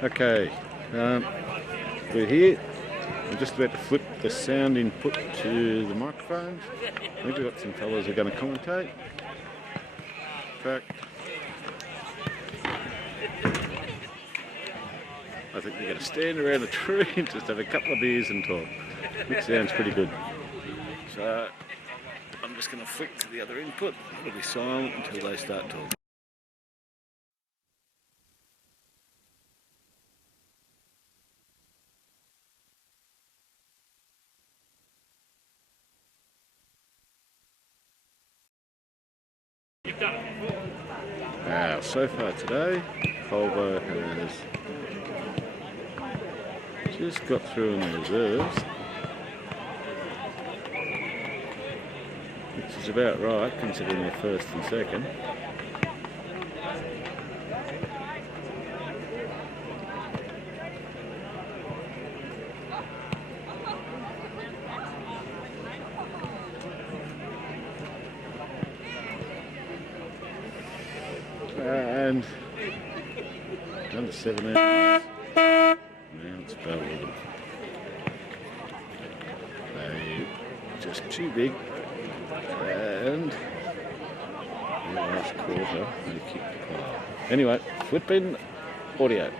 Okay, we're here. I'm just about to flip the sound input to the microphones. I think we've got some fellas who are going to commentate. In fact, I think we're going to stand around a tree and just have a couple of beers and talk, which sounds pretty good. So I'm just going to flick to the other input. It'll be silent until they start talking. Now, so far today, Colbo has just got through in the reserves, which is about right considering the first and second. And under 7 hours, now it's belled. They just too big, and the last quarter they kicked the pile. Anyway, flipping audio.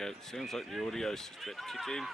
Okay, sounds like the audio's just about to kick in.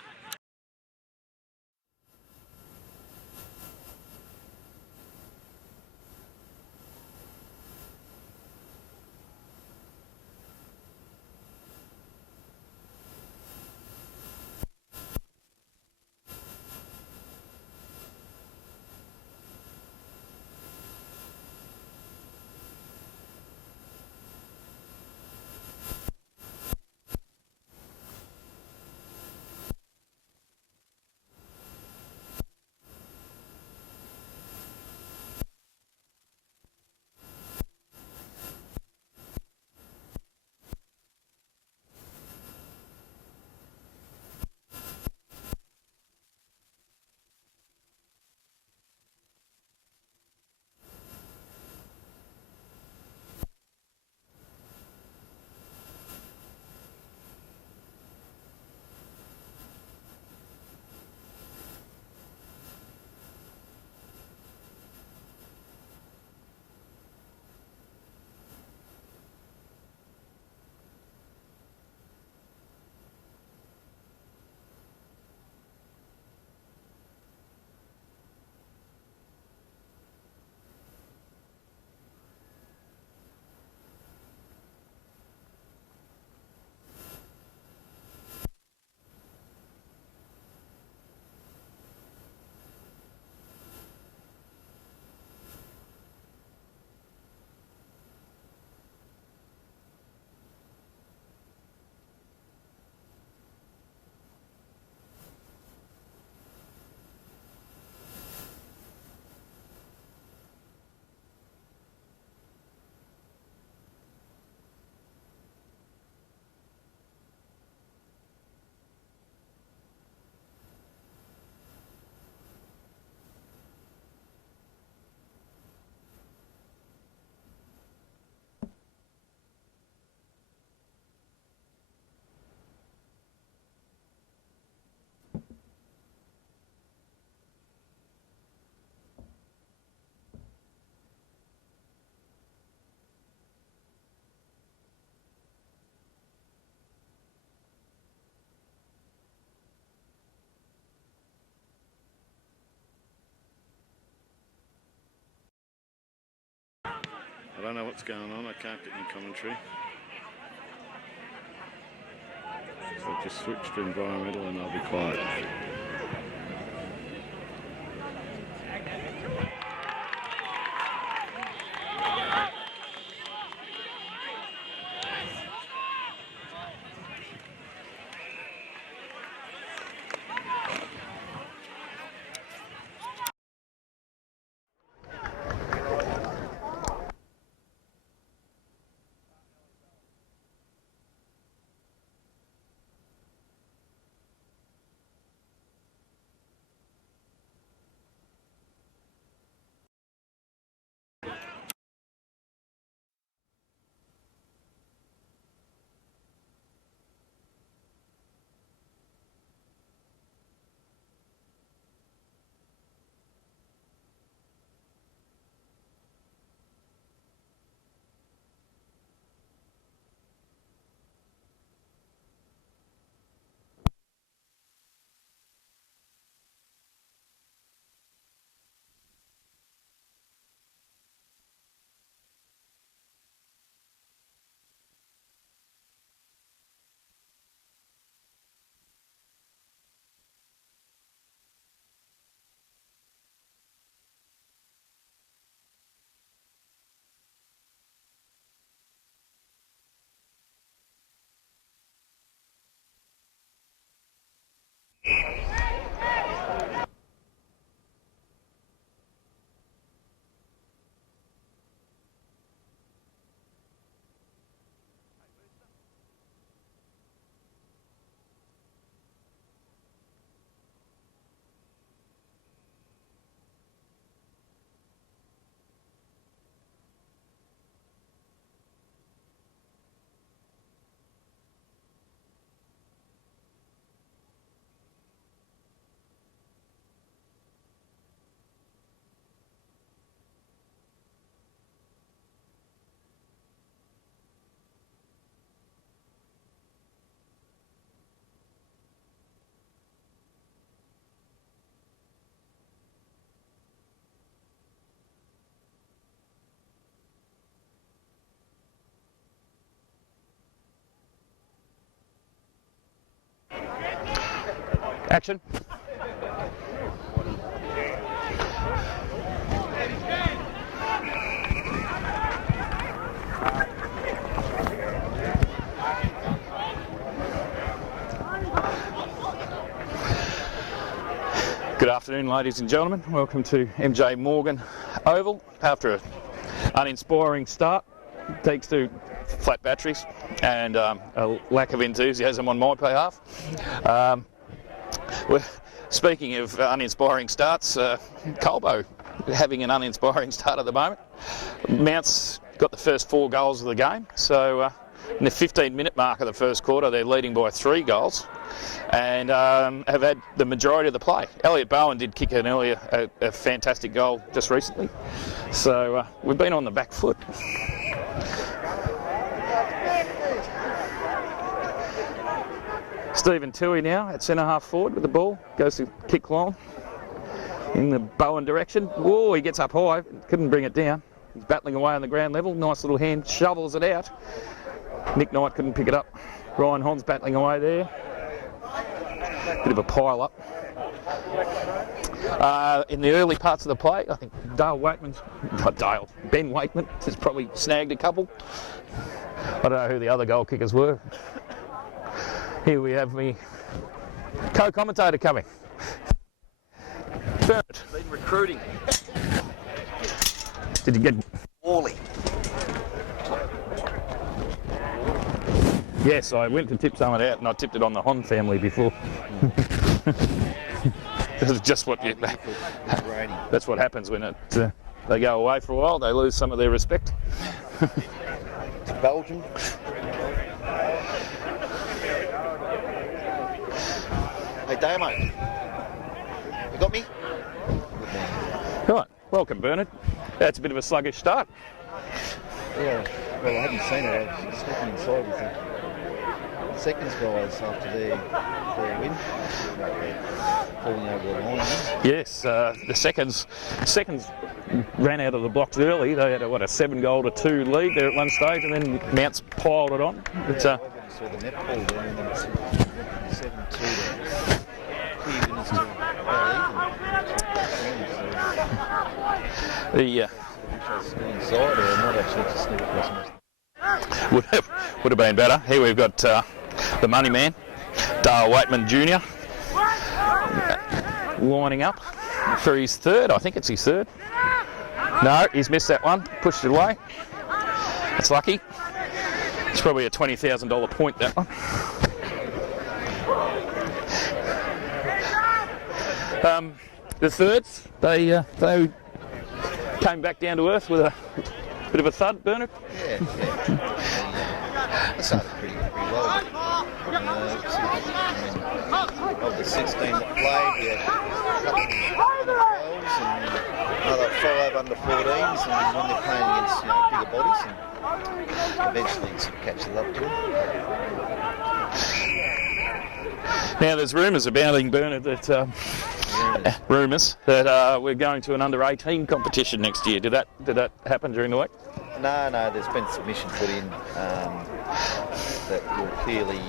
I don't know what's going on, I can't get any commentary. So I've just switched to environmental and I'll be quiet. Action. Good afternoon, ladies and gentlemen. Welcome to MJ Morgan Oval. After an uninspiring start, thanks to flat batteries and a lack of enthusiasm on my behalf. Speaking of uninspiring starts, Colbo having an uninspiring start at the moment. Mount's got the first 4 goals of the game, so in the 15-minute mark of the first quarter, they're leading by 3 goals. And have had the majority of the play. Elliot Bowen did kick an earlier a fantastic goal just recently, so we've been on the back foot. Stephen Toohey now at centre half forward with the ball, goes to kick long in the Bowen direction. Whoa, he gets up high, couldn't bring it down. He's battling away on the ground level, nice little hand, shovels it out. Nick Knight couldn't pick it up. Ryan Hons battling away there. Bit of a pile up. In the early parts of the play, I think Ben Wakeman has probably snagged a couple. I don't know who the other goal kickers were. Here we have me co-commentator coming. Bernard. Been recruiting. Did you get Wally? Yes, I went to tip some of it out, and I tipped it on the Hon family before. That's just what you. That's what happens when they go away for a while. They lose some of their respect. It's Belgium. Hey, Damo. You got me? Right, welcome, Bernard. That's a bit of a sluggish start. Yeah. Well, I hadn't seen it. I was stepping inside with the seconds guys after their win. Falling over the line. Yes, the seconds ran out of the blocks early. They had a 7-goal-2 lead there at one stage, and then Mounts piled it on. But, I saw the netball there, and then it's 7-2 there. Clear winners to the inside, or not actually just sneak across. would have been better. Here we've got the money man, Dale Waitman Jr. lining up for his third. I think it's his third. No, he's missed that one. Pushed it away. That's lucky. It's probably a $20,000 point, that one. The thirds, they came back down to earth with a bit of a thud, Bernard. Yeah. That started pretty well. Of the 16 that played, we had a couple of goals and another 5 under 14s, and when they're playing against bigger bodies, and eventually sort of catches up to them. Now there's rumours abounding, Bernard, that we're going to an under-18 competition next year. Did that happen during the week? No, there's been submissions put in that will clearly,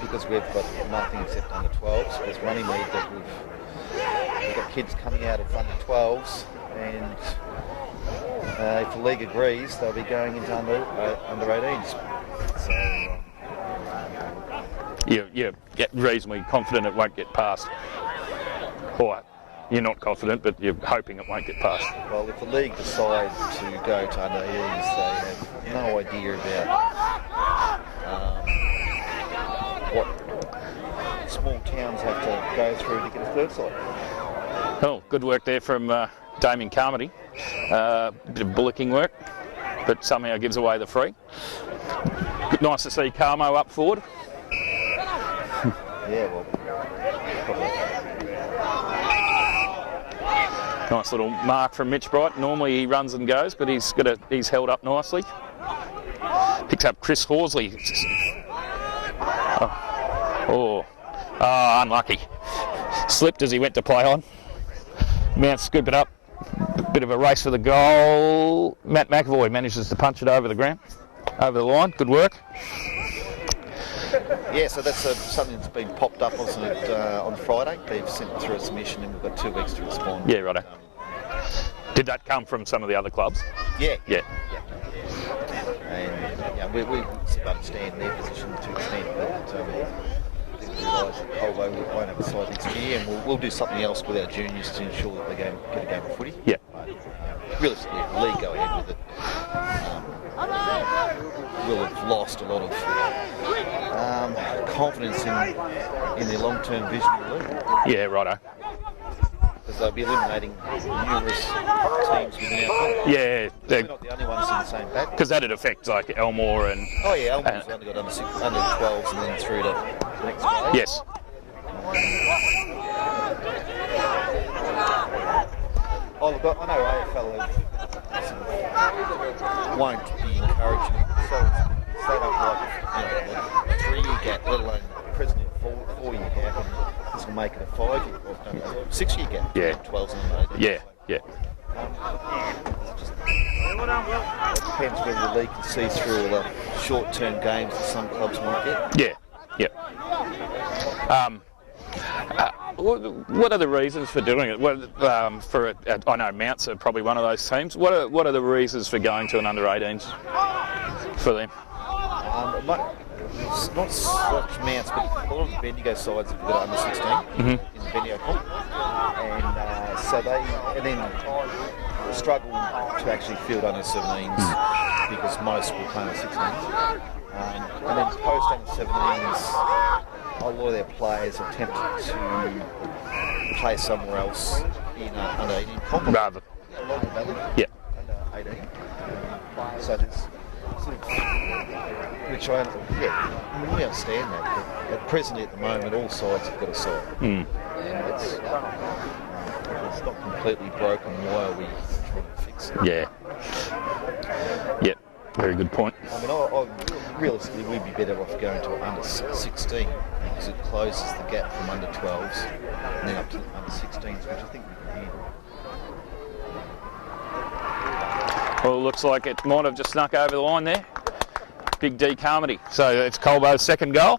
because we've got nothing except under 12s, there's money need that we've got kids coming out of under 12s, and if the league agrees, they'll be going into under 18s. So you're reasonably confident it won't get passed. Or you're not confident, but you're hoping it won't get passed. Well, if the league decides to go to under 18s, they have no idea about what small towns have to go through to get a third side. Oh, good work there from Damien Carmody. Bit of bullocking work, but somehow gives away the free. Nice to see Carmo up forward. Yeah, well, probably. Nice little mark from Mitch Bright. Normally he runs and goes, but he's held up nicely. Picked up Chris Horsley. Unlucky. Slipped as he went to play on. Mount scoop it up. Bit of a race for the goal. Matt McAvoy manages to punch it over the ground, over the line. Good work. Yeah, so that's something that's been popped up, wasn't it, on Friday? They've sent through a submission and we've got 2 weeks to respond. Yeah, righto. Did that come from some of the other clubs? Yeah. Yeah. And we sort of understand their position to an extent, but we realise that Colbo won't have a side next year, and we'll do something else with our juniors to ensure that they get a game of footy. Yeah. But realistically, if the league go ahead with it, we'll have lost a lot of confidence in the long-term vision of the league. Yeah, righto. Because they'll be eliminating numerous teams within our club. Yeah, We're not the only ones in the same battle. because that'd affect like Elmore and... Oh yeah, Elmore's only got under 12s and then through to the next grade. Yes. Oh look, I know AFL won't be encouraging themselves. They don't like a 3-year gap, let alone presently a 4-year gap, and this will make it a 5-year, or no, 6-year gap. Yeah. 12s and 18s. Yeah, yeah. It depends whether the league can see through all the short-term games that some clubs might get. Yeah, yeah. What are the reasons for doing it? I know Mounts are probably one of those teams. What are the reasons for going to an under-18s for them? Not such Mounts, but a lot of the Bendigo sides have got under 16 in the Bendigo comp, and so then struggle to actually field under 17s because most will play under 16s, and then post under 17s. A lot of their players are tempted to play somewhere else in under 18 comp. Rather. A lot of the value under 18. So there's sort of, which we understand that, but presently at the moment all sides have got a side. And it's not completely broken while we try to fix it. Yeah. Yep. Very good point. I mean, realistically, we'd be better off going to under 16 because it closes the gap from under 12s and then up to under 16s, which I think we can handle. Well, it looks like it might have just snuck over the line there. Big D Carmody. So it's Colbo's second goal.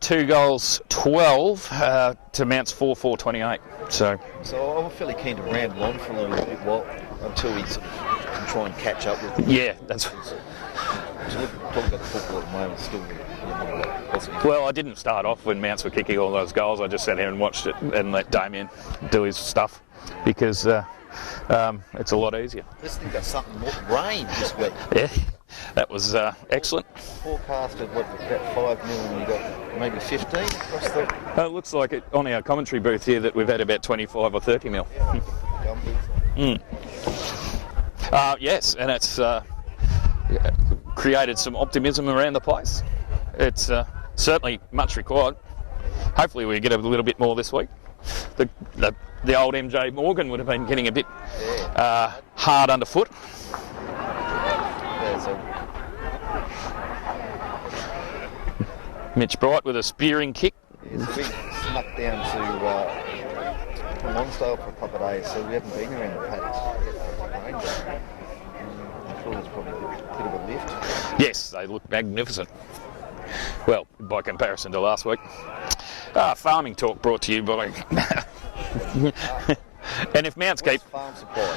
2 goals, 12 to Mounts 4-4-28. So I'm fairly keen to ramble on for a little bit until we sort of can try and catch up with them. yeah, that's. Talking about the football at the moment, still positive. Well, I didn't start off when Mounts were kicking all those goals. I just sat here and watched it and let Damien do his stuff because it's a lot easier. Let's think about something more. Rain this week. Yeah, that was excellent. Forecasted about 5 mil, and you got maybe 15 across the. It looks like it on our commentary booth here that we've had about 25 or 30 mil. Yes, and it's created some optimism around the place. It's certainly much required. Hopefully we get a little bit more this week. The old MJ Morgan would have been getting a bit hard underfoot. Mitch Bright with a spearing kick. Yeah, so we snuck down to Lonsdale for a couple of days, so we haven't been around the paddocks. I thought it was probably a bit of a lift. Yes, they look magnificent. Well, by comparison to last week. Farming talk brought to you by. And if Mounts keep, Farm Supply.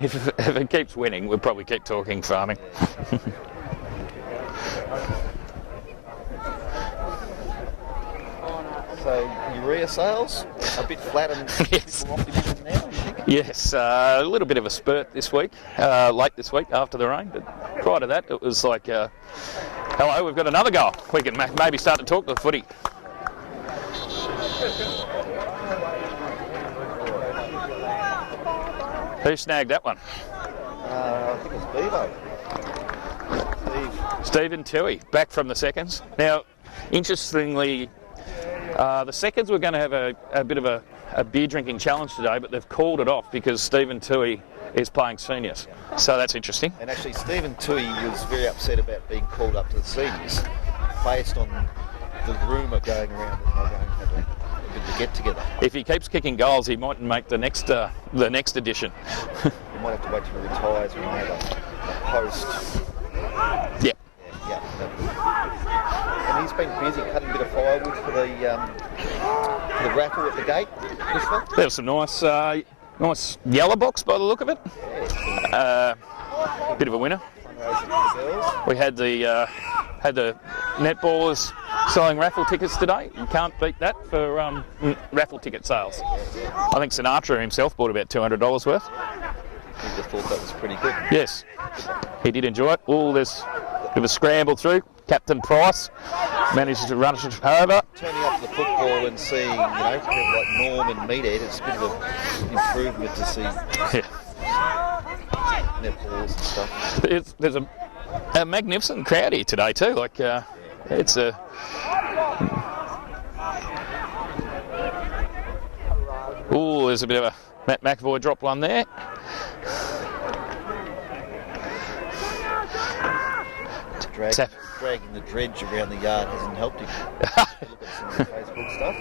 if it keeps winning, we'll probably keep talking farming. So urea sales a bit flat and Yes. more optimism now, you think? Yes, a little bit of a spurt this week, late this week after the rain, but prior to that it was like, hello, we've got another goal. We can maybe start to talk the footy. Who snagged that one? I think it's Bevo. Stephen Toohey, back from the seconds. Now, interestingly, the seconds were going to have a bit of a beer drinking challenge today, but they've called it off because Stephen Toohey is playing seniors. So that's interesting. And actually, Stephen Toohey was very upset about being called up to the seniors, based on the rumour going around that they're going to have a bit of a get together. If he keeps kicking goals, he mightn't make the next edition. You might have to wait till he retires when they have a post. Yeah. Yeah. he's been busy cutting a bit of firewood for the raffle at the gate. There was some nice yellow box by the look of it. Bit of a winner. Fundraising for the girls. We had the netballers selling raffle tickets today. You can't beat that for raffle ticket sales. I think Sinatra himself bought about $200 worth. I just thought that was pretty good. Yes, he did enjoy it. Oh, there's a bit of a scramble through. Captain Price managed to run it over. Turning up the football and seeing, people like Norm and Meathead, it's a bit of an improvement to see netballs and stuff. There's a magnificent crowd here today too. Like it's a. Oh, there's a bit of a Matt McAvoy drop one there. Dragging the dredge around the yard hasn't helped him. Look at some of the Facebook stuff.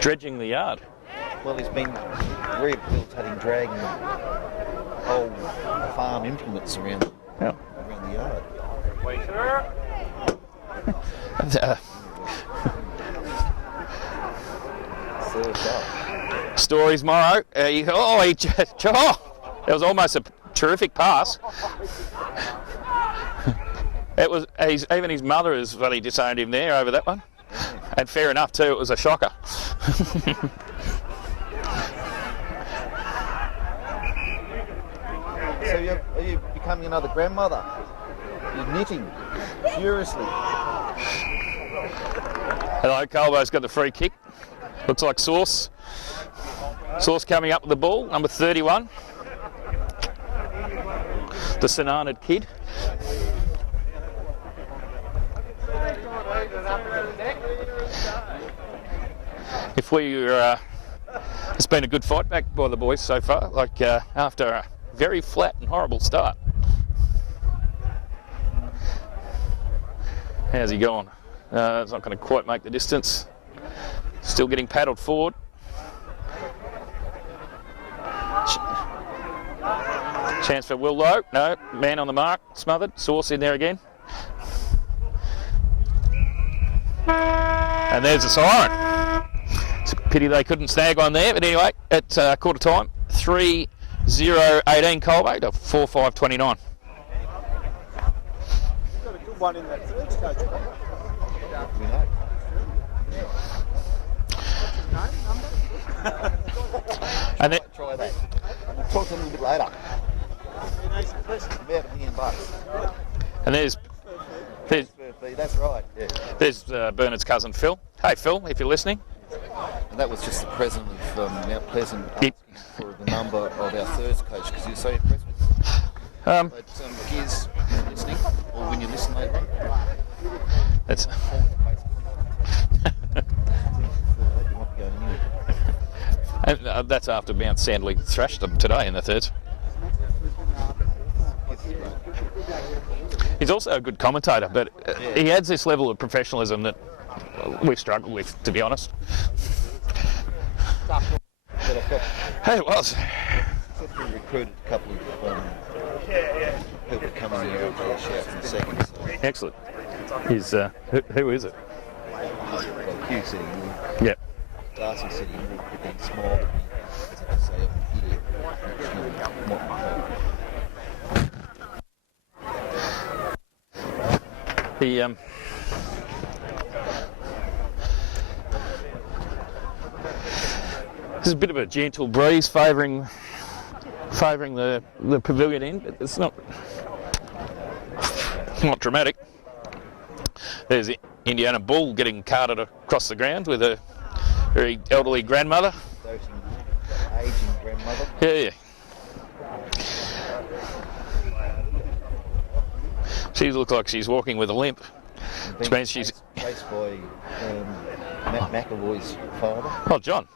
Dredging the yard. Well, he's been rehabilitating, dragging old farm implements around the yard. Stories, Morrow. That was almost a terrific pass. Even his mother has bloody disowned him there over that one. And fair enough too, it was a shocker. So are you becoming another grandmother? You're knitting furiously. Hello, Colbo's got the free kick. Looks like Sauce. Sauce coming up with the ball, number 31. The Sinanad kid. If we were, it's been a good fight back by the boys so far, like after a very flat and horrible start. How's he going? It's not going to quite make the distance. Still getting paddled forward. Chance for Will Lowe. No, man on the mark, smothered. Sauce in there again. And there's a siren. It's a pity they couldn't snag one there, but anyway, at quarter time, 3-0-18 Colbo to 4-5-29. Got a good one in that third stage. We know. And then, Try that. We'll talk a little bit later. About $1 million. and there's That's right. Yeah. there's Bernard's cousin Phil. Hey Phil, if you're listening. And that was just the president of Mount Pleasant asking for the number of our thirds coach because you're so impressed with him. But here's listening, or when you listen later on. That's and that's after Mount Sandley thrashed them today in the thirds. He's also a good commentator, but he adds this level of professionalism that we struggle with, to be honest. Hey, it was. We recruited a couple of people coming here after the shout in a second. So. Excellent. Who is it? Well, Hugh sitting here. Yeah. Darcy sitting here, but then smiled at me as if to say, I'm here. There's a bit of a gentle breeze favouring the pavilion end, but it's not dramatic. There's the Indiana Bull getting carted across the ground with a very elderly grandmother. Aging grandmother. Yeah. She looks like she's walking with a limp, which means she's Chased by Matt McAvoy's father. Oh, John.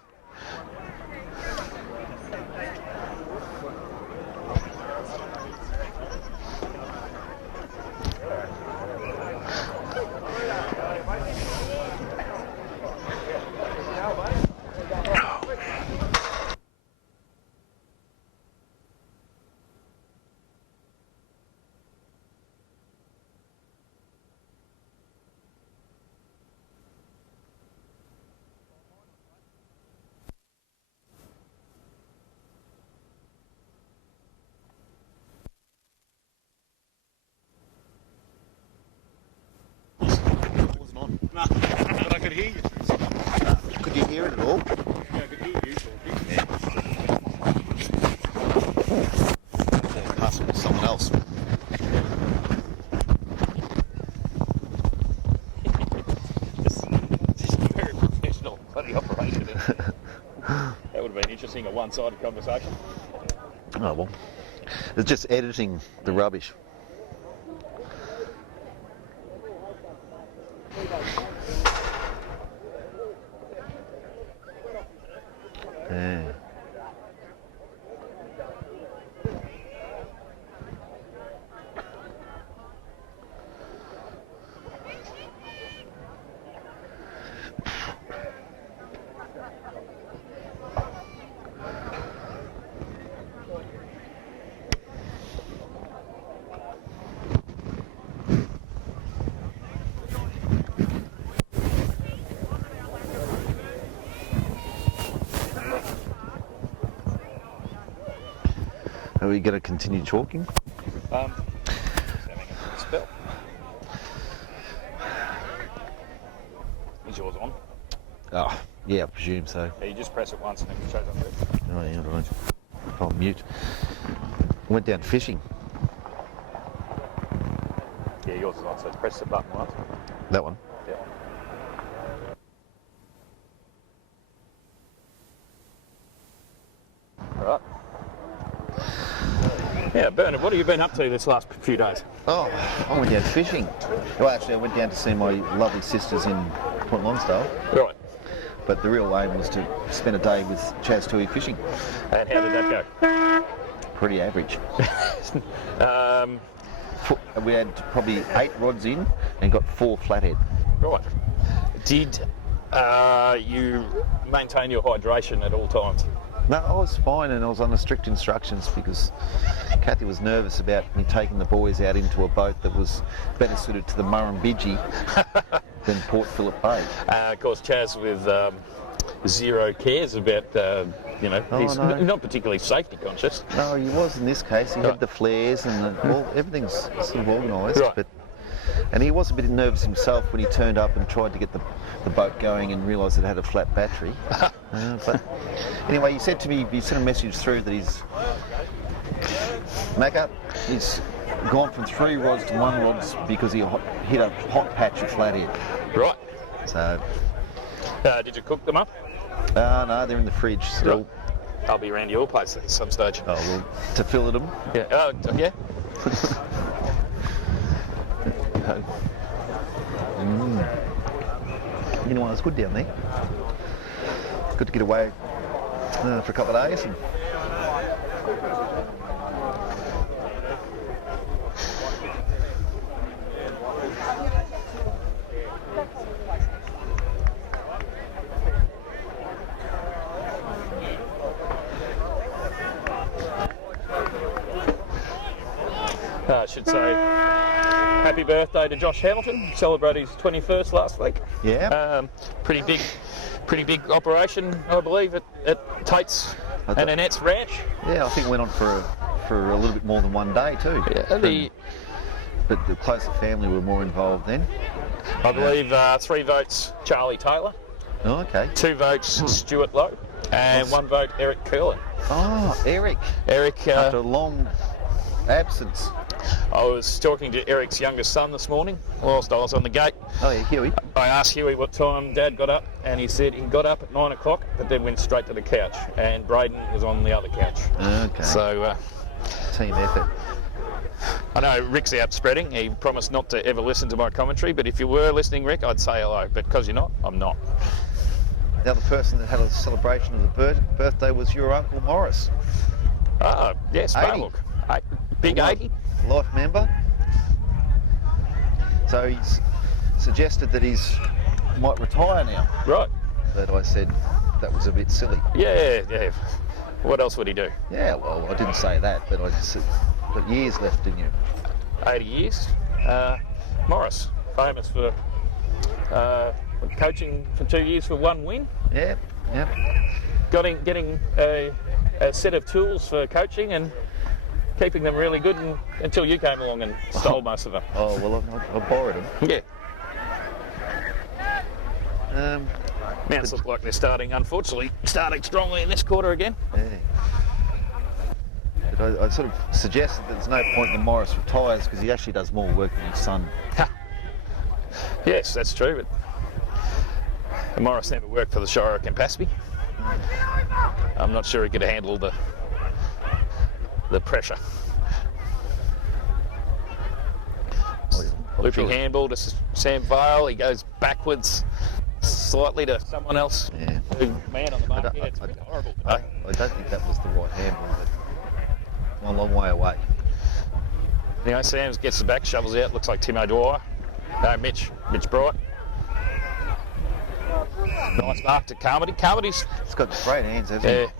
That would have been interesting, a one-sided conversation. Oh well, it's just editing the rubbish. Yeah. Are we going to continue talking? Just having a spell. Is yours on? Oh, yeah, I presume so. Yeah, you just press it once and it shows up there. Oh, yeah, right. I'll mute. Went down fishing. Yeah, yours is on, so press the button once. That one. Yeah. Right. Yeah, Bernard, what have you been up to this last few days? Oh, I went down fishing. Well, actually, I went down to see my lovely sisters in Port Lonsdale. Right. But the real aim was to spend a day with Chaz Tui fishing. And how did that go? Pretty average. We had probably 8 rods in and got 4 flathead. Right. Did you maintain your hydration at all times? No, I was fine, and I was under strict instructions because Kathy was nervous about me taking the boys out into a boat that was better suited to the Murrumbidgee than Port Phillip Bay. Of course, Chaz with zero cares about, he's no. not particularly safety conscious. No, he was in this case. He had the flares and everything's sort of organised. Right. And he was a bit nervous himself when he turned up and tried to get the boat going and realised it had a flat battery. But anyway, he said to me, he sent a message through that he's gone from 3 rods to 1 rods because he hit a hot patch of flathead. Right. So, Did you cook them up? no, they're in the fridge still. Right. I'll be around your place at some stage. Oh, well, to fillet them. Yeah. Yeah. You know what, it's good down there. It's good to get away for a couple of days. And I should say happy birthday to Josh Hamilton. Celebrated his 21st last week. yeah, Pretty big operation, I believe, at Tate's and Annette's Ranch. yeah, I think it went on for a little bit more than 1 day too. Yeah, But the closer family were more involved then. I believe 3 votes Charlie Taylor, Oh, okay. 2 votes Stuart Lowe, and 1 vote Eric Curlin. Oh, Eric. After a long absence. I was talking to Eric's youngest son this morning whilst I was on the gate. Oh, yeah, Huey. I asked Huey what time Dad got up, and he said he got up at 9 o'clock, but then went straight to the couch, and Braden was on the other couch. Okay. So, Team effort. I know Rick's out spreading. He promised not to ever listen to my commentary, but if you were listening, Rick, I'd say hello. But because you're not, I'm not. The other person that had a celebration of the birthday was your Uncle Morris. Yes, 80. Barlook. Big 80. Life member. So he's suggested that he's might retire now. Right. But I said that was a bit silly. Yeah. What else would he do? Yeah, well, I didn't say that, but I just said, got years left, didn't you? 80 years. Morris, famous for coaching for 2 years for 1 win. Yeah. Getting a set of tools for coaching and keeping them really good until you came along and stole most of them. Oh, well, I borrowed them. Yeah. But Mounts look like they're unfortunately starting strongly in this quarter again. Yeah. But I sort of suggested that there's no point in Morris retires because he actually does more work than his son. Yes, that's true, but Morris never worked for the Shire of Campaspe. I'm not sure he could handle the pressure. Looping handball to Sam Vale. He goes backwards slightly to someone else. Yeah. Man on the mark. Yeah, it's a bit horrible today. I don't think that was the right handball, but a long way away. Anyway, Sam gets the back, shovels out. Looks like Tim O'Dwyer. No, Mitch Bright. Nice mark to Carmody. Carmody's It's got great hands, hasn't it?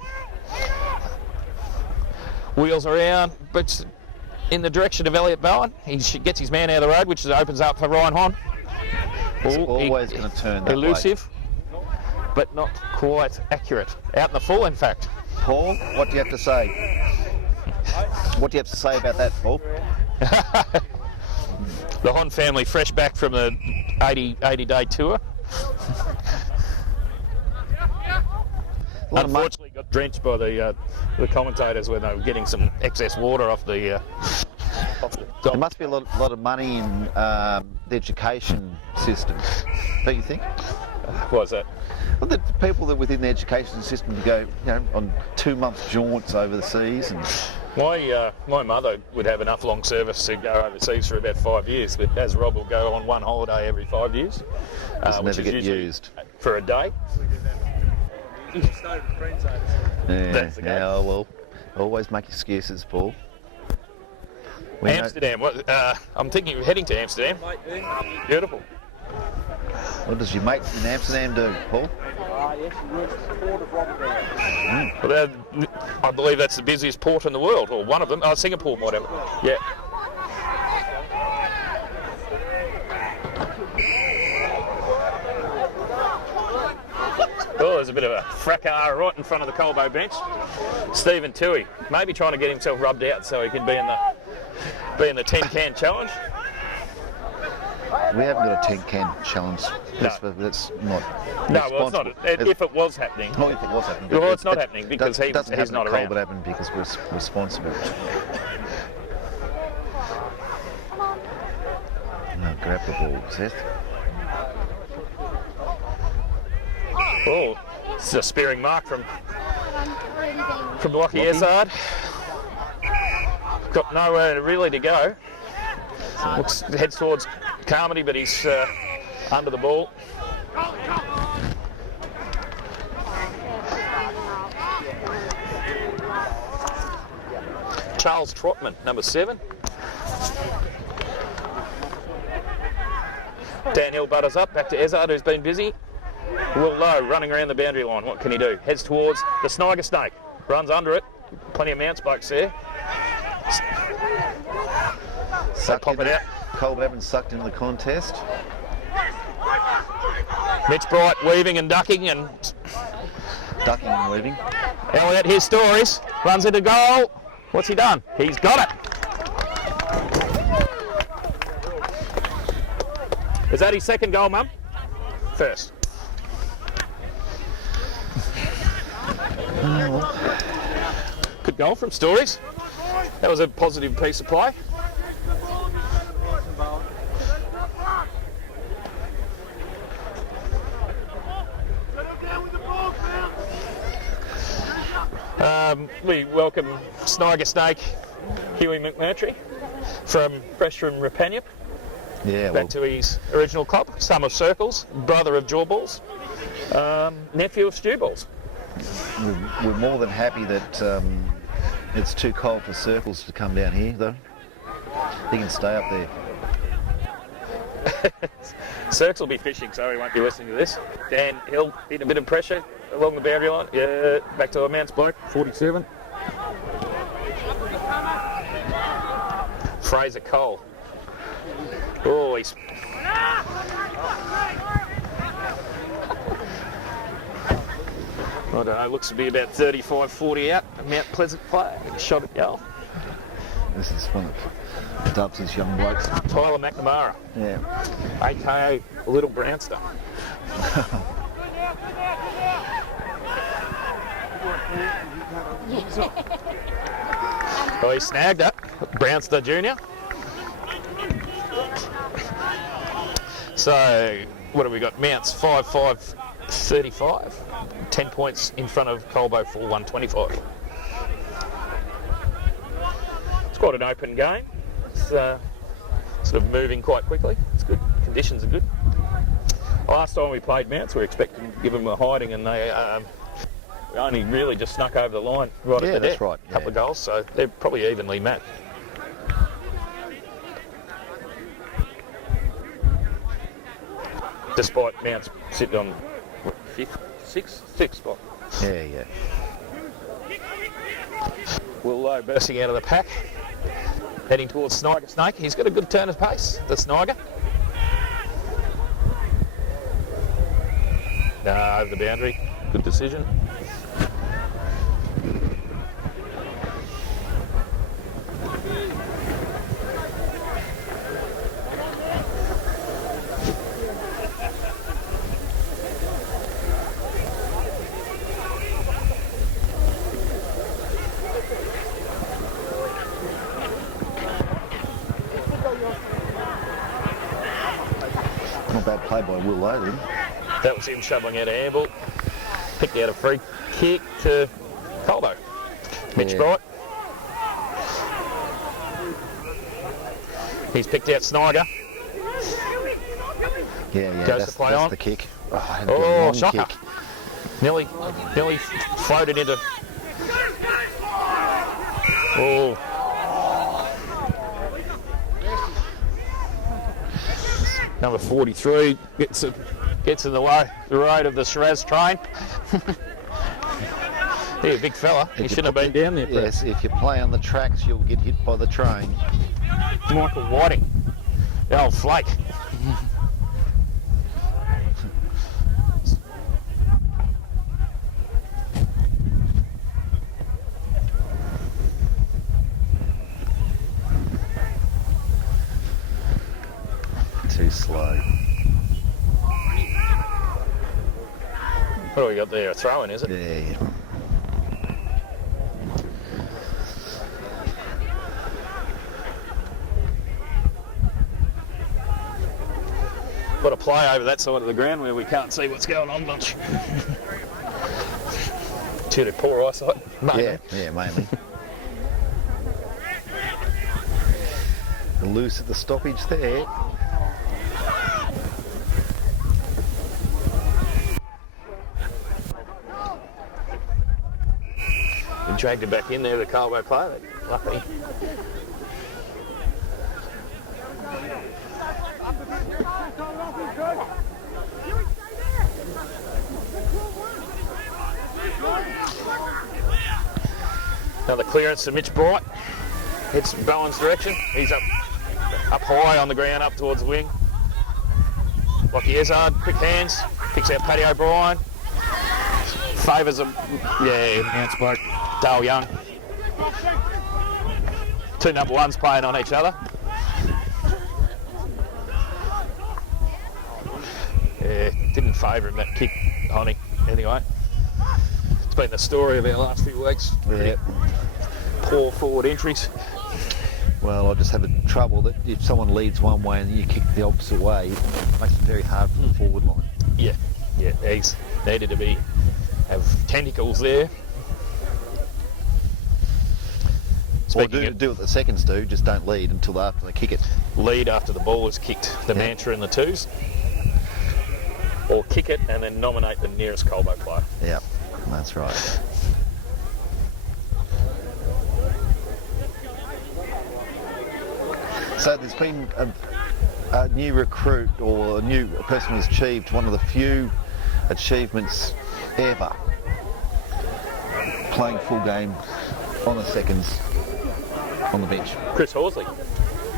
Wheels around, but in the direction of Elliot Bowen. He gets his man out of the road, which opens up for Ryan Hon. It's always going to turn that elusive, but not quite accurate. Out in the full, in fact. Paul, what do you have to say? What do you have to say about that, Paul? The Hon family fresh back from the 80-day tour. Unfortunately, got drenched by the commentators when they were getting some excess water off the. There must be a lot of money in the education system, don't you think? What was that? Well, the people that within the education system to go, on 2-month jaunts over the seas and. My mother would have enough long service to go overseas for about 5 years, but as Rob will go on one holiday every 5 years, Doesn't which never is get usually used. for a day. Yeah, That's the game. yeah, well, always make excuses, Paul. We know- Amsterdam. I'm thinking of heading to Amsterdam. Beautiful. What does your mate in Amsterdam do, Paul? Yes, he works at the port of Rotterdam. Well, I believe that's the busiest port in the world, or one of them. Oh, Singapore might have it. Yeah. Oh, there's a bit of a fracas right in front of the Colbo bench. Stephen Toohey, maybe trying to get himself rubbed out so he can be in the 10-can challenge. We haven't got a 10-can challenge. That's not. No, well, it's not. If it was happening. Not if it was happening. Well, it's not happening because he's he's not around. It happened because we're responsible. No, grab the ball, Seth. Oh, it's a spearing mark from Lockie Ezard. Got nowhere really to go. Heads towards Carmody, but he's under the ball. Charles Trotman, number 7. Dan Hill butters up, back to Ezard, who's been busy. Will Lowe running around the boundary line. What can he do? Heads towards the Sniger Snake. Runs under it. Plenty of Mounts blokes there. Pop it out. Colbo Evans sucked into the contest. Mitch Bright weaving and ducking and Ducking and weaving. Elliot, his stories. Runs into goal. What's he done? He's got it. Is that his second goal, Mum? First. Good goal from Stories. That was a positive piece of play. We welcome Sniger Snake Huey McMurtry fresh from Rapanyup. Yeah, Back to his original club, son of Circles, brother of Jawballs, nephew of Stewballs. we're more than happy that it's too cold for Circles to come down here, though. He can stay up there. Cirques will be fishing, so he won't be listening to this. Dan Hill in a bit of pressure along the boundary line. Yeah, back to a Mounts bloke, 47. Fraser Cole. Oh, he's... I don't know, looks to be about 35, 40 out. A Mount Pleasant player, shot at goal. This is one of Dubs' young blokes. Tyler McNamara, Yeah. aka Little Brownster. Oh, he snagged it. Brownster Jr. So, what have we got? Mounts 5-5 35. 10 points in front of Colbo for 125. It's quite an open game. It's sort of moving quite quickly. It's good. Conditions are good. Last time we played Mounts, we were expecting to give them a hiding, and they only really just snuck over the line right at the that's deck. right. A couple of goals, so they're probably evenly matched. Despite Mounts sitting on sixth spot. Yeah. Willow bursting out of the pack, heading towards Sniger Snake. He's got a good turn of pace, the Sniger. Over the boundary. Good decision. Not bad play by Will Lowe. That was him shoveling out a handball. Picked out a free kick to Colbo. Mitch Bright. He's picked out Sniger. Yeah. Goes to play that's on. the kick. Oh, shocker. Kick. Nearly floated into... Oh. Number 43 gets in the road of the Shiraz train. He's a big fella. He shouldn't have been down there. Yes, if you play on the tracks, you'll get hit by the train. Michael Whiting, the old flake. Too slow. What do we got there? A throw-in, is it? Yeah. Got to play over that side of the ground where we can't see what's going on much. Due to poor eyesight, mainly. Yeah, mainly. Loose at the stoppage there. We dragged it back in there, the Colbo player. Lucky. Another clearance to Mitch Bright. Hits Bowen's direction. He's up high on the ground, up towards the wing. Lockie Ezard, quick hands. Picks out Paddy O'Brien. Favours him. Yeah, Mounts bloke. Dale Young. Two number ones playing on each other. Yeah, didn't favour him, that kick, Honey. Anyway, it's been the story of our last few weeks. Yeah. Poor forward entries. Well, I just have the trouble that if someone leads one way and you kick the opposite way, it makes it very hard for the forward line. Yeah, he's needed to have tentacles there. Or do what the seconds do, just don't lead until after they kick it. Lead after the ball is kicked, the mantra in the twos. Or kick it and then nominate the nearest Colbo player. Yeah, that's right. So there's been a new recruit or a person who's achieved one of the few achievements ever playing full game on the seconds on the bench. Chris Horsley.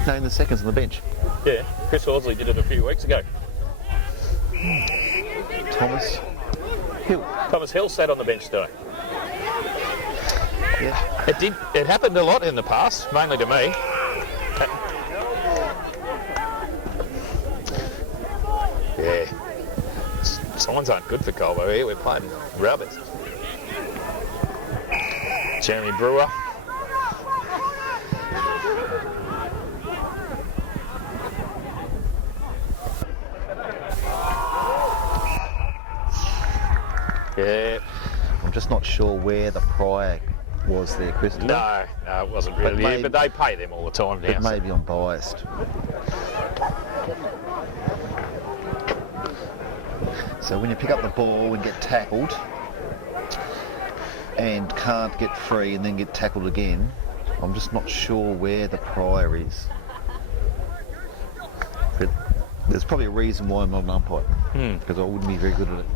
No, in the seconds on the bench. Yeah, Chris Horsley did it a few weeks ago. Thomas Hill. Thomas Hill sat on the bench today. Yeah. It happened a lot in the past, mainly to me. Yeah. Signs aren't good for Colbo here. We're playing rubbers. Jeremy Brewer. Yeah. I'm just not sure where the prior was there, Christopher. No, it wasn't really. maybe- But they pay them all the time now. But maybe I'm biased. So when you pick up the ball and get tackled and can't get free and then get tackled again, I'm just not sure where the prior is. But there's probably a reason why I'm not an umpire, because I wouldn't be very good at it.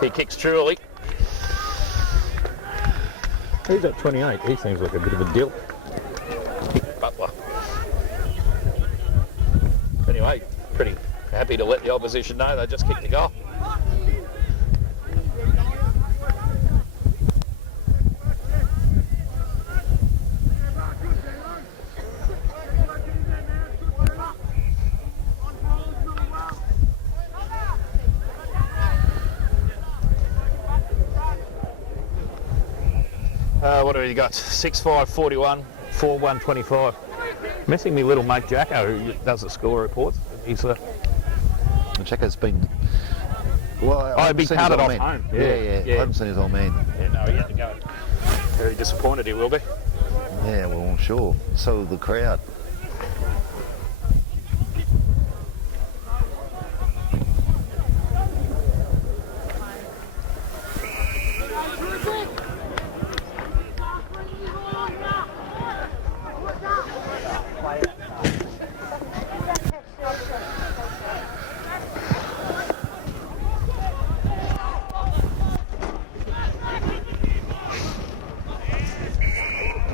He kicks truly. He's at 28. He seems like a bit of a dill. Butler. Anyway, pretty happy to let the opposition know they just kicked a goal. What have you got? 6'5", 41, 4'1", 25. Missing me little mate Jacko, who does the score reports. He's Jacko's been... Well, I Oh, haven't he seen his counted old off man. home. Yeah, I haven't seen his old man. Yeah, no, he had to go. Very disappointed he will be. Yeah, well, I'm sure. So will the crowd.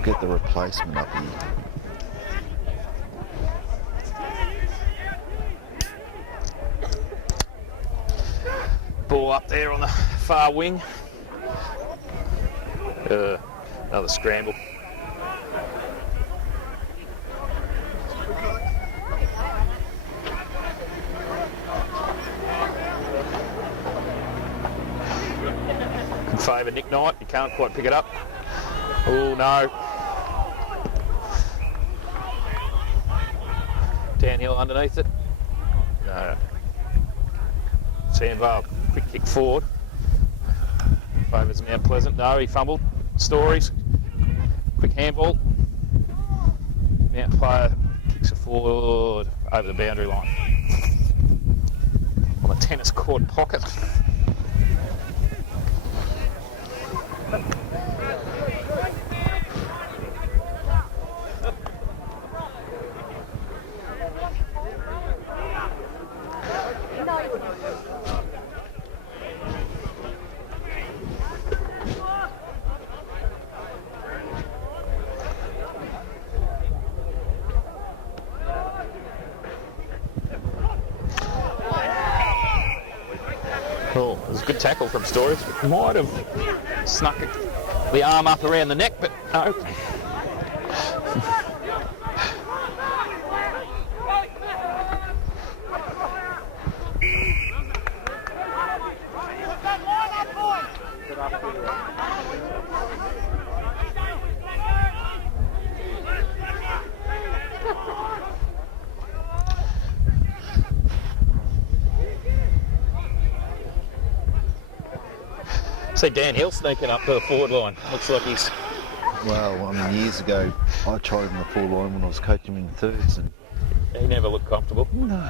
Get the replacement up here. Ball up there on the far wing. Another scramble. In favour Nick Knight, he can't quite pick it up. Oh no. Downhill underneath it. No. Sandvale, quick kick forward. Favours Mount Pleasant. No, he fumbled. Stories. Quick handball. Mount player kicks it forward over the boundary line. On the tennis court pocket. Oh, it was a good tackle from Stories. Might have snuck the arm up around the neck, but no. See Dan Hill sneaking up to the forward line. Looks like he's... Well, I mean, years ago, I tried him in the full line when I was coaching him in thirds, and He never looked comfortable. no.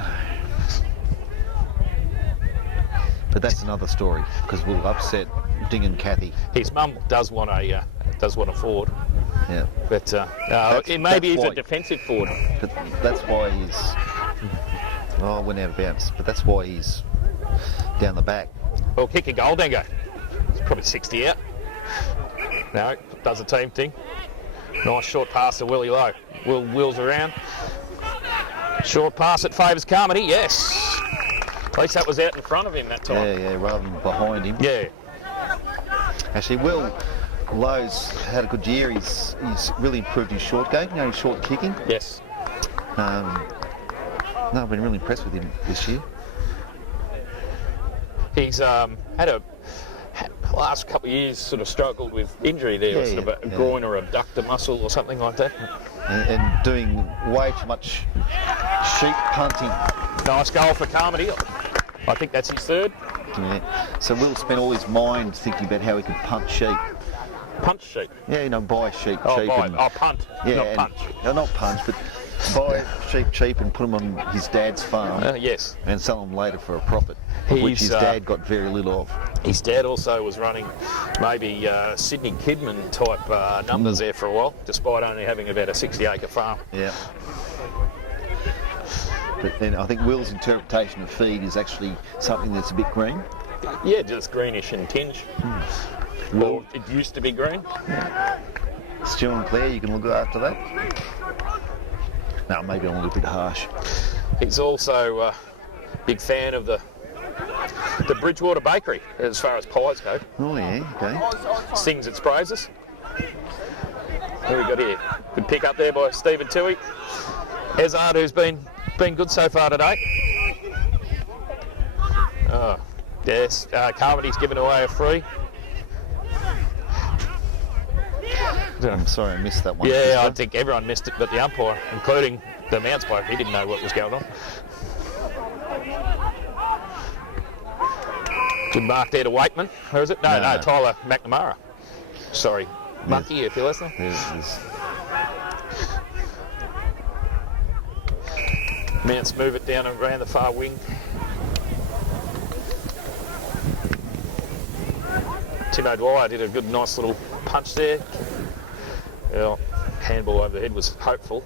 But that's another story, because we'll upset Ding and Kathy. His mum does want a forward, Yeah. but maybe he's why. a defensive forward. But that's why he's... Oh, I went out of bounds. But that's why he's down the back. Well, kick a goal, Dango. It's probably 60 out. No, does the team thing. Nice short pass to Willie Lowe. Will wheels around. Short pass that favours Carmody, yes. At least that was out in front of him that time. Yeah, rather than behind him. Yeah. Actually, Will Lowe's had a good year. He's really improved his short game, his short kicking. Yes. No, I've been really impressed with him this year. He's had last couple of years sort of struggled with injury there, Yeah, sort of a yeah. groin or abductor muscle or something like that. and doing way too much sheep punting. Nice goal for Carmody. I think that's his third. Yeah. So Will spent all his mind thinking about how he could punt sheep. Punch sheep. Yeah, buy sheep Oh, cheap. buy. And, Oh, punt. yeah, Not and- punch. No, not punch, but buy sheep cheap and put them on his dad's farm Yes. and sell them later for a profit, of which his He's, dad got very little of. His dad also was running maybe Sydney Kidman type numbers there for a while, despite only having about a 60-acre farm. Yeah. But then I think Will's interpretation of feed is actually something that's a bit green. Yeah, just greenish in tinge. Well, it used to be green. Stu and Claire, you can look after that. No, maybe I'm a little bit harsh. He's also a big fan of the Bridgewater Bakery as far as pies go. Oh yeah, okay. Sings its praises. What have we got here? Good pick up there by Stephen Toohey. Ezard, who's been good so far today. Oh, yes, Carmody's given away a free. I'm sorry I missed that one. Yeah, I think everyone missed it but the umpire, including the Mounts bloke. He didn't know what was going on. Good mark there to Wakeman. Where is it? No, Tyler McNamara. Sorry, Monkey, if you're listening. Yes. Mounts move it down and around the far wing. Tim O'Dwyer did a good, nice little punch there. Well, handball over the head was hopeful.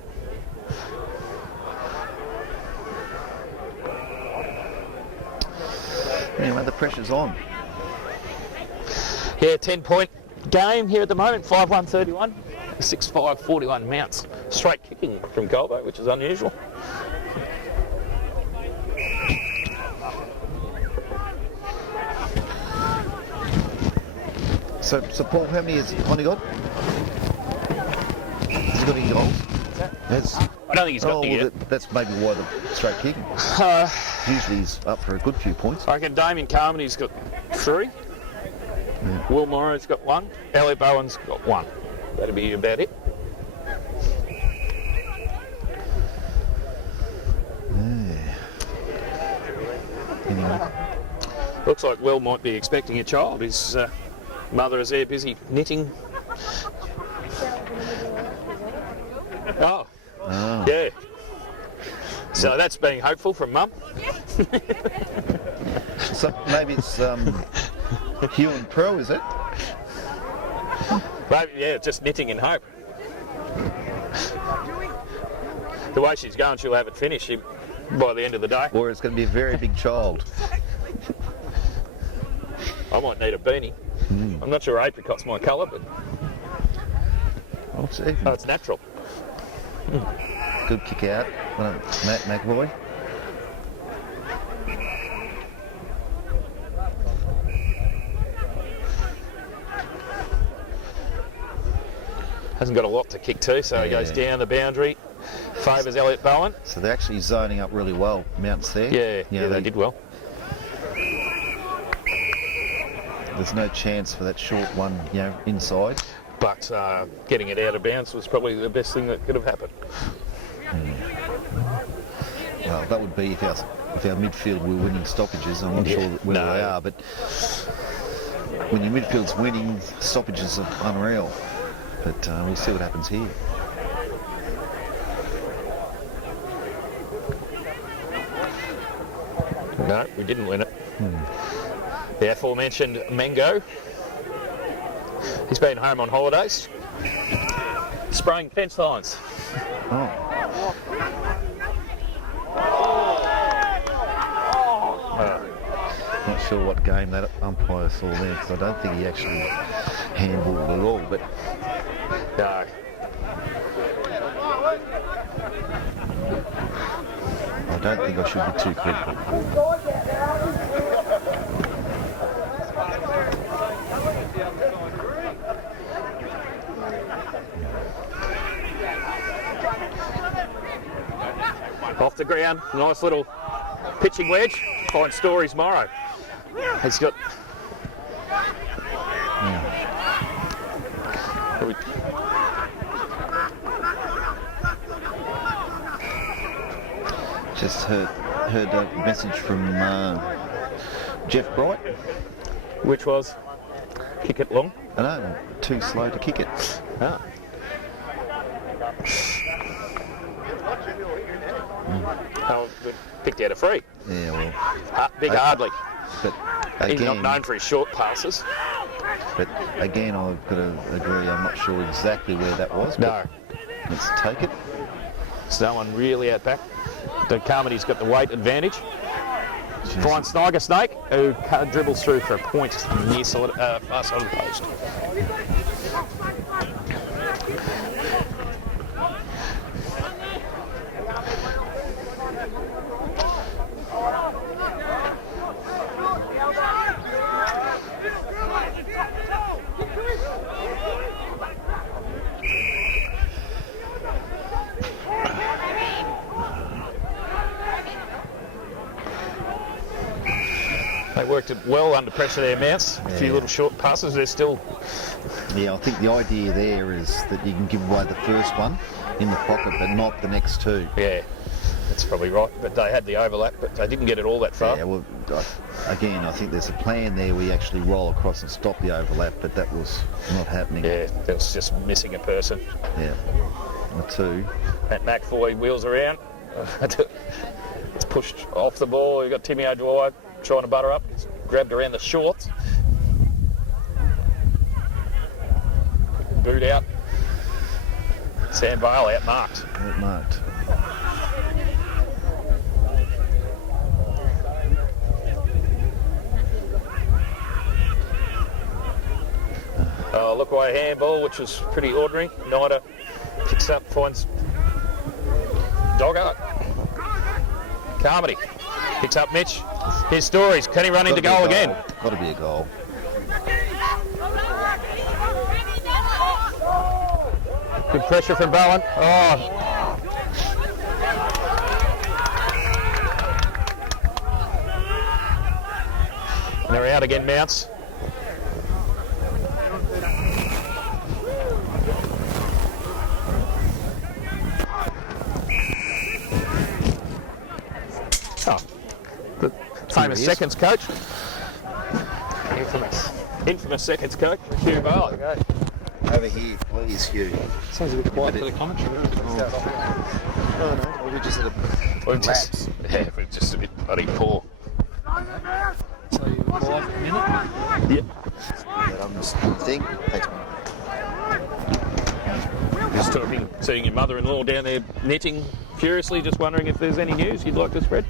Anyway, the pressure's on. Yeah, 10-point game here at the moment, 5-1-31. 6-5-41 Mounts. Straight kicking from Colbo, which is unusual. So Paul, how many has Connie got? Has he got any goals? I don't think he's got any yet. That's maybe why the straight kicking. Usually he's up for a good few points. I reckon Damien Carmody's got 3. Will Morrow's got 1. Elliot Bowen's got 1. That'll be about it. Anyway, Looks like Will might be expecting a child. His mother is there busy knitting. Oh, yeah. So that's being hopeful from Mum. so maybe it's Hugh and Pearl, is it? Maybe, yeah, just knitting in hope. The way she's going, she'll have it finished by the end of the day. Or it's going to be a very big child. I might need a beanie. I'm not sure apricot's my colour, but I'll see. oh, it's natural. Good kick out. Matt McAvoy. Hasn't got a lot to kick to, so he goes down the boundary. Favours Elliot Bowen. So they're actually zoning up really well, Mounts there. Yeah, they did well. There's no chance for that short one, inside. But getting it out of bounds was probably the best thing that could have happened. Well, that would be if our midfield were winning stoppages. I'm not sure where they are, but when your midfield's winning, stoppages are unreal. But we'll see what happens here. No, we didn't win it. The aforementioned Mango. He's been home on holidays. Spraying fence lines. Not sure what game that umpire saw there, because I don't think he actually handballed at all. But No. I don't think I should be too critical. Off the ground, nice little pitching wedge. Fine Stories Morrow. He's got. Just heard a message from Jeff Bright. Which was kick it long. I know, too slow to kick it. Ah. Oh, we picked out a free. Yeah, well, Big Hardley. but He's not again, known for his short passes. I've got to agree. I'm not sure exactly where that was. No. But let's take it. Someone really out back. The Carmody's got the weight advantage. Finds Sniger Snake, who dribbles through for a point near far side of the post. They worked it well under pressure there, Mounts. A few little short passes. They're still... Yeah, I think the idea there is that you can give away the first one in the pocket, but not the next two. Yeah, that's probably right. But they had the overlap, but they didn't get it all that far. Yeah, well, again, I think there's a plan there where you actually roll across and stop the overlap, but that was not happening. Yeah, that was just missing a person. Yeah, the two. Matt McFoy wheels around. It's pushed off the ball. You've got Timmy O'Dwyer trying to butter up. He's grabbed around the shorts. Boot out. Sam Bale outmarked. Outmarked. Look away handball, which was pretty ordinary. Nida kicks up, finds Doggo. Carmody picks up Mitch. His stories. Can he run into goal again? Got to be a goal. Good pressure from Bowen. Oh. And they're out again, Mounts. Oh, the famous seconds coach. Infamous seconds coach, Hugh Barley. Over here, please, Hugh. Sounds a bit quiet for the commentary. Oh no, we just had We're just a bit bloody poor. So you pause for a minute? Yeah. I'm just think. Thanks, mate. Just talking, seeing your mother-in-law down there knitting furiously, just wondering if there's any news you'd like to spread.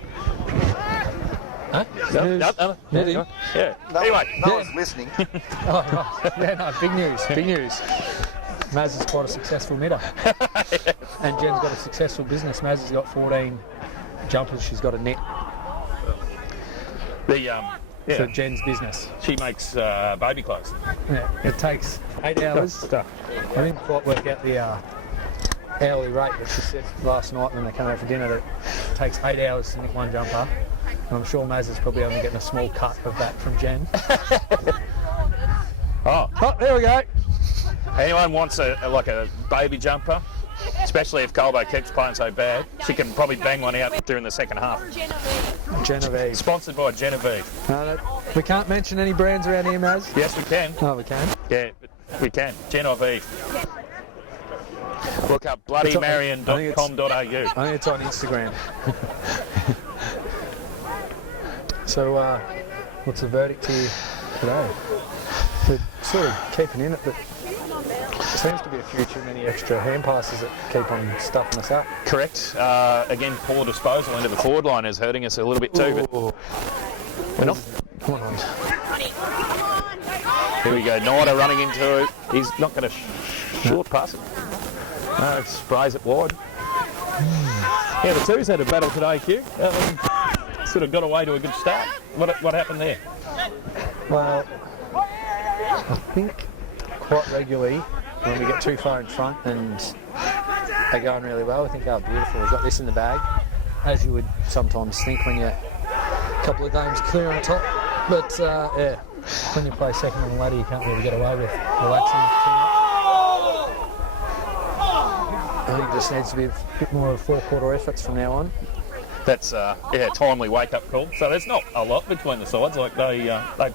Huh? No. Knitting? Yeah. No, Anyway. no one's listening. Oh, right. Yeah, no, big news, big news. Maz is quite a successful knitter. And Jen's got a successful business. Maz has got 14 jumpers she's got to knit for Jen's business. She makes baby clothes. Yeah, it takes 8 hours. I didn't quite work out the hourly rate, but she said last night when they came out for dinner that it takes 8 hours to knit one jumper. And I'm sure Maz is probably only getting a small cut of that from Jen. Oh, there we go. anyone wants a baby jumper, especially if Colbo keeps playing so bad, she can probably bang one out during the second half. Genevieve. Sponsored by Genevieve. We can't mention any brands around here, Maz. Yes, we can. Oh, we can? Yeah, we can. Genevieve. Look up bloodymarion.com.au. I think it's on Instagram. So, what's the verdict here today? We're sort of keeping in it, but there seems to be a few too many extra hand passes that keep on stuffing us up. Correct. Again, poor disposal into the forward line is hurting us a little bit too. But we're not. Come on. Here we go. Nida running into it. He's not going to short pass it. No, sprays it wide. Yeah, the twos had a battle today, Q. Sort of got away to a good start. What happened there? Well, I think quite regularly when we get too far in front and they're going really well, we think, oh, beautiful, we've got this in the bag, as you would sometimes think when you're a couple of games clear on top. But yeah, when you play second on the ladder, you can't really get away with relaxing too much. I think it just needs to be a bit more of four-quarter efforts from now on. That's timely wake-up call. So there's not a lot between the sides. Like they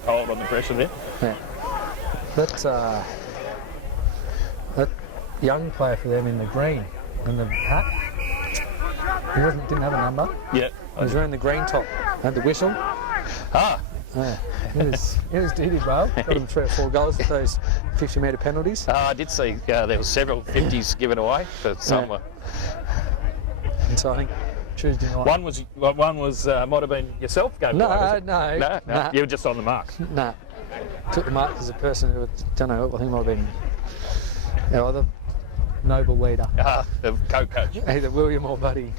piled on the pressure there. Yeah. That young player for them in the green and the hat. He didn't have a number. Yeah. He was wearing the green top. Had the whistle. Ah. Yeah. It was dirty, bro. Got him 3 or 4 goals with those 50-metre penalties. I did see there were several 50s given away for some. Yeah. And so I think Tuesday night. One was might have been yourself going. No. You were just on the mark. Nah. Took the mark as a person who, don't know, I think might have been our other noble leader. The co-coach. Either William or Buddy.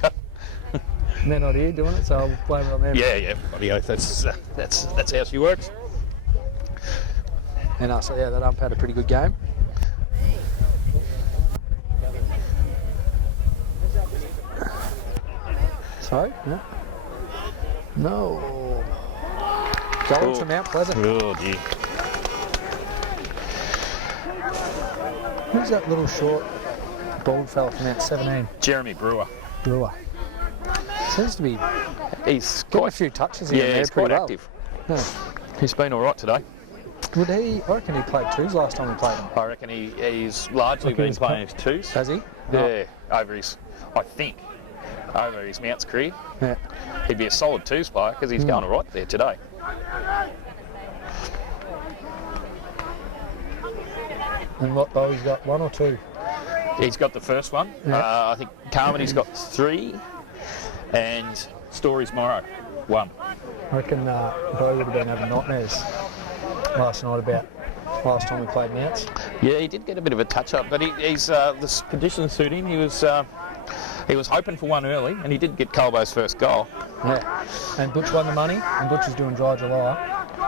And they're not here doing it, so I'll blame it on them. Yeah. Bloody oath. That's how she works. And so yeah, that ump had a pretty good game. So, yeah. No. Goal to Mount Pleasant. Oh dear. Who's that little short, bald fella from Mount 17? Jeremy Brewer. Seems to be He's getting a quite few touches here and there he's pretty quite well. active. Yeah. He's been all right today. I reckon he played 2s last time we played him. I reckon he's largely Okay, been he's playing his 2s. Has he? Yeah, over his Mounts career. Yeah. He'd be a solid 2s player because he's going all right there today. And what, Bowie's got 1 or 2? He's got the first one. Yeah. I think Carmody's got 3, and Story's Morrow 1. I reckon Bowie would have been having nightmares last night about last time we played Mounts. Yeah, he did get a bit of a touch-up, but he's the conditions suit him. He was hoping for one early, and he did get Colbo's first goal. Yeah. And Butch won the money, and Butch is doing Dry July,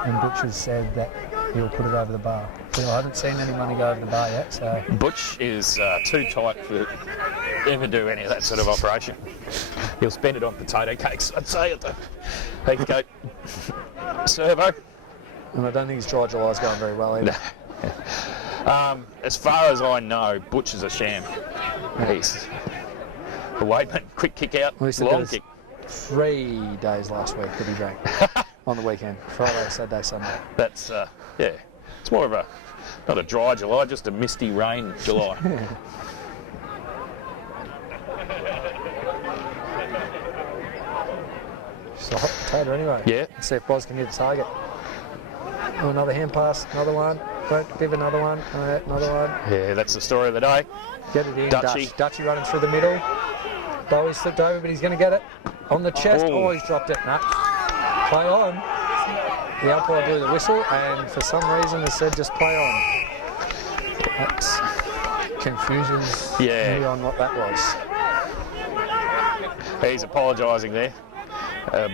and Butch has said that he'll put it over the bar. So I haven't seen any money go over the bar yet, so... Butch is too tight to ever do any of that sort of operation. He'll spend it on potato cakes, I'd say, at the Heathcote servo. And I don't think his Dry July's going very well either. As far as I know, Butch is a sham. He's a Wademan, quick kick out, Well, he said long there was kick. 3 days last week that he drank on the weekend. Friday, Saturday, Sunday. That's, it's more of not a dry July, just a misty rain July. Just a hot potato anyway. Yeah. Let's see if Boz can hit the target. Oh, another hand pass, another one. Don't give another one. Another one. Yeah, that's the story of the day. Get it in, Dutchy. Dutchy running through the middle. Bowie's slipped over, but he's going to get it on the chest. Oh. Oh, he's dropped it. Nah. Play on. The umpire blew the whistle, and for some reason has said just play on. That's confusion's Yeah. on what that was. He's apologising there.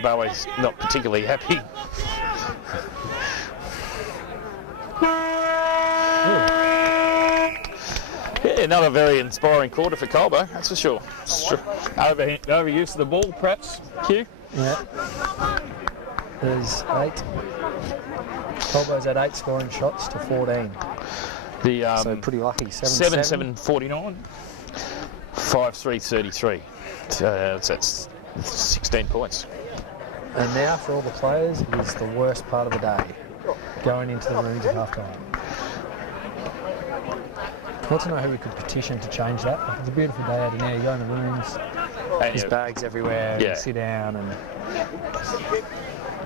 Bowie's not particularly happy. Yeah, another very inspiring quarter for Colbo, that's for sure. Overuse of the ball, perhaps, Q? Yeah. There's 8. Colbo's had 8 scoring shots to 14. So pretty lucky. 7-7-49, 5-3-33. That's 16 points. And now for all the players, it is the worst part of the day. Going into the rooms at half time. I want to know who we could petition to change that. Like, it's a beautiful day out in there. You go in the rooms, And there's bags everywhere, Yeah. you sit down and... I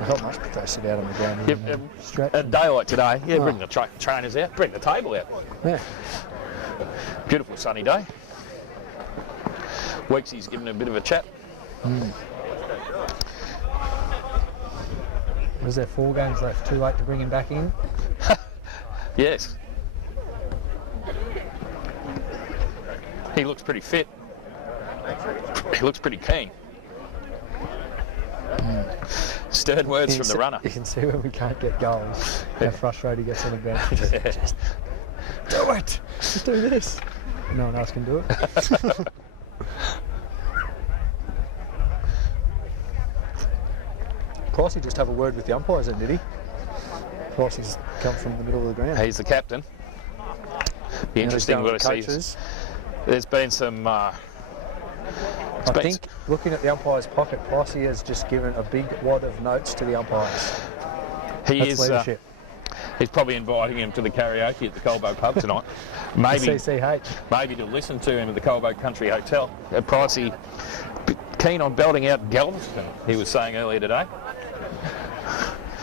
not much prefer to sit out on the ground. Yep, and stretch a and- day like today, bring the trainers out, bring the table out. Yeah. Beautiful sunny day. Weeksy's given a bit of a chat. Was there 4 games left? Too late to bring him back in? Yes. He looks pretty fit. He looks pretty keen. Stern words from the runner. You can see when we can't get goals, how frustrated he gets on the bench. Just do it! Just do this! No one else can do it. Pricey just have a word with the umpires then, did he? Pricey's come from the middle of the ground. He's the captain. Be interesting what I see. There's been some I think looking at the umpire's pocket, Posse has just given a big wad of notes to the umpires. That's leadership. He's probably inviting him to the karaoke at the Colbo pub tonight. Maybe CCH. Maybe to listen to him at the Colbo Country Hotel. Pricey keen on belting out Galveston, he was saying earlier today.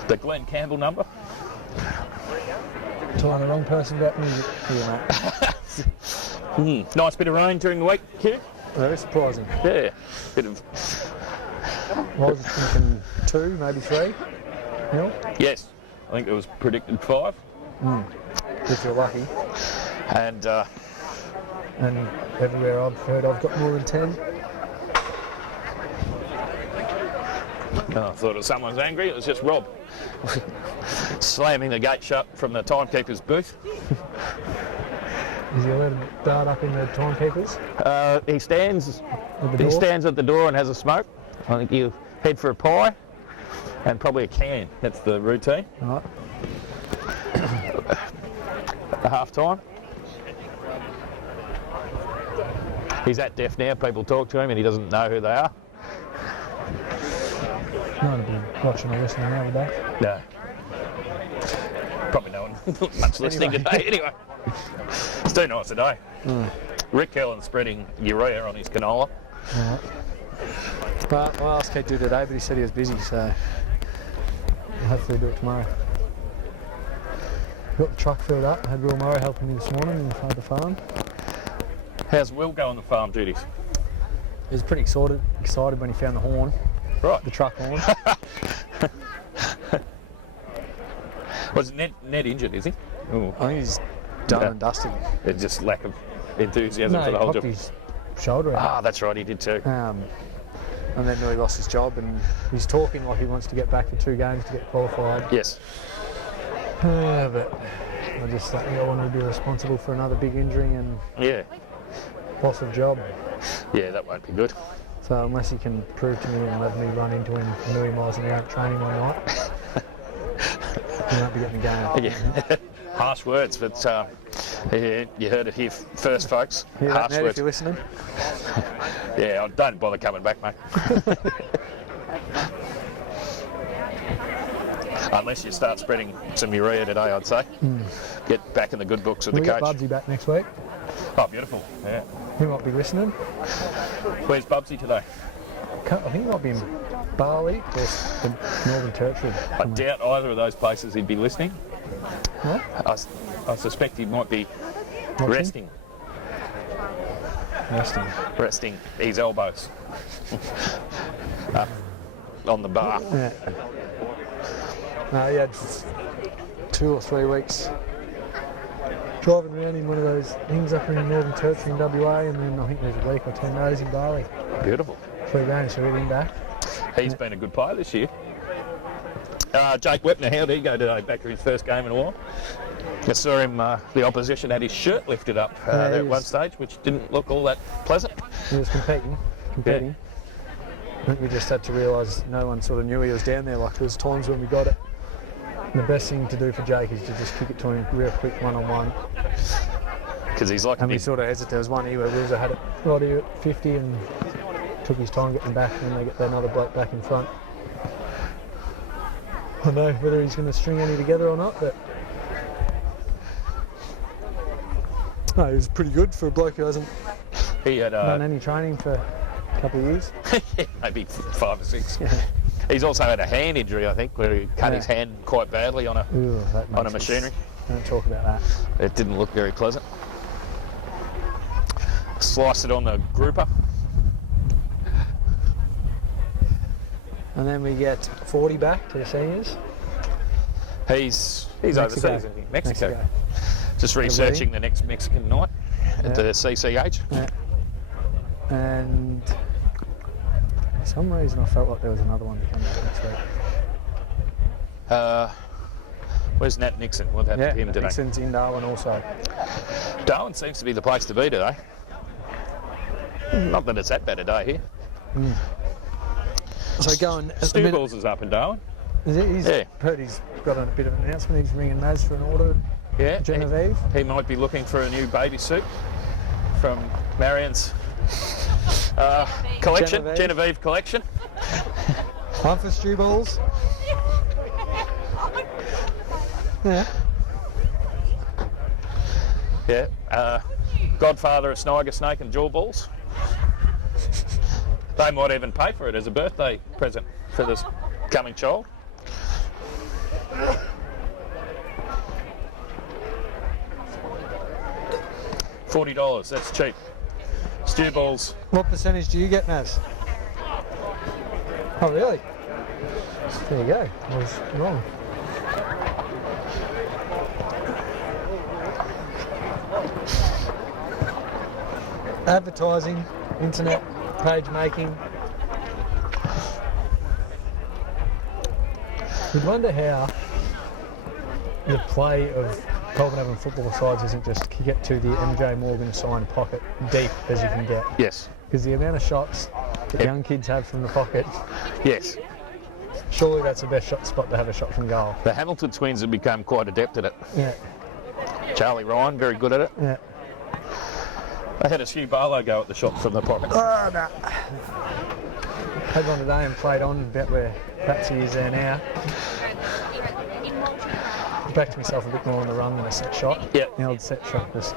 The Glenn Campbell number. Telling the wrong person about music here, mate. Nice bit of rain during the week, Hugh. Very surprising. Yeah. Bit of. I was thinking 2, maybe 3. Neil? Yes. I think it was predicted 5. If you're lucky. And everywhere I've heard I've got more than 10. I thought it was someone's angry. It was just Rob slamming the gate shut from the timekeeper's booth. Is he allowed to dart up in the timekeepers? He stands. At the He door? stands at the door and has a smoke. I think you head for a pie and probably a can. That's the routine. Right. At half time. He's that deaf now. People talk to him and he doesn't know who they are. Not a big watching or listening nowadays. No. Probably no one much listening today anyway. It's too nice today. Rick Hellen's spreading urea on his canola. Right. But I asked Kate to do today, but he said he was busy, so we'll hopefully do it tomorrow. Got the truck filled up. Had Will Murray helping me this morning inside the farm. How's Will go on the farm duties? He was pretty excited when he found the horn. Right. The truck horn. Was Ned injured, is he? Ooh. I think he's done and dusted. It's just lack of enthusiasm for the whole he job. popped his shoulder out. Ah, that's right, he did too. And then nearly lost his job, and he's talking like he wants to get back for 2 games to get qualified. Yes. But I just don't want to be responsible for another big injury and Yeah. loss of job. Yeah, that won't be good. So unless he can prove to me and let me run into him a million miles an hour at training one night, he won't be getting the game. Yeah. Harsh words, but yeah, you heard it here first, folks. Hear that, Harsh Ned, words. if you're listening. Yeah, don't bother coming back, mate. Unless you start spreading some urea today, I'd say. Get back in the good books with We the got coach. Bubsy back next week. Oh, beautiful. Yeah. He might be listening. Where's Bubsy today? I think he might be in Bali or the Northern Territory. I doubt either of those places he'd be listening. What? I suspect he might be Watching? resting his elbows up on the bar. Yeah. No, he had 2 or 3 weeks driving around in one of those things up in the Northern Territory in WA, and then I think there's a week or 10 days in Bali. Beautiful. 3 games, so everything back. He's been a good player this year. Jake Wepner, how did he go today? Back to his first game in a while. I saw him, the opposition had his shirt lifted up there at one stage, which didn't look all that pleasant. He was competing. Yeah. I think we just had to realise no one sort of knew he was down there. Like, there was times when we got it. And the best thing to do for Jake is to just kick it to him real quick, one-on-one. Because he's like And we sort of hesitated. There was one here where Wilser had it right here at 50 and took his time getting back, and then they get another bloke back in front. I don't know whether he's going to string any together or not, but no, he was pretty good for a bloke who hasn't he had done any training for a couple of years. maybe 5 or 6. Yeah. He's also had a hand injury, I think, where he cut his hand quite badly on a Ooh, that on a makes machinery. us- Don't talk about that. It didn't look very pleasant. Sliced it on the grouper. And then we get 40 back to the seniors. He's Mexico. overseas in Mexico. Just researching the next Mexican night at the CCH. Yeah. And for some reason I felt like there was another one to come back next week. Where's Nat Nixon? What happened to him today? Nixon's in Darwin also. Darwin seems to be the place to be today. Not that it's that bad a day here. So going at the minute, Stewballs is up in Darwin. he's heard he's got a bit of an announcement. He's ringing Maz for an order. Yeah, Genevieve. he might be looking for a new baby suit from Marion's Collection, Genevieve. Genevieve collection. One for stew balls. Yeah. Yeah. Godfather of Sniger Snake and Jaw Balls. They might even pay for it as a birthday present for this coming child. $40, that's cheap. Stew balls. What percentage do you get, Naz? Oh, really? There you go. I was wrong. Advertising, internet, page making. You'd wonder how the play of Colbo football sides isn't just kick it to the MJ Morgan signed pocket deep as you can get. Yes. Because the amount of shots that Yep. young kids have from the pocket, Yes. surely that's the best shot spot to have a shot from goal. The Hamilton twins have become quite adept at it. Yeah, Charlie Ryan, very good at it. yeah. They had a Stu Barlow go at the shot from the pocket. Oh, no. Had one today and played on about where Patsy is there now. Backed myself a bit more on the run than a set shot. Yep. The old set shot was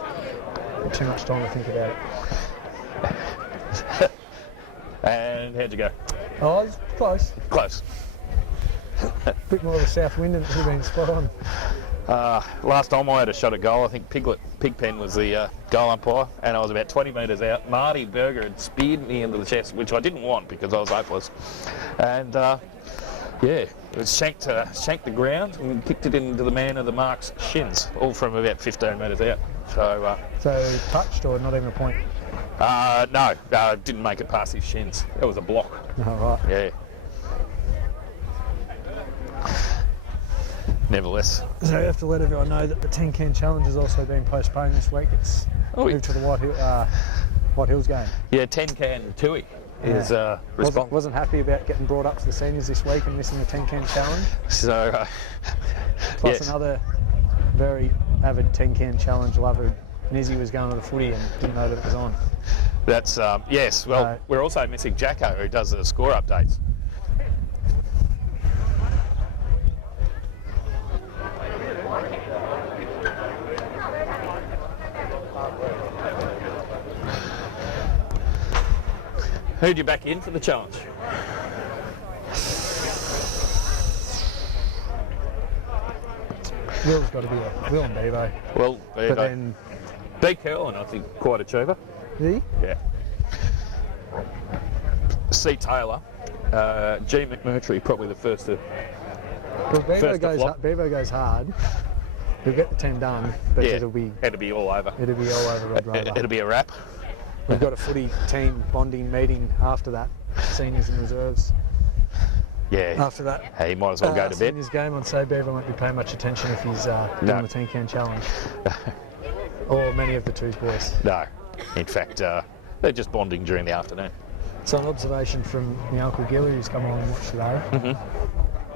too much time to think about it. And how'd you go? Oh, it was close. Close. A bit more of a south wind and it would have been spot on. Last time I had a shot at goal, I think Pigpen was the goal umpire, and I was about 20 metres out. Marty Berger had speared me into the chest, which I didn't want because I was hopeless. And yeah, it was shanked the ground and kicked it into the man of the mark's shins, all from about 15 metres out. So So touched or not even a point? no, didn't make it past his shins. It was a block. Oh, right. Yeah. Nevertheless. So you have to let everyone know that the 10 can challenge has also been postponed this week. It's moved to the White Hills game. Yeah, 10 can Tui is responsible. Wasn't happy about getting brought up to the seniors this week and missing the 10 can challenge. So, Plus yes. another very avid 10 can challenge lover, Nizzy, was going to the footy and didn't know that it was on. That's, yes, well, Right. we're also missing Jacko, who does the score updates. Who'd you back in for the challenge? Will's got to be a Will and Bevo. Well, But then, B. Curlin, I think, quite achiever. he? Yeah. C. Taylor, G. McMurtry, probably the first to. Well, First to flop. Bevo goes hard. He'll get the team done, but Yeah, it'll be all over. all over Rod Rover. It'll be a wrap. We've got a footy team bonding meeting after that, seniors and reserves. Yeah. After that, Hey, you might as well go to bed. seniors game, I'd say Bevo won't be paying much attention if he's doing the 10 can challenge. Or many of the twos boys. No. In fact, they're just bonding during the afternoon. So an observation from my Uncle Gilly, who's come along and watched today.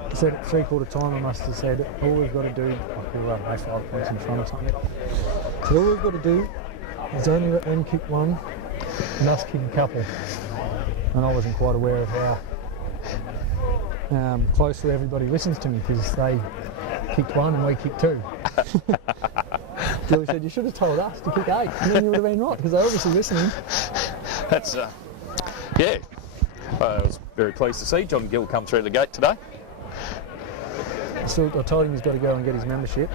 He said at 3/4 time, I must have said, all we've got to do, we were 5 points in front or something. So all we've got to do is only let them kick one and us kick a couple. And I wasn't quite aware of how closely everybody listens to me, because they kicked one and we kicked two. Gilly said, you should have told us to kick 8, and then you would have been right, because they're obviously listening. That's, yeah. I was very pleased to see John Gill come through the gate today. So I told him he's got to go and get his membership.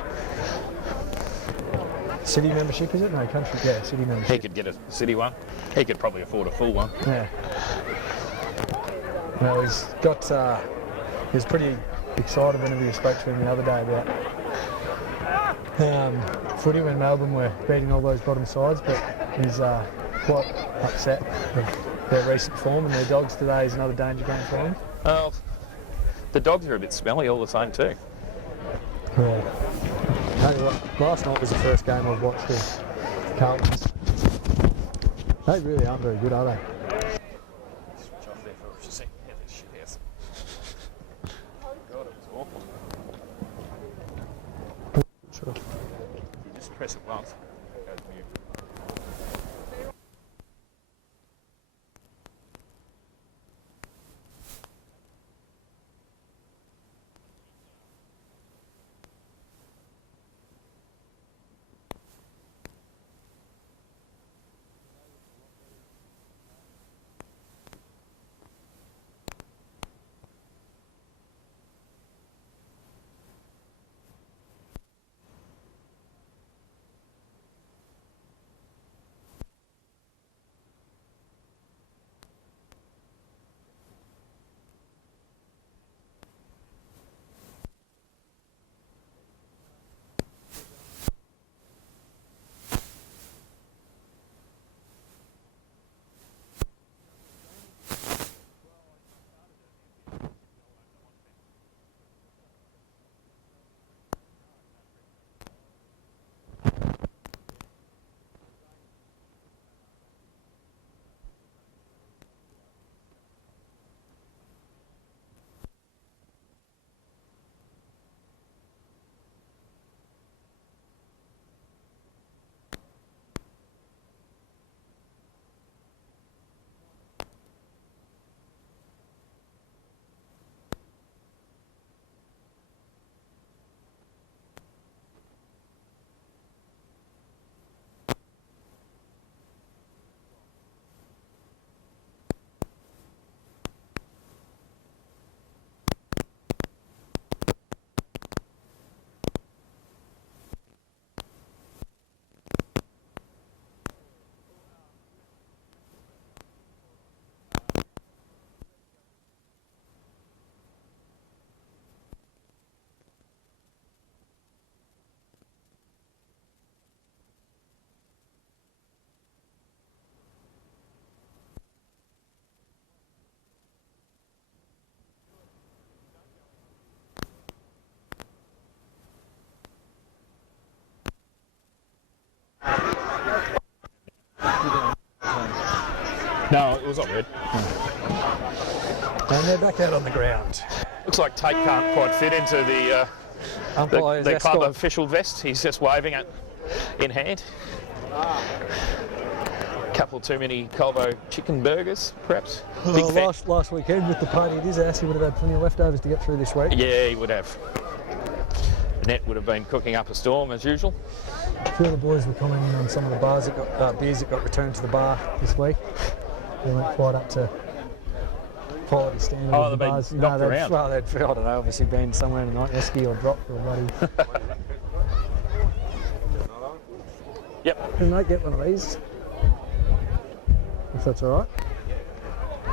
City membership, is it? No, country. Yeah, city He membership. could get a city one. He could probably afford a full one. Yeah. Well, he's got. He was pretty excited whenever you spoke to him the other day about footy when Melbourne were beating all those bottom sides, but he's quite upset with their recent form, and their Dogs today is another danger game for him. Well, the Dogs are a bit smelly all the same too. Yeah. Tell you what, last night was the first game I've watched of Carlton's. They really aren't very good, are they? Switch off there for a second. Yeah, this shit house. God, it was awful. Sure. You just press it once. It goes mute. No, it was not red. And they're back out on the ground. Looks like Tate can't quite fit into the Umpire's club escort. official vest. He's just waving it in hand. Couple too many Colbo chicken burgers, perhaps. Big fan. Last weekend with the party at his house, he would have had plenty of leftovers to get through this week. Yeah, he would have. Net would have been cooking up a storm as usual. A few of the boys were commenting on some of the beers that got returned to the bar this week. They went quite up to quality standards. Oh, of the they've been bars. knocked around. Well, they'd, I don't know, obviously been somewhere in the night, esky or dropped or bloody. Yep. Can they get one of these? If that's all right.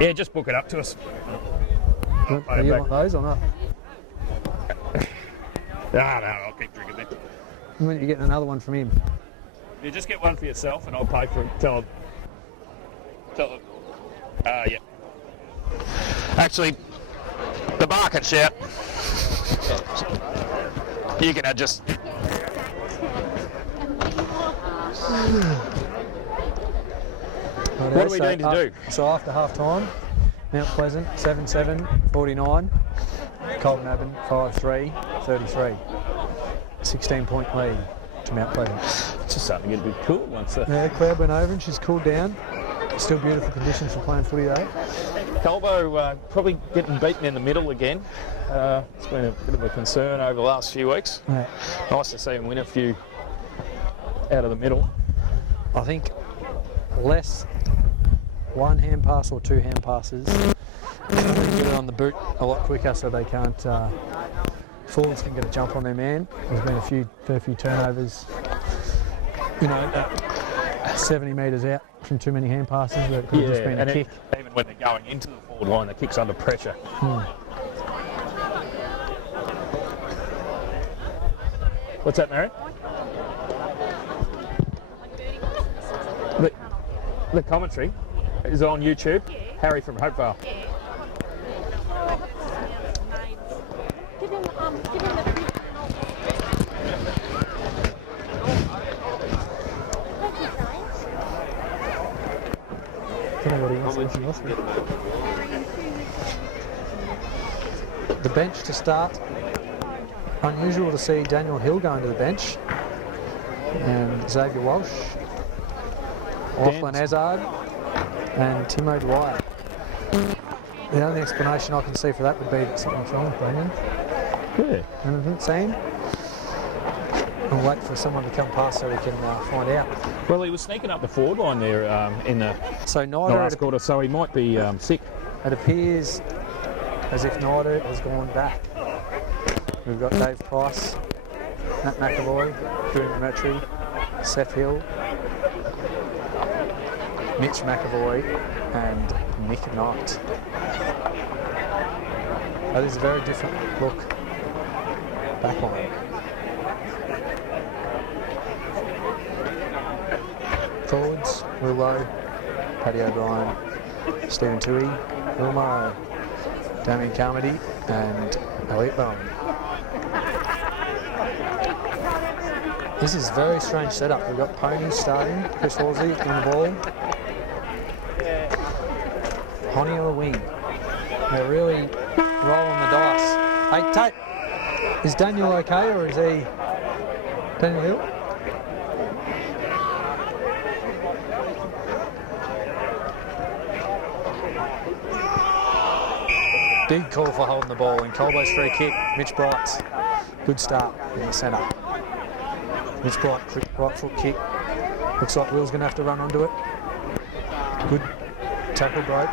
Yeah, just book it up to us. Do Pay it you back. want those or not? No, I'll keep drinking then. When you getting another one from him? You just get one for yourself and I'll pay for it. Tell him. Yeah. Actually, the bar can shout. You can adjust. What do we need to do? So after half time, Mount Pleasant 7-7, 49. Colton Abbon 5-3, 33. 16-point lead to Mount Pleasant. It's just starting to get a bit cool once. Yeah, cloud went over and she's cooled down. Still beautiful conditions for playing footy though. Colbo probably getting beaten in the middle again. It's been a bit of a concern over the last few weeks. Yeah. Nice to see him win a few out of the middle. I think less one hand pass or two hand passes. Get it on the boot a lot quicker so they can't. Forwards can get a jump on their man. There's been a fair few turnovers. You know, 70 metres out from too many hand passes. Where it could have just been a kick. Even when they're going into the forward line, the kick's under pressure. What's that, Mary? The commentary is on YouTube. Harry from Hopevale. The bench to start. Unusual to see Daniel Hill going to the bench. And Xavier Walsh. Lachlan Hazard and Timo Dwyer. The only explanation I can see for that would be that something's wrong with Brendan. Yeah. Anything seen? I'll wait for someone to come past so we can find out. Well, he was sneaking up the forward line there in the So last Nida, quarter, so he might be sick. it appears as if Nida has gone back. We've got Dave Price, Matt McAvoy, Kieran Metry, Seth Hill, Mitch McAvoy and Nick Knight. That is a very different look back line. Forwards, Will Lowe, Paddy O'Brien, Stephen Tui, Will Morrow, Damien Carmody and Elliot Bowen. This is a very strange setup. We've got Pony starting, Chris Halsey on the ball. Honey on the wing. They're really rolling the dice. Hey, Tate, is Daniel okay or is he Daniel Hill? Big call for holding the ball in Colbo's free kick. Mitch Bright's good start in the centre. Mitch Bright, quick right foot kick. Looks like Will's going to have to run onto it. Good tackle break.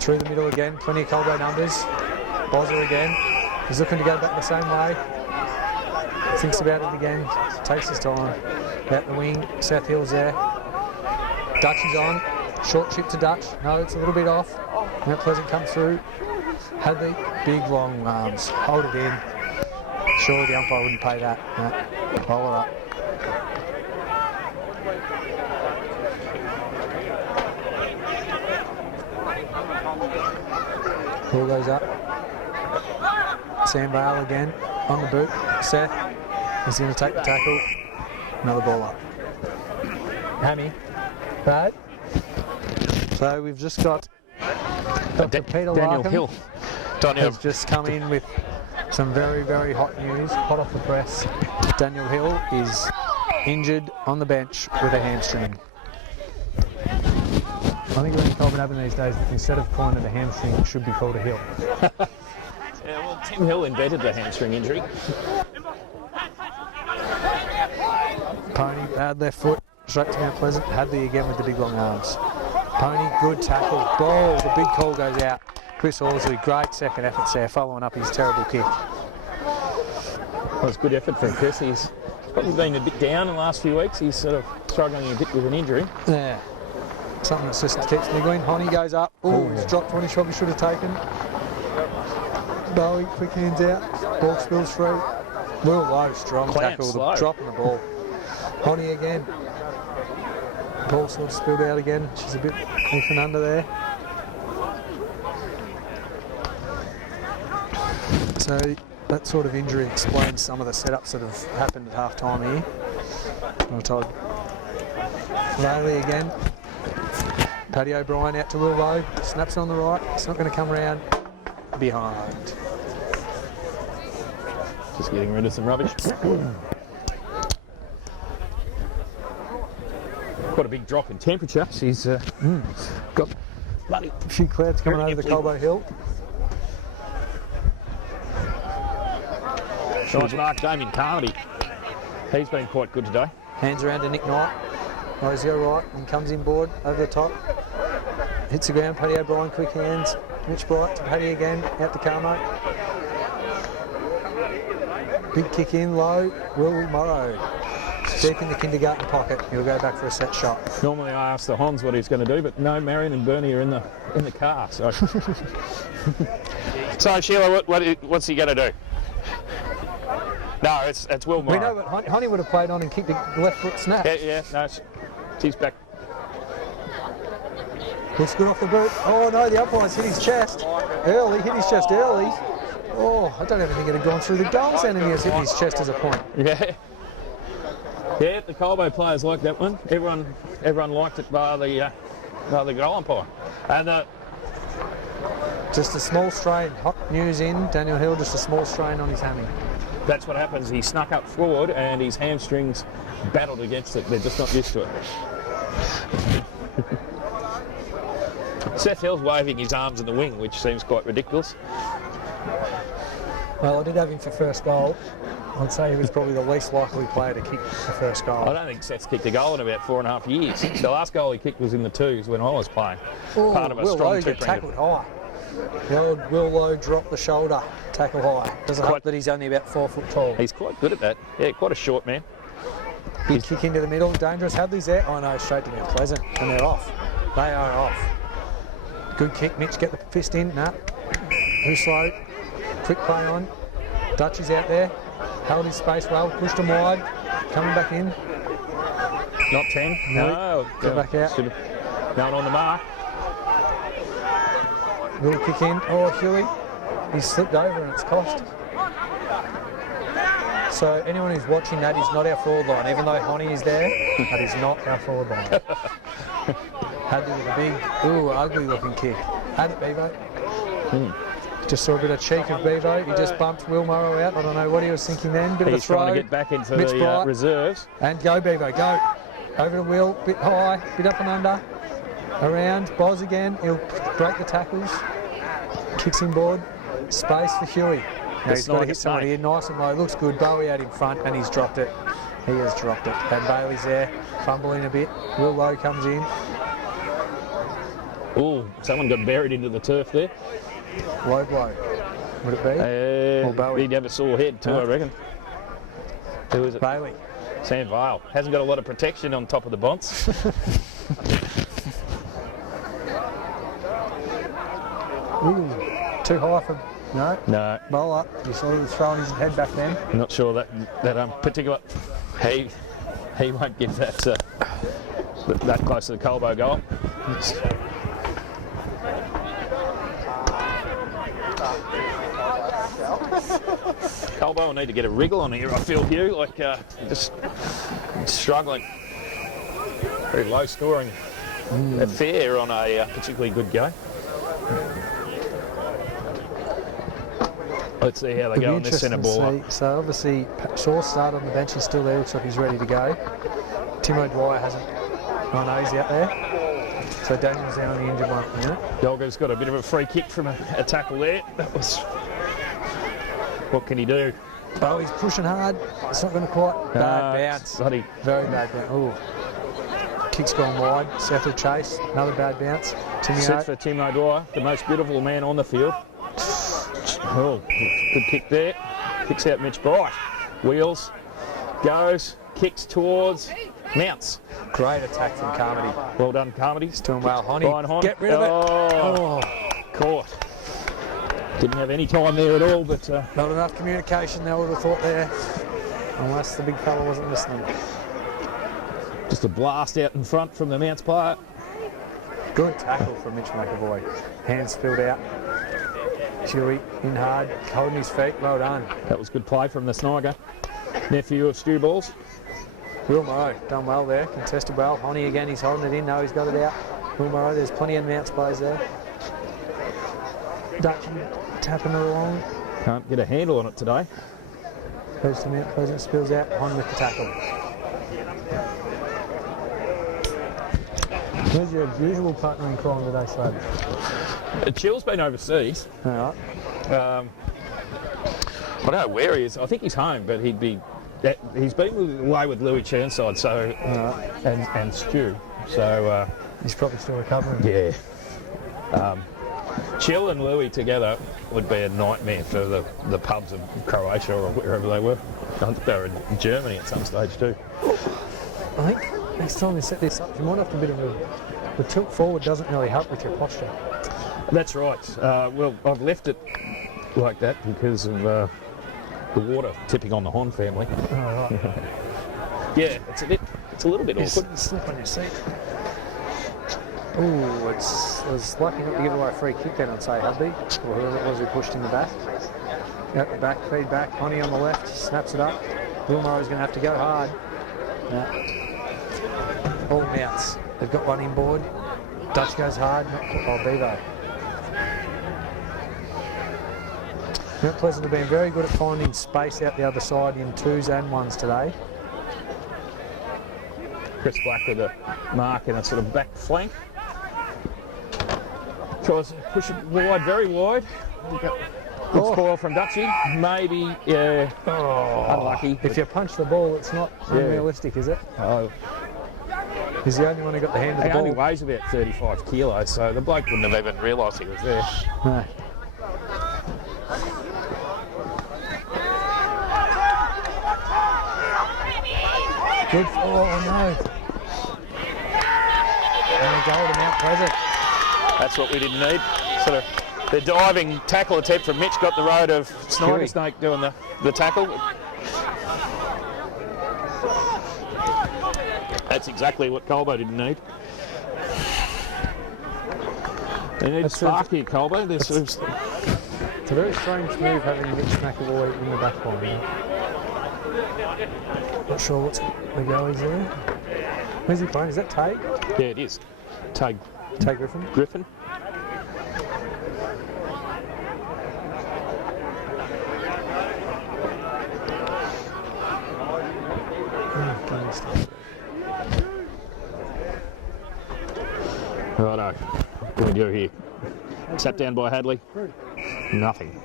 Through the middle again, plenty of Colbo numbers. Bozza again. He's looking to go back the same way. Thinks about it again. Takes his time. Out the wing, Seth Hill's there. Dutch is on. Short chip to Dutch. No, it's a little bit off. Mount Pleasant come through. Had the big long arms. Hold it in. Surely the umpire wouldn't pay that. No. Roll it up. Ball goes up. Sam Bale again on the boot. Seth is going to take the tackle. Another ball up. Hammy. Bad. So we've just got Dr. Peter Daniel Larkin Hill. Daniel, has just come in with some very, very hot news, hot off the press. Daniel Hill is injured on the bench with a hamstring. I think we're in Colbo happen these days, instead of calling it a hamstring, it should be called a hill. yeah, well, Tim Hill invented the hamstring injury. Pony, bad left foot, straight to Mount Pleasant. Hadley again with the big long arms. Pony, good tackle. Ball, the big call goes out. Chris Horsley, great second effort there, following up his terrible kick. Well, it's good effort from Chris. He's probably been a bit down in the last few weeks. He's sort of struggling a bit with an injury. Yeah. Something that just keeps niggling. Honey goes up. Oh, he's dropped one he probably should have taken. Bowie, quick hands out. Ball spills through. Will Lowe, strong tackle. Dropping the ball. Honey again. Ball sort of spilled out again. She's a bit off and under there. So that sort of injury explains some of the setups that have happened at half time here. I'm told. Riley again. Paddy O'Brien out to Will Lowe. Snaps on the right. It's not going to come around behind. Just getting rid of some rubbish. Quite a big drop in temperature. She's got bloody A few clouds coming over the Colbo Hill. nice mark, Damien Carmody. He's been quite good today. Hands around to Nick Knight. Rosio right and comes inboard over the top. Hits the ground. Paddy O'Brien, quick hands. Mitch Bright to Paddy again. Out to Carmo. Big kick in low. Will Morrow. Deep in the kindergarten pocket. He'll go back for a set shot. Normally I ask the Hons what he's going to do, but no, Marion and Bernie are in the car. So, so Sheila, what's he going to do? No, it's Will Morrow. We know what Honey would have played on and kicked the left foot snap. Yeah, no, she's back. Looks good off the boot. Oh no, the umpire's hit his chest early. Hit his chest early. Oh, I don't even think it had gone through the goal sound and he was hitting his chest as a point. Yeah. Yeah, the Colbo players liked that one. Everyone liked it bar the goal umpire. And just a small strain. Hot news in. Daniel Hill, just a small strain on his hammy. That's what happens. He snuck up forward and his hamstrings battled against it. They're just not used to it. Seth Hill's waving his arms in the wing, which seems quite ridiculous. Well, I did have him for first goal. I'd say he was probably the least likely player to kick the first goal. I don't think Seth's kicked a goal in about 4.5 years. The last goal he kicked was in the twos when I was playing. Part of a Will strong Lowe got tackled high. The old Will Lowe dropped the shoulder, tackle high. Doesn't help that he's only about 4 foot tall. He's quite good at that. Yeah, quite a short man. Big kick into the middle, dangerous. Hadley's there. Oh no, straight to Mount Pleasant, and they're off. They are off. Good kick, Mitch. Get the fist in. Nah. Too slow. Quick play on. Dutch is out there. Held his space well. Pushed him wide. Coming back in. Not 10. No. Get back out. No one on the mark. Little kick in. Oh, Huey. He's slipped over and it's cost. So anyone who's watching that is not our forward line. Even though Honey is there, that is not our forward line. Hadley with a big, ugly looking kick. Had it, Bevo. Just saw a bit of cheek of Bevo. He just bumped Will Morrow out. I don't know what he was thinking then. Bit of a throw. He's trying to get back into Mitch the Bright. reserves. And go, Bevo, go. Over to Will, bit high, bit up and under. Around, Boz again. He'll break the tackles. Kicks inboard. Space for Huey. Now he's got to hit someone here nice and low. Looks good. Bowie out in front and he's dropped it. He has dropped it. And Bailey's there, fumbling a bit. Will Lowe comes in. Oh, someone got buried into the turf there. Low blow. Would it be? Or Bowie? He'd have a sore head too, I reckon. Who is it? Bailey. Sam Vale. Hasn't got a lot of protection on top of the bonce. Ooh, too high for... No. Bowl up. You saw he was throwing his head back then. I'm not sure that particular... He won't give that that close to the Colbo goal. Colbo will need to get a wriggle on here, I feel, Hugh. Like, just struggling. Very low scoring fair on a particularly good go. Let's see how they go on this centre ball. So obviously Shaw's started on the bench. He's still there. Looks like he's ready to go. Timo Dwyer hasn't. I know he's out there. So Daniel's down on the injured one at the minute. Dogger's got a bit of a free kick from a tackle there. That was. What can he do? Oh, he's pushing hard. It's not going to quite. Bad bounce. Bloody. Very bad bounce. Ooh. Kick's gone wide. Settle chase. Another bad bounce. Set for Timo Dwyer, the most beautiful man on the field. Oh, good kick there. Kicks out Mitch Bright. Wheels. Goes. Kicks towards. Mounts. Great attack from Carmody. Well done, Carmody. He's doing well. Brian Hon. Get rid of it. Oh. Caught. Didn't have any time there at all, but... Not enough communication, they would have thought there. Unless the big fella wasn't listening. Just a blast out in front from the Mounts player. Good tackle from Mitch McAvoy. Hands filled out. Chewy in hard, holding his feet. Well done. That was good play from the Sniger. Nephew of Stu Balls. Will Morrow done well there. Contested well. Honey again, he's holding it in. No, he's got it out. Will Morrow, there's plenty of Mounts plays there. Dutchy tapping it along. Can't get a handle on it today. Goes to Mount Pleasant, spills out. Hon with the tackle. Where's your usual partner in crime today, Slade? Chill's been overseas. All right. I don't know where he is. I think he's home, but he's been away with Louis Churnside, so and Stu. So he's probably still recovering. Yeah. Chill and Louis together would be a nightmare for the pubs of Croatia or wherever they were. I think they were in Germany at some stage too. I think next time you set this up, you might have to bit of the tilt forward doesn't really help with your posture. That's right. Well, I've left it like that because of the water tipping on the Hon family. Oh, right. Yeah, it's a little bit awkward. You slip on your seat. Ooh, it was lucky not to give away a free kick then, I'd say, Hubby, or whoever it was who pushed in the back. Out the back, feed back, Honey on the left, snaps it up. Will Morrow's going to have to go hard. All Mounts. They've got one inboard. Dutch goes hard, Bevo. Mount Pleasant have been very good at finding space out the other side in twos and ones today. Chris Black with a mark in a sort of back flank. Tries to push it wide, very wide. Good spoil from Dutchy. Maybe, yeah. Unlucky. If you punch the ball, it's not unrealistic, is it? Oh. He's the only one who got the hand of the He ball. only weighs about 35 kilos, so the bloke wouldn't have even realised he was there. No. Good. Oh, no. And a goal to Mount Pleasant. That's what we didn't need. Sort of the diving tackle attempt from Mitch got the road of Snider Snake doing the tackle. That's exactly what Colbo didn't need. They need a spark here, Colbo. It's a very strange move having Mitch McAvoy in the back line. Not sure what's the go is there. Where's he playing? Is that Tay? Yeah, it is. Tay Griffin. Griffin. Righto. What do we do here? Sat down by Hadley. Nothing.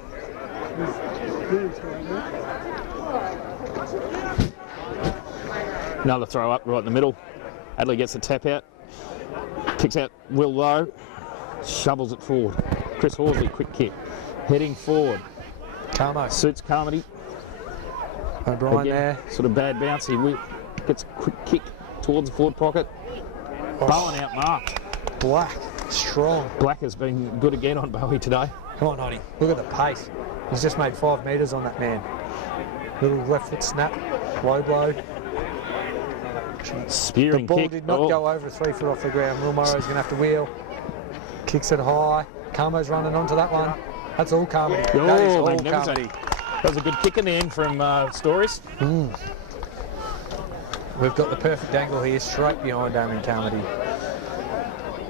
Another throw up right in the middle. Hadley gets the tap out. Kicks out Will Lowe. Shovels it forward. Chris Horsley, quick kick. Heading forward. Carmo. Suits Carmody. O'Brien again, there. Sort of bad bounce. He gets a quick kick towards the forward pocket. Bowen out marked. Black. Strong. Black has been good again on Bowie today. Come on, Honey. Look at the pace. He's just made 5 metres on that man. Little left foot snap. Low blow. Spearing the ball kick. did not go over 3 foot off the ground. Will Morrow's going to have to wheel. Kicks it high. Carmo's running onto that one. That's all Carmody. Oh, that is all magnificent. Carmody. That was a good kick in the end from Stories. We've got the perfect angle here, straight behind Damon Carmody.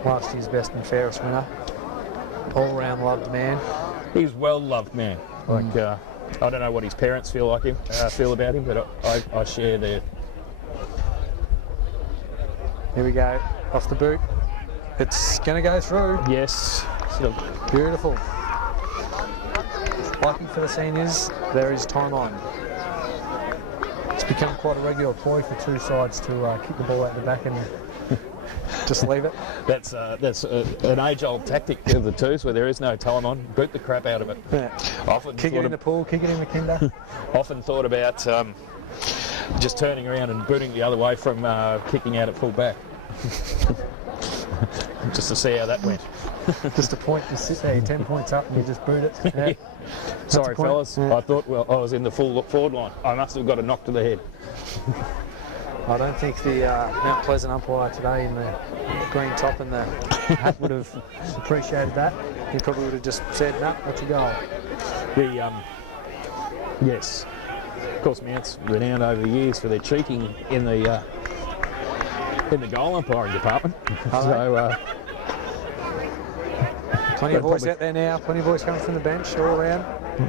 last year's best and fairest winner. All-round loved man. He's well-loved man. Like, I don't know what his parents feel about him, but I share their... Here we go, off the boot. It's going to go through. Yes. Beautiful. Lucky for the seniors, there is time on. It's become quite a regular ploy for two sides to kick the ball out the back and just leave it. That's an age-old tactic of the twos where there is no time on. Boot the crap out of it. Yeah. Often Kick it in the pool, kick it in the kinder. Often thought about just turning around and booting the other way from kicking out at full back. Just to see how that went. Just a point, you sit there, you're 10 points up and you just boot it. Yeah. Sorry fellas, I thought I was in the full forward line. I must have got a knock to the head. I don't think the Mount Pleasant umpire today in the green top and the hat would have appreciated that. He probably would have just said, no, that's a goal. Yes. Of course, Mount's renowned over the years for their cheating in the goal umpiring department. So, plenty of boys out there now, plenty of boys coming from the bench all around.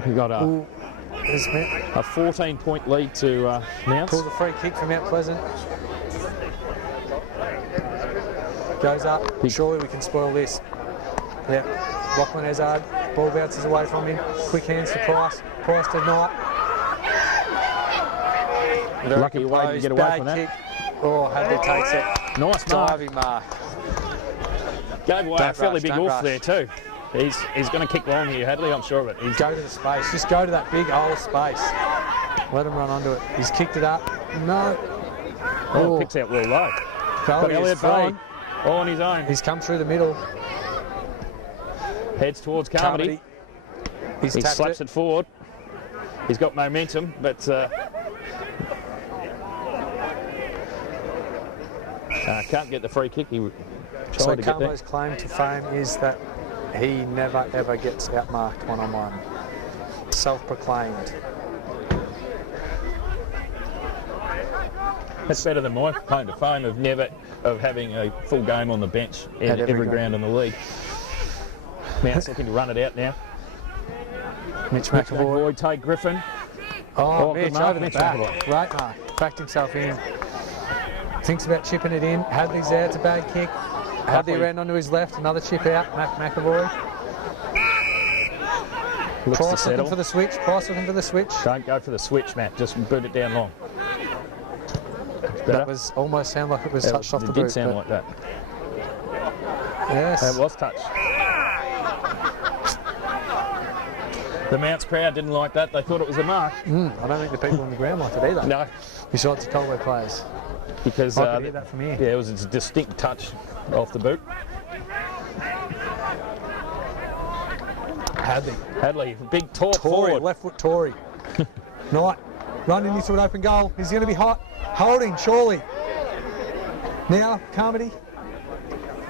we got a There's Mount. 14-point lead to Mount. Pulls a free kick from Mount Pleasant. Goes up. Surely we can spoil this. Yep. Lachlan Hazard. Ball bounces away from him. Quick hands to Price. Price to Knight. Lucky way to get away from that. Kick. Oh, Hadley takes it. Nice mark. Diving mark. Gave away Don't a fairly rush, big don't oof rush. there too. He's going to kick long here, Hadley, I'm sure of it. Go to the space. Just go to that big hole of space. Let him run onto it. He's kicked it up. No. Oh, picks out real low. Got Colby is Elliot Bay thrown. all on his own. He's come through the middle. Heads towards Carmody. He's He tapped slaps it forward. He's got momentum, but can't get the free kick. He tried So to get there. Colbo's claim to fame is that he never ever gets outmarked one-on-one. Self-proclaimed. That's better than my claim to fame of having a full game on the bench in At every every game. ground in the league. Mount's looking to run it out now. Mitch McAvoy. Take Griffin. Oh, good Mitch mark, over the Mitch back. McAvoy. Great mark. Backed himself in. Thinks about chipping it in. Hadley's there. It's a bad kick. Hadley ran onto his left. Another chip out. McAvoy. Looks to Price looking settle. for the switch. Price looking for the switch. Don't go for the switch, Matt. Just boot it down long. That was almost sound like it was touched off the boot. It did sound like that. Yes. It was touched. The Mounts crowd didn't like that. They thought it was a mark. I don't think the people on the ground liked it either. No, Besides the Colbo players. because I could hear that from here. yeah, it was a distinct touch off the boot. Hadley, big torque Tory, forward. left foot Tory. Knight running into an open goal. He's going to be hot. Holding, surely. Now, Carmody.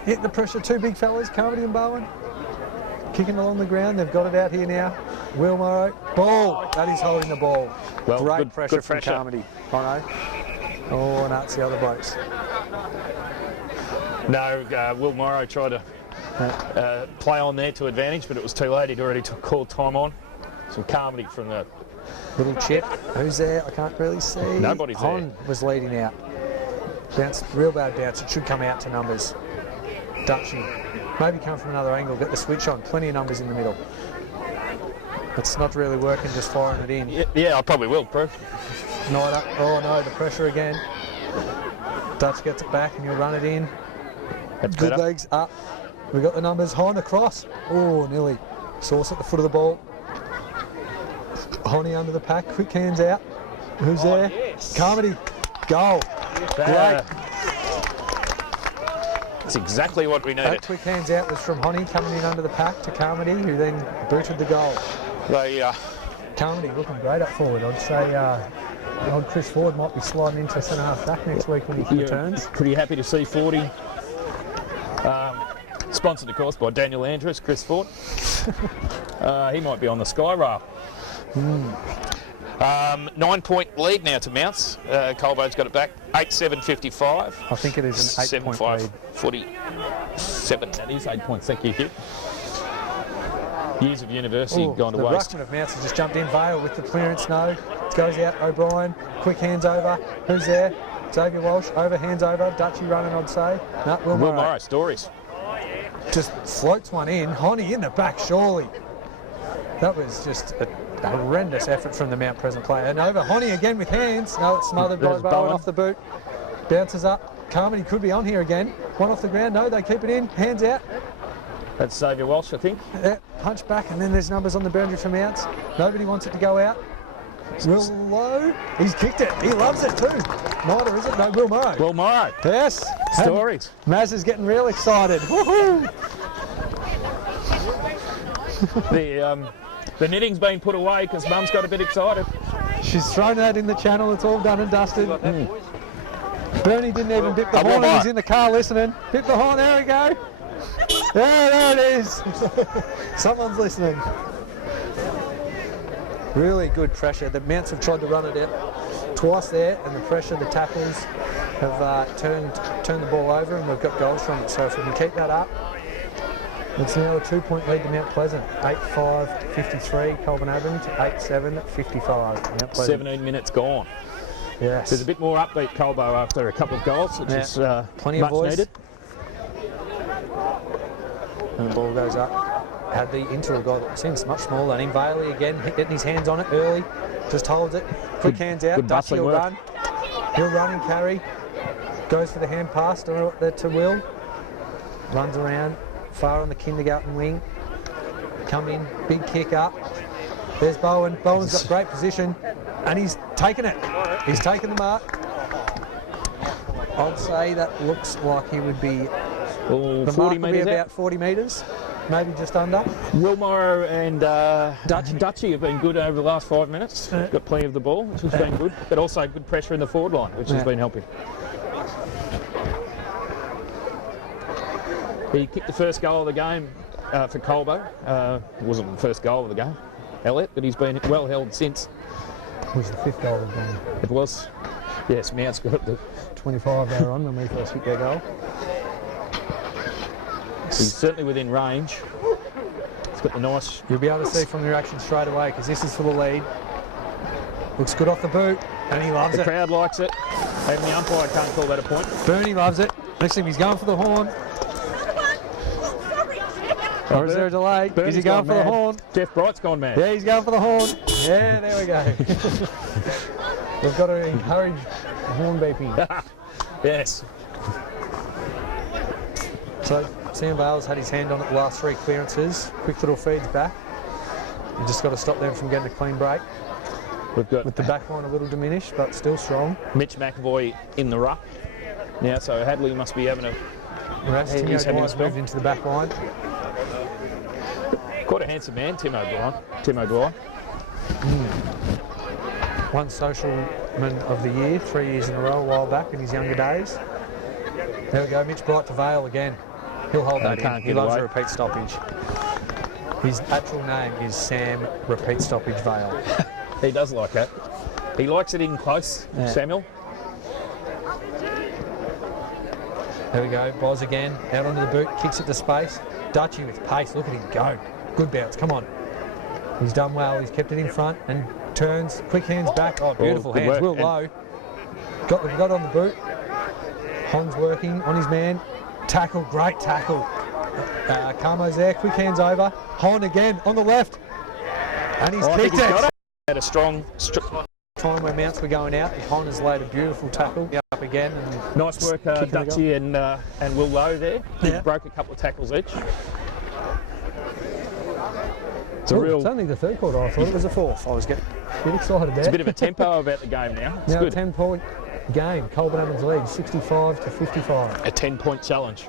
Hit the pressure. Two big fellas, Carmody and Bowen. Kicking along the ground. They've got it out here now. Will Morrow. Ball. That is holding the ball. Well, Great good pressure from pressure. Carmody. Bono. Oh, and that's the other blokes. No, Will Morrow tried to play on there to advantage, but it was too late. He'd already called time on. Some Carmody from the... Little chip. Who's there? I can't really see. Nobody's there. Hon was leading out. Bounce, real bad bounce. It should come out to numbers. Dutchy. Maybe come from another angle. Get the switch on. Plenty of numbers in the middle. It's not really working, just firing it in. Yeah, I probably will, bro. Knight. Oh no, the pressure again. Dutch gets it back and you'll run it in. That's Good better. legs up. We got the numbers. Hon across. Oh, nearly. Sauce at the foot of the ball. Honey under the pack. Quick hands out. Who's there? Yes. Carmody. Goal. Great. That's exactly what we That needed. quick hands out was from Honey coming in under the pack to Carmody, who then booted the goal. They, Carmody looking great up forward. I'd say old Chris Ford might be sliding into centre half back next week when he returns. Pretty happy to see 40. Sponsored, of course, by Daniel Andrews, Chris Ford. He might be on the sky rail. 9-point lead now to Mounts. Colbo's got it back. 8-7-55. I think it is an 8-point lead. 47. That is 8 points. Thank you, Hugh. Years of university gone to the waste. ruckman of Mounts has just jumped in. Vale with the clearance. No. It goes out. O'Brien. Quick hands over. Who's there? Xavier Walsh. Over. Hands over. Dutchy running, I'd say. No, Will Morrow. Stories. Just floats one in. Honey in the back, surely. That was just a horrendous effort from the Mount Pleasant player. And over. Honey again with hands. No, it's smothered by Bowen off the boot. Bounces up. Carmody could be on here again. One off the ground. No, they keep it in. Hands out. That's Xavier Walsh, I think. Yeah, punch back, and then there's numbers on the boundary from Mounts. Nobody wants it to go out. Will Lowe, he's kicked it. He loves it too. Neither is it? No, Will Morrow. Will Morrow. Yes. Stories. And Maz is getting real excited. Woohoo! The knitting's been put away because Mum's got a bit excited. She's thrown that in the channel. It's all done and dusted. Bernie didn't even dip the horn. He's in the car listening. Dip the horn. There we go. There it is. Someone's listening. Really good pressure. The Mounts have tried to run it out twice there, and the pressure, the tackles have turned the ball over, and we've got goals from it. So if we can keep that up, it's now a 2-point lead to Mount Pleasant. 8-5-53 Colburn Avenue to 8-7-55 Mount Pleasant. 17 minutes gone. Yes. There's a bit more upbeat Colbo after a couple of goals, which is plenty much of voice. needed. And the ball goes up. Had the Intel guy that seems much smaller than him. Bailey again, getting his hands on it early. Just holds it. Quick hands out. Dutchy will run. He'll run and carry. Goes for the hand pass to Will. Runs around. Far on the kindergarten wing. Come in. Big kick up. There's Bowen. Bowen's got great position. And he's taken it. He's taken the mark. I'd say that looks like he would be... the 40 mark will be metres about 40 metres. Maybe just under. Will Morrow and Dutchy have been good over the last 5 minutes. Got plenty of the ball, which has been good. But also good pressure in the forward line, which has been helping. He kicked the first goal of the game for Colbo. It wasn't the first goal of the game, Elliot, but he's been well held since. It was the 5th goal of the game. It was. Yes, Mount's got the 25 they were on when we first hit their goal. He's certainly within range. He's got the nice... You'll be able to see from the reaction straight away because this is for the lead. Looks good off the boot and he loves it. The crowd likes it. Even the umpire can't call that a point. Bernie loves it. Next thing he's going for the horn. Or is there a delay? Is he going for the horn? Jeff Bright's gone mad. Yeah, he's going for the horn. Yeah, there we go. We've got to encourage horn beeping. Yes. So Sam Bales had his hand on it the last 3 clearances. Quick little feeds back. You just got to stop them from getting a clean break. We've got with the back line a little diminished, but still strong. Mitch McAvoy in the ruck now, so Hadley must be having a... He's moved into the back line. Quite a handsome man, Tim O'Brien. One socialman of the year, 3 years in a row, a while back in his younger days. There we go, Mitch Bright to Vale again. He'll hold that in. He loves a repeat stoppage. His actual name is Sam Repeat Stoppage Vale. He does like that. He likes it in close, Samuel. There we go, Boz again, out onto the boot, kicks it to space. Dutchy with pace, look at him go. Good bounce, come on. He's done well, he's kept it in front and turns, quick hands back. Oh, beautiful hands, work. Will Lowe. Got on the boot. Hon's working on his man. Tackle, great tackle. Carmo's there, quick hands over. Hon again on the left. And he's kicked it. Had a strong time where Mounts were going out. Hon has laid a beautiful tackle up again. And nice work, Dutchy and Will Lowe there. Yeah. Broke a couple of tackles each. It's only the 3rd quarter. I thought it was the 4th. I was getting a bit excited there. It's a bit of a tempo about the game now. It's now good. A 10-point game. Colburn Evans lead 65-55. A 10-point challenge.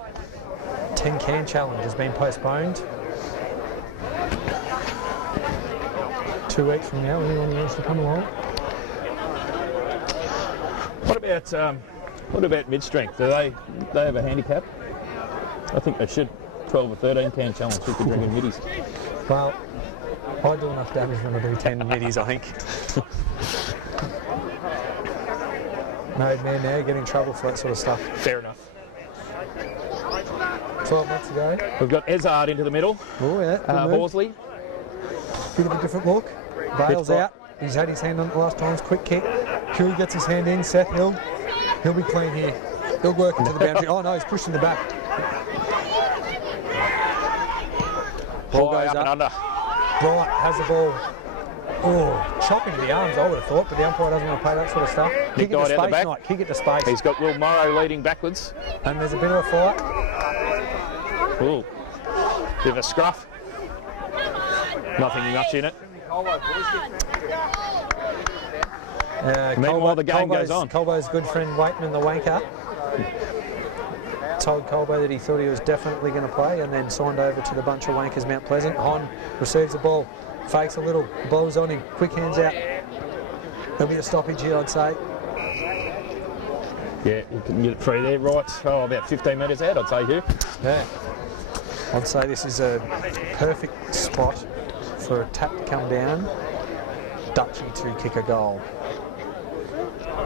10-can challenge has been postponed. 2 weeks from now, anyone wants to come along. What about mid-strength? Do they have a handicap? I think they should. 12 or 13 can challenge if they're drinking middies. Well, I do enough damage when I do 10 middies, I think. Made man now, get in trouble for that sort of stuff. Fair enough. 12 months ago. We've got Ezard into the middle. Oh, yeah. good move. Horsley. Bit of a different look. Bale's Bit out. He's had his hand on it the last times. Quick kick. Huey gets his hand in. Seth Hill. He'll be clean here. He'll work into the boundary. Oh, no, he's pushed in the back. Ball High goes up and up. under. Bryant has the ball. Oh, chopping the arms, I would have thought, but the umpire doesn't want to play that sort of stuff. Kick it to Knight out the space, back. Knight. Kick it to space. He's got Will Morrow leading backwards. And there's a bit of a fight. Ooh. Bit of a scruff. Nothing much in it. Meanwhile, the game goes on. Colbo's good friend Waitman, the wanker, told Colbo that he thought he was definitely going to play and then signed over to the bunch of wankers Mount Pleasant. Hon receives the ball, fakes a little, ball's on him, quick hands out. There'll be a stoppage here, I'd say. Yeah, you can get it free there, right? Oh, about 15 metres out, I'd say, Hugh. Yeah. I'd say this is a perfect spot for a tap to come down, Dutchie to kick a goal.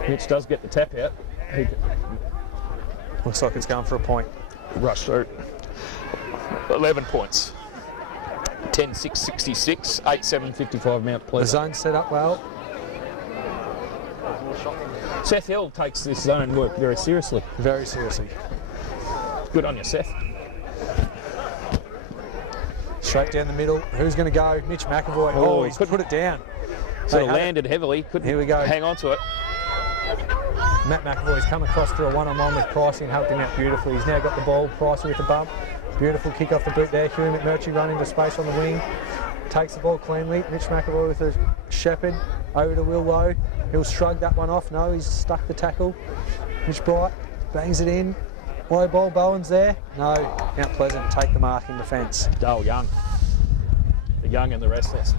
Mitch does get the tap out. He Looks like it's going for a point. rush through. 11 points. 10-6-66, 8-7-55 Mount The Pleasant. zone set up well. Seth Hill takes this zone work very seriously. Very seriously. Good on you, Seth. Straight down the middle. Who's going to go? Mitch McAvoy. Oh, he's put it down. Sort They of have landed heavily, couldn't Here we go. hang on to it. Matt McAvoy's come across for a one-on-one with Pricey and helped him out beautifully. He's now got the ball. Pricey with the bump. Beautiful kick off the boot there. Huey McMurtry running into space on the wing. Takes the ball cleanly. Mitch McAvoy with a shepherd over to Will Lowe. He'll shrug that one off. No, he's stuck the tackle. Mitch Bright bangs it in. Low ball, Bowen's there. No, Mount Pleasant take the mark in defence. Dale Young. The young and the restless.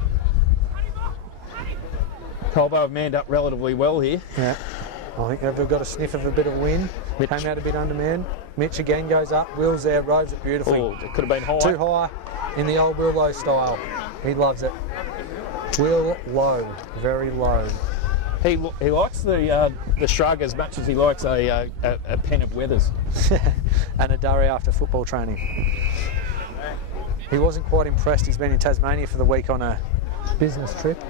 Colbo have manned up relatively well here. Yeah. I think they've got a sniff of a bit of wind. Mitch. Came out a bit undermanned. Mitch again goes up. Will's there, roves it beautifully. Oh, it could have been high. Too high in the old Will Lowe style. He loves it. Will Lowe, very low. He likes the shrug as much as he likes a pen of Weathers. And a durry after football training. He wasn't quite impressed. He's been in Tasmania for the week on a business trip.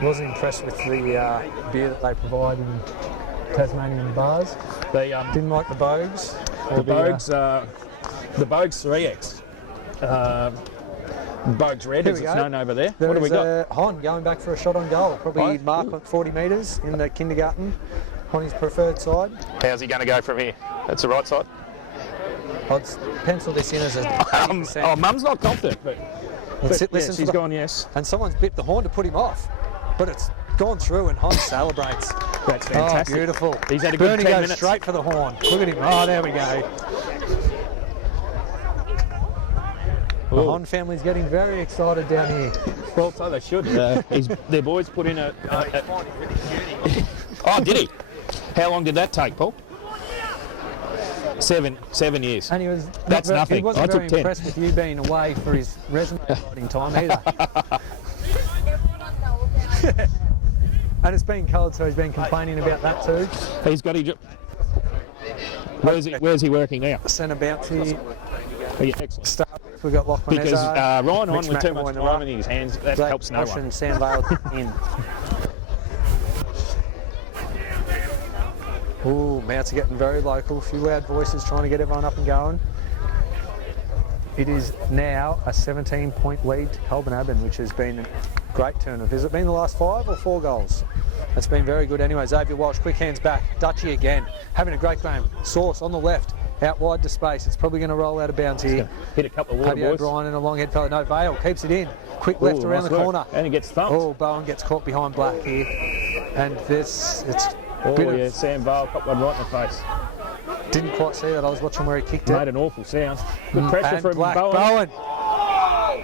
Wasn't impressed with the beer that they provide in Tasmanian bars. They Didn't like the Bogues. the Bogues 3X. Bogues Red, Here as we it's go. known over there. There What do we is, got? Hon going back for a shot on goal. Probably Hon? mark at 40 metres in the kindergarten on his preferred side. How's he going to go from here? That's the right side. I'd pencil this in as a 80%. Oh, Mum's not confident, but Listen yes, to he's the- gone yes. And someone's bit the horn to put him off, but it's gone through and Hon celebrates. That's fantastic. Oh, beautiful. He's had a good Bernie 10 goes minutes. straight for the horn. Look at him. Oh, there we go. The Ooh. Hon family's getting very excited down here. Well, so they should. Their boys put in a oh, did he? How long did that take, Paul? 7 years. And he was That's He nothing. wasn't I very took 10. impressed with you being away for his resume writing time either. And it's been cold, so he's been complaining about that too. He's got his. Where's he working now? Centre bouncy. Oh, yeah, excellent. Start. We've got Lachlan Because Ezard, Ryan on Mitch with too McAvoy much in the time ruck. in his hands, that Blake helps no Osh one. and Sam Vale in. Ooh, Mounts are getting very local. A few loud voices trying to get everyone up and going. It is now a 17-point lead to Colbo, which has been a great turnover. Has it been the last 5 or 4 goals? It's been very good anyway. Xavier Walsh, quick hands back. Dutchie again, having a great game. Sauce on the left, out wide to space. It's probably going to roll out of bounds here. Hit a couple of water Paddy boys. O'Brien and a long head fella. No, Vale keeps it in. Quick left Ooh, around nice the work. corner. And he gets thumped. Oh, Bowen gets caught behind Black here. And this, it's Oh, bit yeah, of, Sam Vale got one right in the face. didn't quite see that. I was watching where he kicked it. Made an awful sound. Good pressure And from Black, Bowen.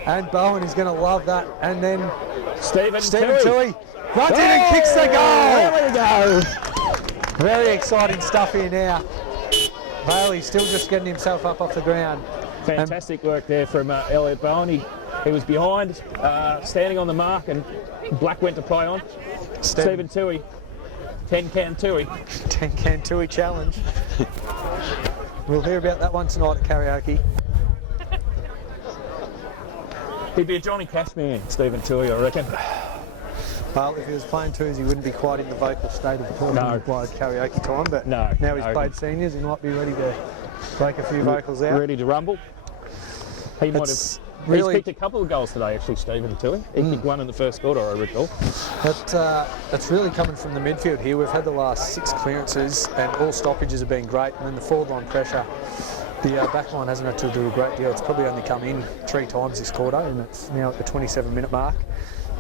And Bowen is going to love that. And then Stephen Tui runs in and kicks the goal. There we go. Very exciting stuff here now. Bailey still just getting himself up off the ground. Fantastic work there from Elliot Bowen. He was behind, standing on the mark, and Black went to play on. Stephen Toohey, 10-can Toohey. 10-can Toohey challenge. We'll hear about that one tonight at karaoke. He'd be a Johnny Cash man, Stephen Toohey, I reckon. Well, if he was playing twos, he wouldn't be quite in the vocal state of talking required karaoke time, but No, now he's played seniors, he might be ready to break a few vocals out. Ready to rumble. He might have. Really, he's kicked a couple of goals today, actually, Stephen Toohey. He kicked one in the first quarter, I recall. that's really coming from the midfield here. We've had the last 6 clearances and all stoppages have been great, and then the forward line pressure. The back line hasn't had to do a great deal. It's probably only come in 3 times this quarter, and it's now at the 27-minute mark.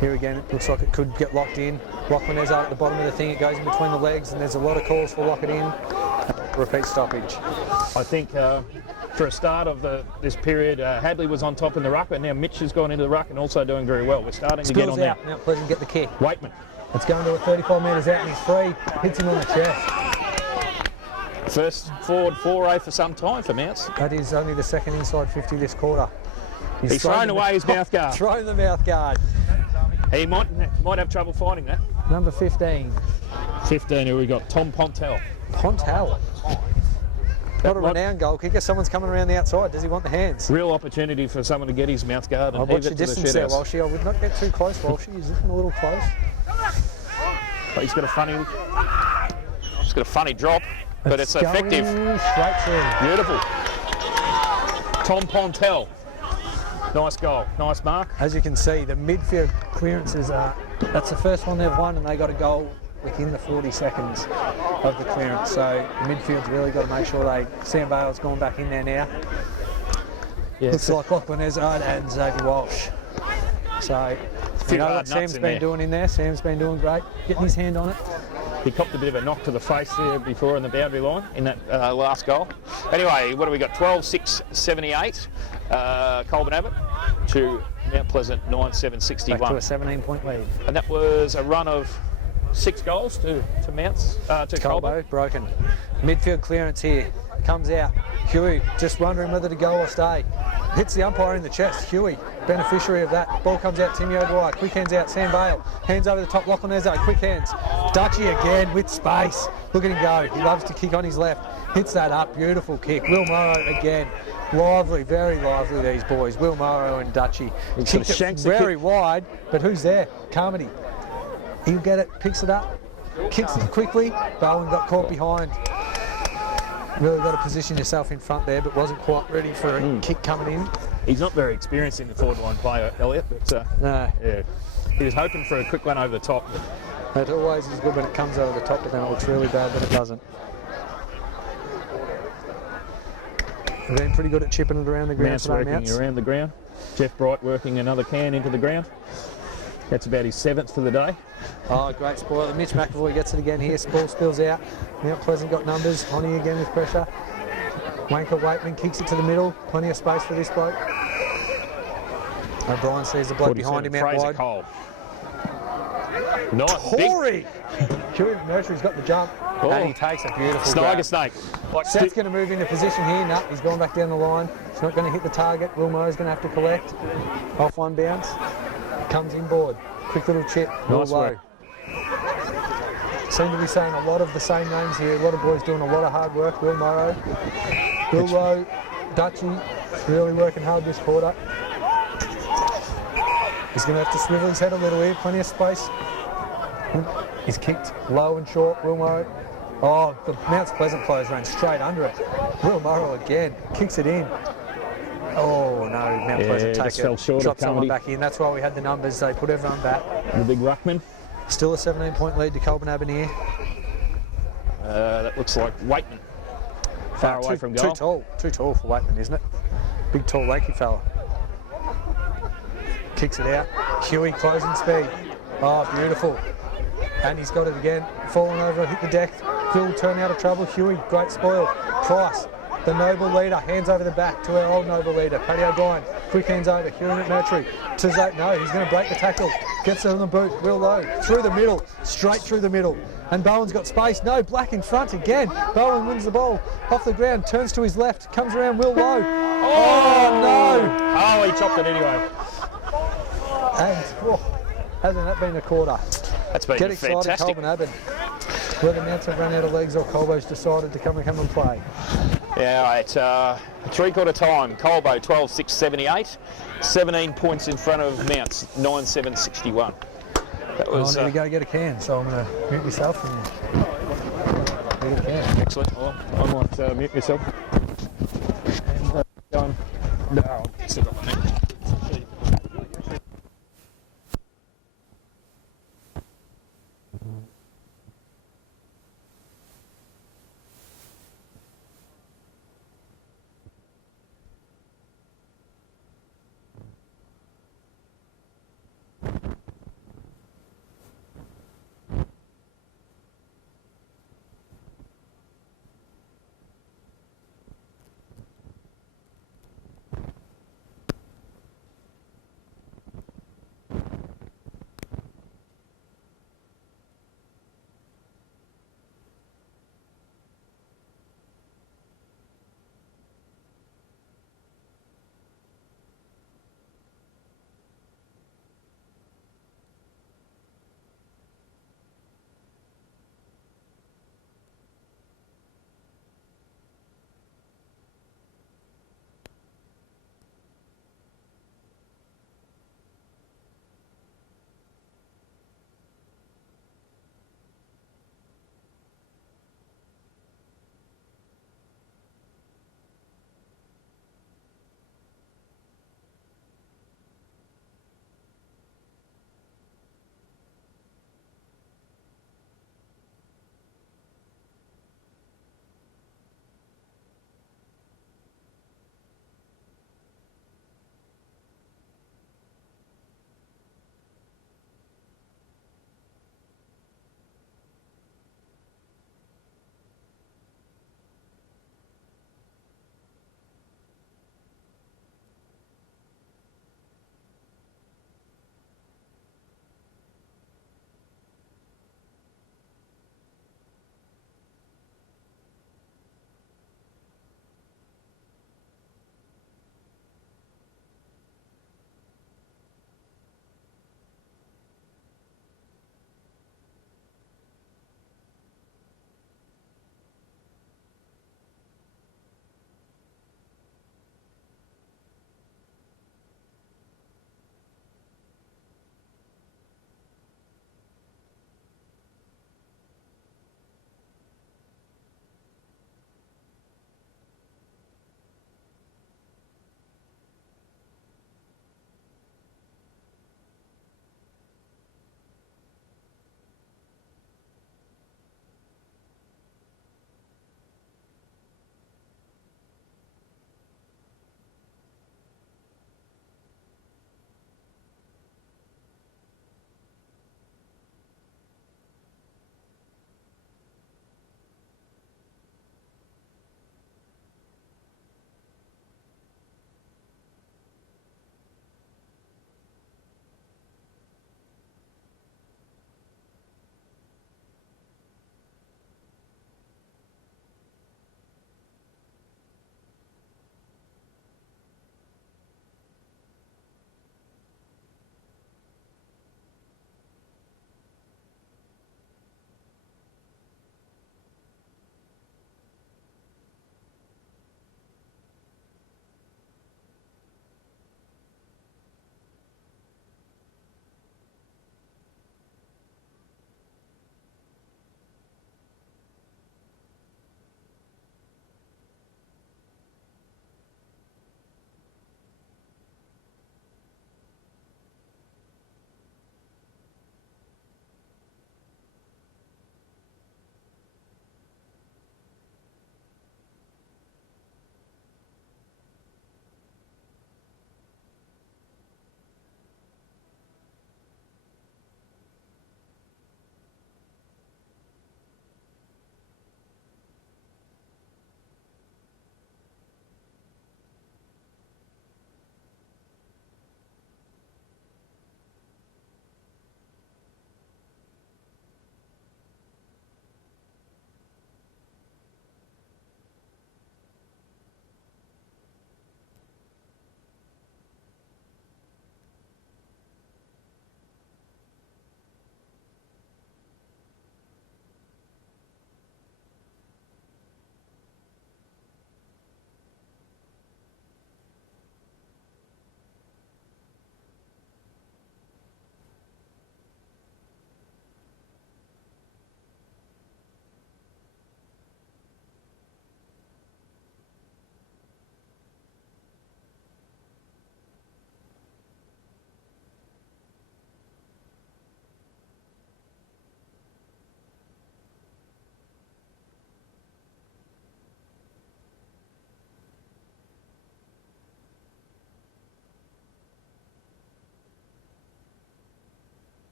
Here again, it looks like it could get locked in. Lachlan is at the bottom of the thing. It goes in between the legs, and there's a lot of calls for lock it in. Repeat stoppage. I think for a start of this period, Hadley was on top in the ruck, but now Mitch has gone into the ruck and also doing very well. We're starting to get on out. there. Now Pleasant get the kick. Waitman. It's going to a 35 metres out, and he's free. Hits him on the chest. First forward foray for some time for Mounts. That is only the second inside 50 this quarter. He's thrown away his mouth guard. Thrown the mouth guard. He might have trouble finding that. Number 15. 15, who we got? Tom Pontel. Pontel. Not a renowned goal kicker. Someone's coming around the outside. Does he want the hands? Real opportunity for someone to get his mouth guard and watch heave your it to the distance there, shithouse. Walshy. I would not get too close, Walshy. He's looking a little close. But he's got a funny drop, but it's effective. Straight through. Beautiful. Tom Pontel. Nice goal, nice mark. As you can see, the midfield clearances that's the first one they've won, and they got a goal within the 40 seconds of the clearance. So the midfield's really got to make sure Sam Bale's gone back in there now. Yeah, looks like Lachlan Ezard and Xavier Walsh. So you know what Sam's been doing in there. Sam's been doing great, getting his hand on it. He copped a bit of a knock to the face there before on the boundary line in that last goal. Anyway, what do we got? 12-6-78. Colbo Abbott to Mount Pleasant 9-7-61. Back to a 17-point lead. And that was a run of 6 goals to Colbo. Broken. Midfield clearance here. Comes out. Huey just wondering whether to go or stay. Hits the umpire in the chest. Huey, beneficiary of that. Ball comes out. Timmy O'Dwyer. Quick hands out. Sam Bale. Hands over the top. Lachlan Ezzo. Quick hands. Dutchy again with space. Look at him go. He loves to kick on his left. Hits that up. Beautiful kick. Will Morrow again. Lively, very lively, these boys. Will Morrow and Dutchy. Kicked it very wide, but who's there? Carmody. He'll get it. Picks it up. Kicks it quickly. Bowen got caught behind. Really got to position yourself in front there, but wasn't quite ready for a kick coming in. He's not very experienced in the forward line play, Elliot, but no. Yeah, he was hoping for a quick one over the top. It always is good when it comes over the top, but then it looks really bad when it doesn't. They've been pretty good at chipping it around the ground. Mounts working around the ground. Jeff Bright working another can into the ground. That's about his 7th for the day. Oh, great spoiler. Mitch McAvoy gets it again here. Ball spills out. Mount Pleasant got numbers. Honey again with pressure. Wanker Waitman kicks it to the middle. Plenty of space for this bloke. O'Brien sees the bloke behind him out wide. Cole. Nice. Corey! Huey Nursery's got the jump. Oh. And he takes a beautiful Sniger snake. Seth's going to move into position here. No, he's gone back down the line. He's not going to hit the target. Will Morrow's going to have to collect. Off one bounce. Comes inboard. Quick little chip. Nice low. work. Seem to be saying a lot of the same names here. A lot of boys doing a lot of hard work. Will Morrow. Will Lowe. Dutchy. Really working hard this quarter. He's going to have to swivel his head a little here. Plenty of space. He's kicked low and short. Will Morrow. Oh, the Mount Pleasant players ran straight under it. Will Morrow again. Kicks it in. Oh no, Mount Pleasant take it. Drops someone back in. That's why we had the numbers. They put everyone back. The big ruckman. Still a 17-point lead to Colbo here. That looks like Waitman. Far away from goal. Too tall for Waitman, isn't it? Big, tall, lanky fella. Kicks it out. Huey closing speed. Oh, beautiful. And he's got it again. Falling over, hit the deck. Phil turn out of trouble. Huey, great spoil. Price, the noble leader, hands over the back to our old noble leader, Paddy O'Brien. Quick hands over, Huey McMurtry. To Zach, no, he's going to break the tackle. Gets it on the boot. Will Lowe, through the middle, straight through the middle. And Bowen's got space. No, Black in front again. Bowen wins the ball. Off the ground, turns to his left, comes around Will Lowe. Oh, no! Oh, he chopped it anyway. And hasn't that been a quarter? That's been Get excited, fantastic. Colbo Abbott. Whether Mounts have run out of legs or Colbo's decided to come and play. Yeah, at three-quarter time, Colbo 12.678, 17 points in front of Mounts, 9.761. That was I need to go get a can, so I'm going to mute myself and go get a can. excellent. Well, I might mute myself. And go on. No, I've still got my neck.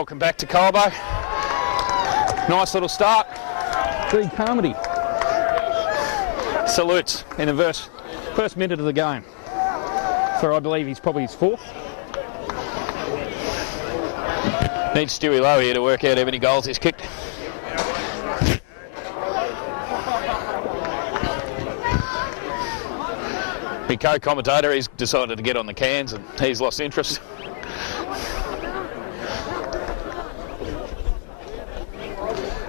Welcome back to Colbo. Nice little start. Big Carmody. Salutes in the first minute of the game. For I believe he's probably his fourth. Needs Stewie Lowe here to work out how many goals he's kicked. My co-commentator, he's decided to get on the cans and he's lost interest.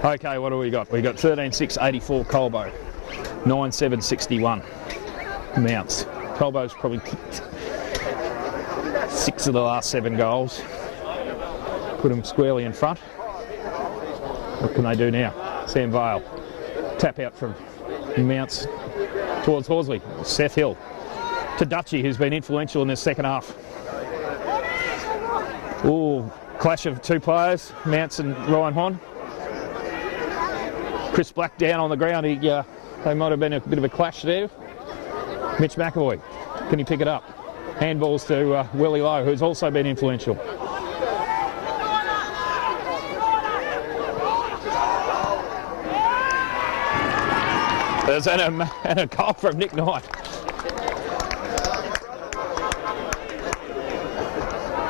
Okay, what do we got? We got 13-6-84 Colbo, 9-7-61 Mounts. Colbo's probably kicked 6 of the last 7 goals. Put him squarely in front. What can they do now? Sam Vale. Tap out from Mounts towards Horsley. Seth Hill to Dutchy, who's been influential in the second half. Ooh, clash of 2 players, Mounts and Ryan Hon. Chris Black down on the ground. They might have been a bit of a clash there. Mitch McAvoy, can he pick it up? Handballs to Willie Lowe, who's also been influential. There's and a goal from Nick Knight.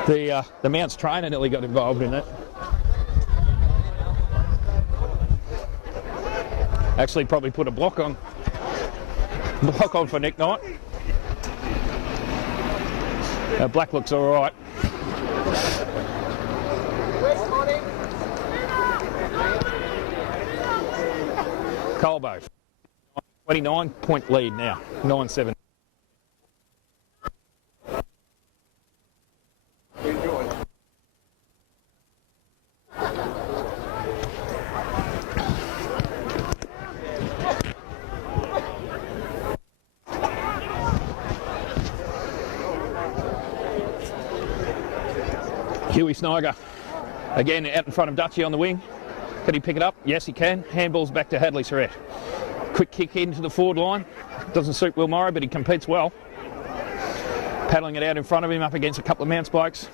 The Mounts trainer nearly got involved in it. Actually, probably put a block on for Nick Knight. Black looks all right. Colbo, 29-point lead now, 9-7. Huey Sniger, again out in front of Dutchy on the wing. Can he pick it up? Yes, he can. Handballs back to Hadley Surratt. Quick kick into the forward line. Doesn't suit Will Morrow, but he competes well. Paddling it out in front of him up against a couple of Mounts blokes.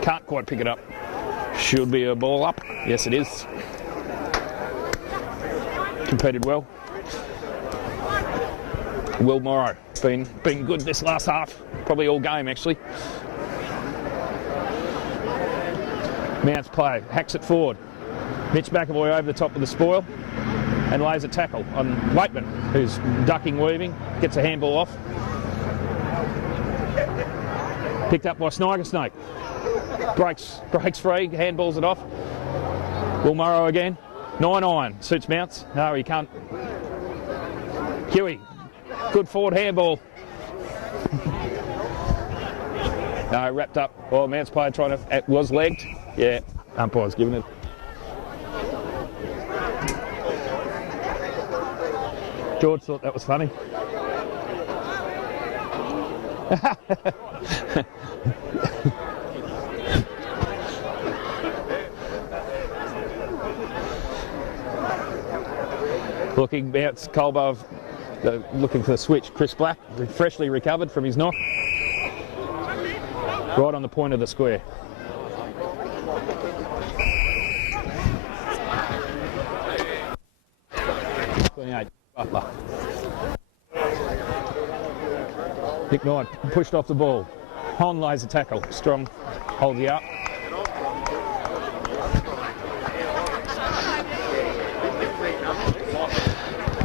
Can't quite pick it up. Should be a ball up. Yes, it is. Competed well. Will Morrow been good this last half. Probably all game, actually. Mounts play, hacks it forward. Mitch McAvoy over the top of the spoil and lays a tackle on Waitman, who's ducking, weaving, gets a handball off. Picked up by Sniger Snake. Breaks free, handballs it off. Will Morrow again. 9-9, suits Mounts. No, he can't. Huey, good forward handball. No, wrapped up. Well, Mounts player trying to, it was legged. Yeah, umpire's giving it. George thought that was funny. Looking Mounts, Colbo looking for the switch. Chris Black, freshly recovered from his knock. Right on the point of the square. Butler. Nick Knight pushed off the ball. Hon lays a tackle. Strong holds you up.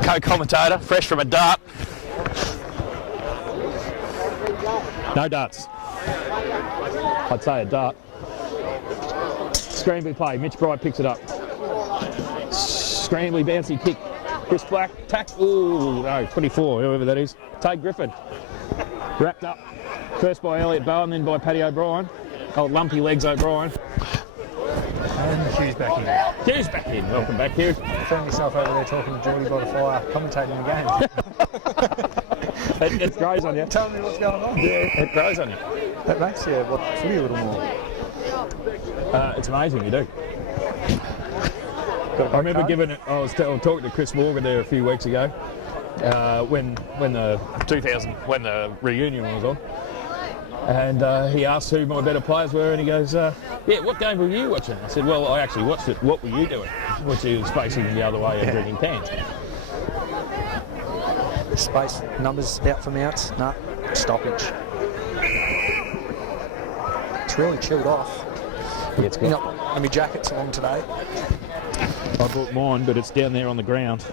Co-commentator, fresh from a dart. No darts. I'd say a dart. Scrambly play. Mitch Bright picks it up. Scrambly bouncy kick. Chris Black, tackle, ooh, no, 24, whoever that is. Tate Griffin, wrapped up. First by Elliot Bowen, then by Paddy O'Brien. Old lumpy legs O'Brien. And Hugh's back in. Hugh's back in, welcome back Hugh. Found yourself over there talking to Geordie by the fire, commentating the game. It grows on you. Tell me what's going on. Yeah, it grows on you. That makes you watch footy a little more. It's amazing, you do. I remember I was talking to Chris Morgan there a few weeks ago when the reunion was on, And he asked who my better players were, and he goes, yeah, what game were you watching? I said, well, I actually watched it. What were you doing? Which he was facing the other way and drinking cans. Space numbers out for Mounts. No, stoppage. It's really chilled off. Yeah, it's You got, know, and my jacket's on today. I brought mine, but it's down there on the ground,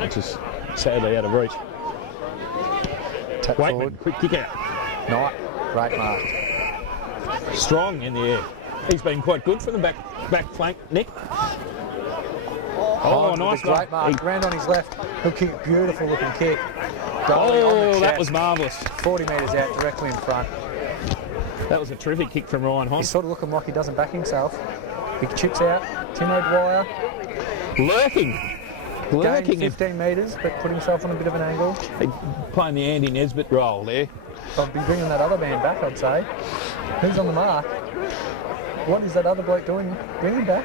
which is sadly out of reach. Tap Waitman, forward. quick kick out. Knight, great mark. Strong in the air. He's been quite good from the back flank, Nick. Oh, With nice a great one. mark. Round on his left. He'll kick a beautiful looking kick. Goalie on the Oh, that chest. was marvellous. 40 metres out, directly in front. That was a terrific kick from Ryan Hon. He's sort of looking like he doesn't back himself. He chips out. Timo Dwyer Lurking. gained 15 metres, but put himself on a bit of an angle. Playing the Andy Nesbitt role there. I'd be bringing that other man back, I'd say. Who's on the mark? What is that other bloke doing? Bring him back.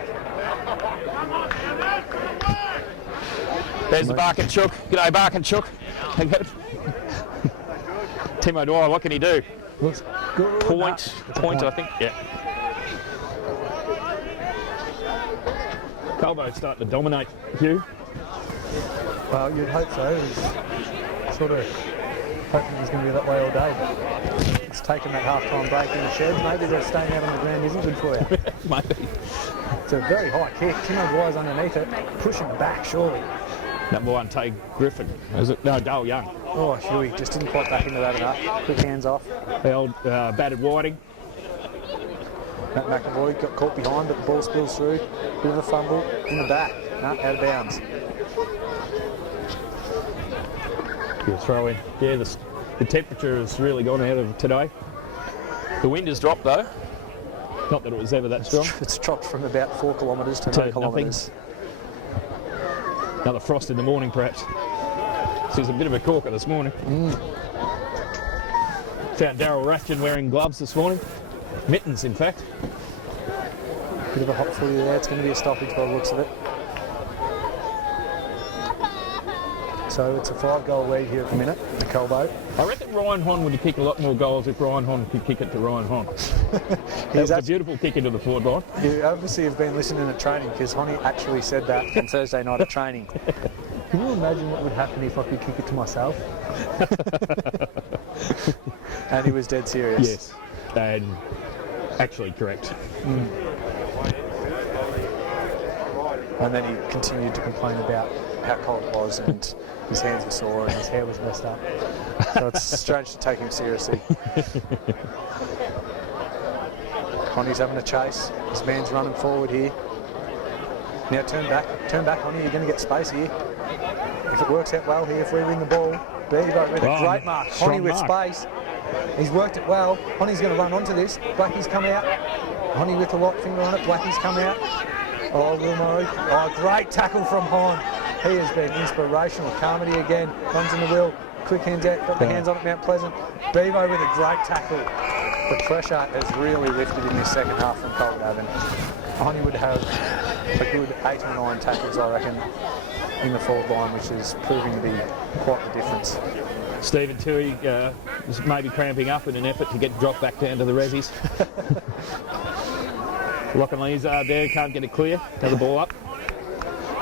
There's the Bark and Chook. G'day, Bark and Chook. Timo Dwyer, what can he do? Looks good. Point, I think. Yeah. Colbo's starting to dominate, Hugh. Well, you'd hope so. He's sort of hoping he's going to be that way all day. But it's taken that half-time break in the sheds. Maybe they're staying out on the ground isn't good for you. Maybe. It's a very high kick. Timo Dwyer's underneath it. Pushing back, surely. Number 1, Tay Griffin. Is it? No, Dale Young. Oh, Huey just didn't quite back into that enough. Quick hands off. The old battered Whiting. Matt McAvoy got caught behind, but the ball spills through. Bit of a fumble in the back. No, out of bounds. Good throw in. Yeah, the temperature has really gone out of today. The wind has dropped though. Not that it was ever that strong. It's dropped from about 4 kilometres to To no kilometres. Another frost in the morning, perhaps. There's a bit of a corker this morning. Found Daryl Rafton wearing gloves this morning. Mittens, in fact. Bit of a hot footy there. It's going to be a stoppage by the looks of it. So it's a 5-goal lead here at the minute, the Colbo. I reckon Ryan Hon would kick a lot more goals if Ryan Hon could kick it to Ryan Hon. That was a beautiful kick into the forward line. You obviously have been listening at training because Honey actually said that on Thursday night at training. Can you imagine what would happen if I could kick it to myself? And he was dead serious. Yes, and actually correct. And then he continued to complain about how cold it was and his hands were sore and his hair was messed up. So it's strange to take him seriously. Honey's having a chase. His man's running forward here. Now turn back, Honey, you're going to get space here. If it works out well here, if we win the ball, Bevo with a great mark. Honey with space. He's worked it well. Honey's going to run onto this. Blackie's come out. Honey with the light finger on it. Blackie's come out. Oh, Will Murray. Oh, great tackle from Hon. He has been inspirational. Carmody again. Runs in the wheel. Quick hands out. Got the hands on at Mount Pleasant. Bevo with a great tackle. The pressure has really lifted in this second half from Colbo. Honey would have a good 8 or 9 tackles, I reckon, in the forward line, which is proving to be quite the difference. Stephen Tui is maybe cramping up in an effort to get dropped back down to the resis. Lockenlee's there, can't get it clear, have the ball up.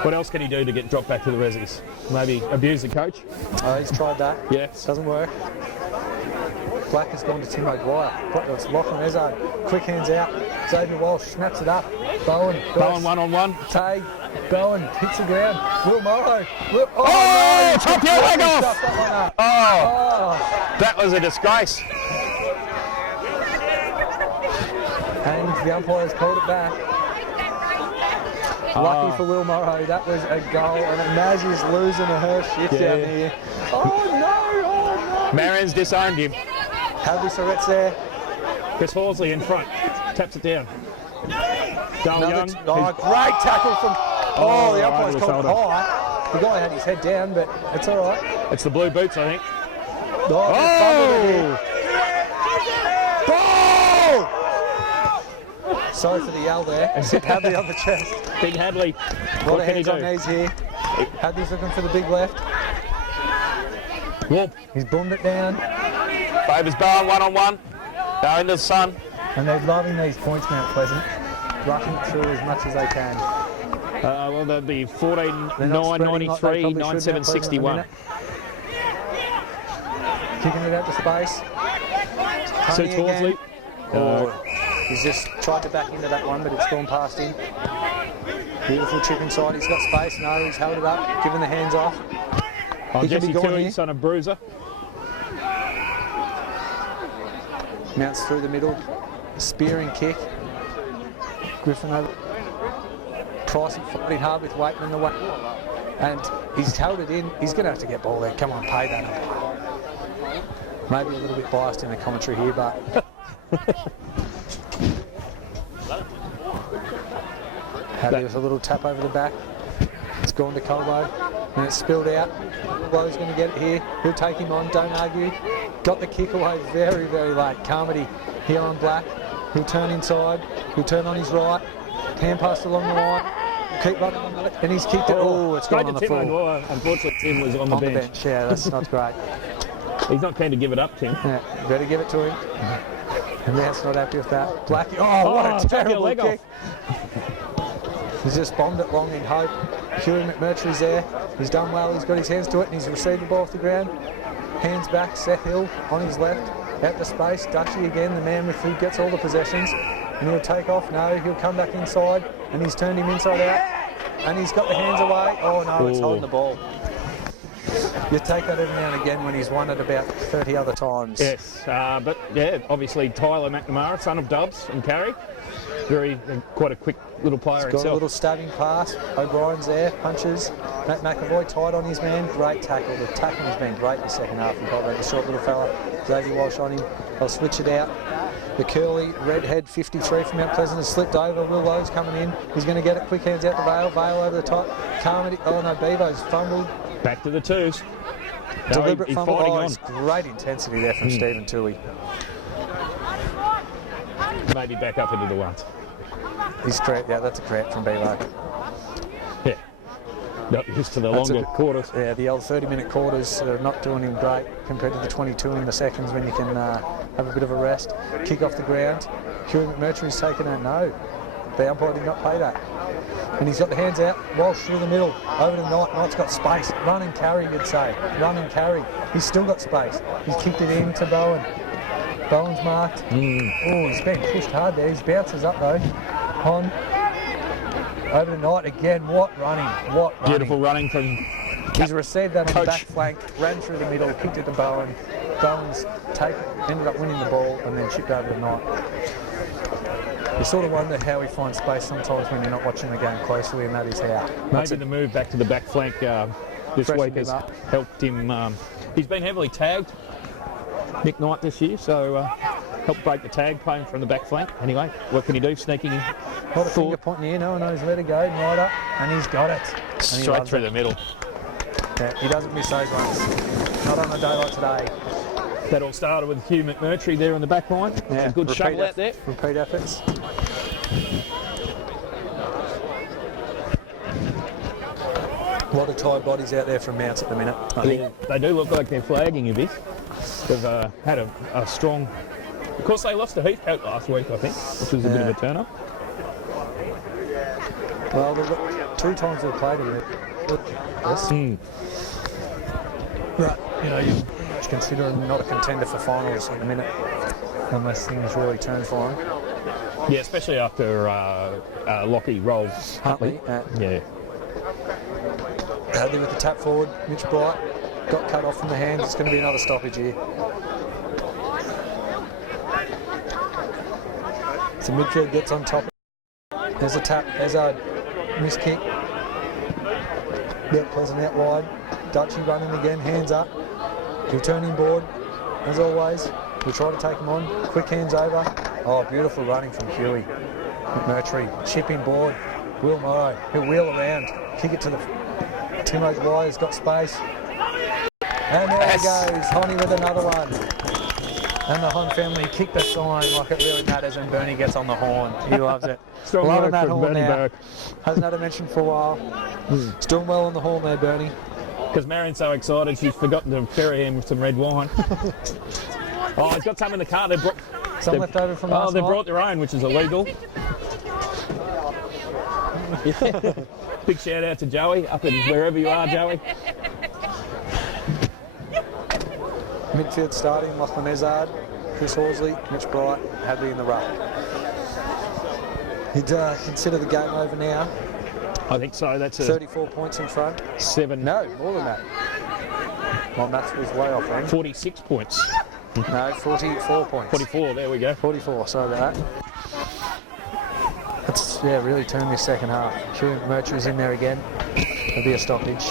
What else can he do to get dropped back to the resis? Maybe abuse the coach? Oh, he's tried that. Yeah. Doesn't work. Black has gone to Timo Dwyer. It's Lachlan Ezard. Quick hands out. Xavier Walsh snaps it up. Bowen. Bowen 1-on-1. Tay. Bowen hits the ground. Will Morrow. Oh, no! top your leg off! Stuffed that one up. Oh, that was a disgrace. And the umpires called it back. Lucky for Will Morrow, that was a goal, and Maz is losing her shit down here. Oh no! Marion's disowned him. Hadley Surrett's there. Chris Horsley in front, taps it down. Dale Young. Great tackle from. Oh, the umpire's over the called shoulder. high. The guy had his head down, but it's all right. It's the blue boots, I think. Oh! Ball! Sorry for the yell there. Zip Hadley on the chest. Big Hadley. A lot of hands on knees here. Hadley's looking for the big left. Whoop. He's boomed it down. Favours Bowen 1-on-1. Go into the sun. And they're loving these points, Mount Pleasant. Rushing it through as much as they can. Well, that'd be 14, They're not 9, spreading like they 93, probably 9, should, 7, Mount Pleasant, at the 61. minute. Kicking it out to space. Suits Tony again. Horsley. Oh, he's just tried to back into that one, but it's gone past him. Beautiful chip inside. He's got space. No, he's held it up, given the hands off. Oh, He could Jesse be gone Tui, here. son of Bruiser. Mounts through the middle. Spearing kick. Griffin over. Pricey fighting hard with Waitman in the way. And he's held it in. He's going to have to get ball there. Come on, pay that up. Maybe a little bit biased in the commentary here, but... Happy with a little tap over the back. It's gone to Colbo. And it's spilled out. Colbo's going to get it here. He'll take him on, don't argue. Got the kick away very, very late. Carmody here on black. He'll turn inside. He'll turn on his right. Hand passed along the line. Keep running on it. And he's kicked it. Oh, it's gone on the floor. Maguire. Unfortunately, Tim was on the bench. Yeah, that's not great. He's not keen to give it up, Tim. Yeah, better give it to him. And that's not happy with that. Blackie. Oh, what a terrible leg kick. He's just bombed it long in hope. Huey McMurtry's there. He's done well. He's got his hands to it and he's received the ball off the ground. Hands back. Seth Hill on his left. Out to space. Dutchy again, the man with who gets all the possessions. And he'll take off. No, he'll come back inside. And he's turned him inside out. And he's got the hands away. Oh no, it's holding the ball. You take that every now and again when he's won it about 30 other times. Yes, but yeah, obviously Tyler McNamara, son of Dubs and Carey. Quite a quick little player Got himself. a little stabbing pass. O'Brien's there, punches. Matt McAvoy tied on his man. Great tackle. The tackling has been great in the second half. You've got the short little fella, Xavier Walsh on him. They'll switch it out. The curly redhead 53 from Mount Pleasant has slipped over. Will Lowe's coming in. He's going to get it. Quick hands out to Vale. Vale over the top. Carmody. Oh no, Bevo's fumbled. Back to the twos. Deliberate he's fumble. fighting Oh, on. it's great intensity there from Stephen Toohey. Maybe back up into the ones. He's correct. Yeah, that's a correct from Bevo. Yeah. Not used to the That's longer quarters. Yeah, the old 30-minute quarters are not doing him great compared to the 22 in the seconds when you can have a bit of a rest. Kick off the ground. Huey McMurtry's taken a no. The umpire did not play that. And he's got the hands out. Walsh through the middle. Over to Knight. Knight's got space. Run and carry, you'd say. Run and carry. He's still got space. He's kicked it in to Bowen. Bowen's marked. Oh, he's been pushed hard there. His bounces up though. On. Over to Knight again. What running? What running? Beautiful running from He's received that on Coach. the back flank, ran through the middle, kicked it to Bowen. Bowen's ended up winning the ball and then chipped over to Knight. You sort of wonder how he finds space sometimes when you're not watching the game closely, and that is how. maybe the move back to the back flank this Freshened week him has up. helped him. He's been heavily tagged, Nick Knight, this year, so helped break the tag, playing from the back flank. Anyway, what can he do? Sneaking in Not a finger forward, pointing here, no one knows where to go. Knight up, and he's got it. And he straight loves through it. the middle. Yeah, he doesn't miss those ones. Not on a day like today. That all started with Hugh McMurtry there on the back line. A good shovel out there. Repeat efforts. A lot of tired bodies out there from Mounts at the minute, I think. Yeah, they do look like they're flagging a bit. They've had a strong... Of course, they lost to Heathcote last week, I think, which was a bit of a turn-up. Well, the 2 times they've played it. Yes. But, you know, you pretty much consider them not a contender for finals at the minute, unless things really turn for them. Yeah, especially after Lockie rolls Huntley, Yeah. Hadley with the tap forward. Mitch Bright got cut off from the hands. It's going to be another stoppage here. So midfield gets on top. There's a tap. There's a missed kick. Yep, Pleasant out wide. Dutchy running again. Hands up. He'll turn him board, as always. We'll try to take him on. Quick hands over. Oh, beautiful running from Huey. McMurtry. Chipping board. Will Morrow. He'll wheel around. Kick it to the... Tim O'Dwyer's got space. And there he goes. Honey with another one. And the Hon family kick the sign like it really matters when Bernie gets on the horn. He loves it. Strong Loving work that from horn Bernie now. Burke. Hasn't had a mention for a while. He's doing well on the horn there, Bernie. Because Marion's so excited, she's forgotten to ferry him with some red wine. Oh, he's got some in the car. They brought Some left over from last they night. brought their own, which is illegal. Yeah. Big shout out to Joey up in wherever you are, Joey. Midfield starting, Lachlan Ezard, Chris Horsley, Mitch Bright, Hadley in the ruck. He'd consider the game over now. I think so. That's a 34 points in front. 7. No, more than that. My maths was way off then. 46 points. No, 44 points. 44. There we go. 44, sorry about that. That's, yeah, really turned this second half. Sure, Murtry's in there again. There'll be a stoppage.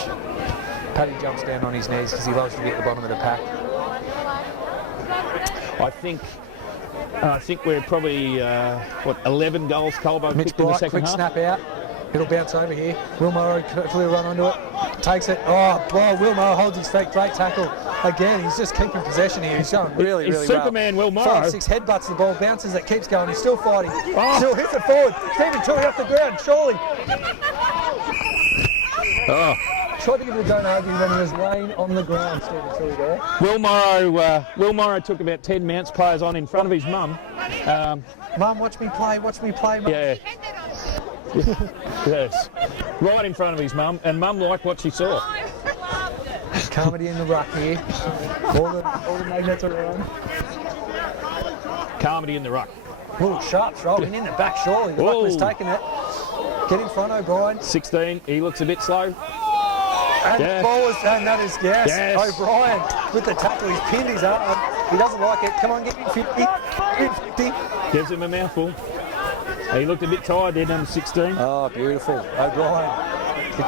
Paddy jumps down on his knees because he loves to get the bottom of the pack. I think we're probably 11 goals Colbo Mitch kicked in the Bright, second quick half. snap out. It'll bounce over here. Will Morrow can hopefully run onto it. Takes it. Oh, Will Morrow holds his feet. Great tackle. Again, he's just keeping possession here. He's going really, It's really Superman well. Will Morrow. 5-6 headbutts the ball, bounces it, keeps going. He's still fighting. Still hits it forward. Stephen Toohey off the ground, surely. Oh. Tried to give it a don't argue when he was laying on the ground, Stephen Toohey there. Will Morrow took about 10 Mounts players on in front of his mum. Mum, watch me play, Mum. Yeah. Yes. Right in front of his mum, and mum liked what she saw. Carmody in the ruck here. All the magnets are around. Carmody in the ruck. Ooh, sharp rolling in the back, surely. The ruckman's Ooh. taking it. Get in front, O'Brien. 16. He looks a bit slow. And Yeah. ball was, and that is, yes. Yes. O'Brien with the tackle. He's pinned his arm. He doesn't like it. Come on, get in 50. In 50. Gives him a mouthful. He looked a bit tired there, number 16. Oh, beautiful. O'Brien.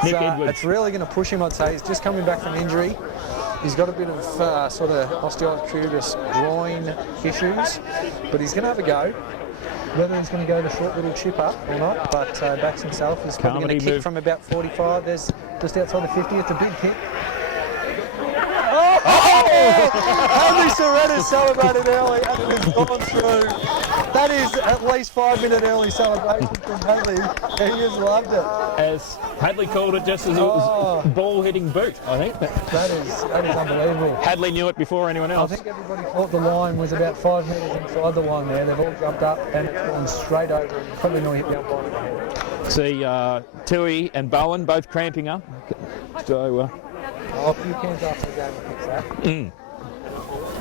Nick Edwards. It's really going to push him, I'd say. He's just coming back from injury. He's got a bit of sort of osteoarthritis groin issues, but he's going to have a go. Whether he's going to go the short little chip up or not, but backs himself. He's probably going to kick from about 45. There's just outside the 50. It's a big kick. Hadley Soretta celebrated early and it has gone through. That is at least 5-minute early celebration from Hadley. He has loved it. As Hadley called it just as it was ball hitting boot, I think. That is unbelievable. Hadley knew it before anyone I else. think everybody thought the line was about 5 metres inside the line there. They've all jumped up and it's gone straight over and probably not hit the umpire in the head. See Tui and Bowen both cramping up. So A few cans after the game to fix that.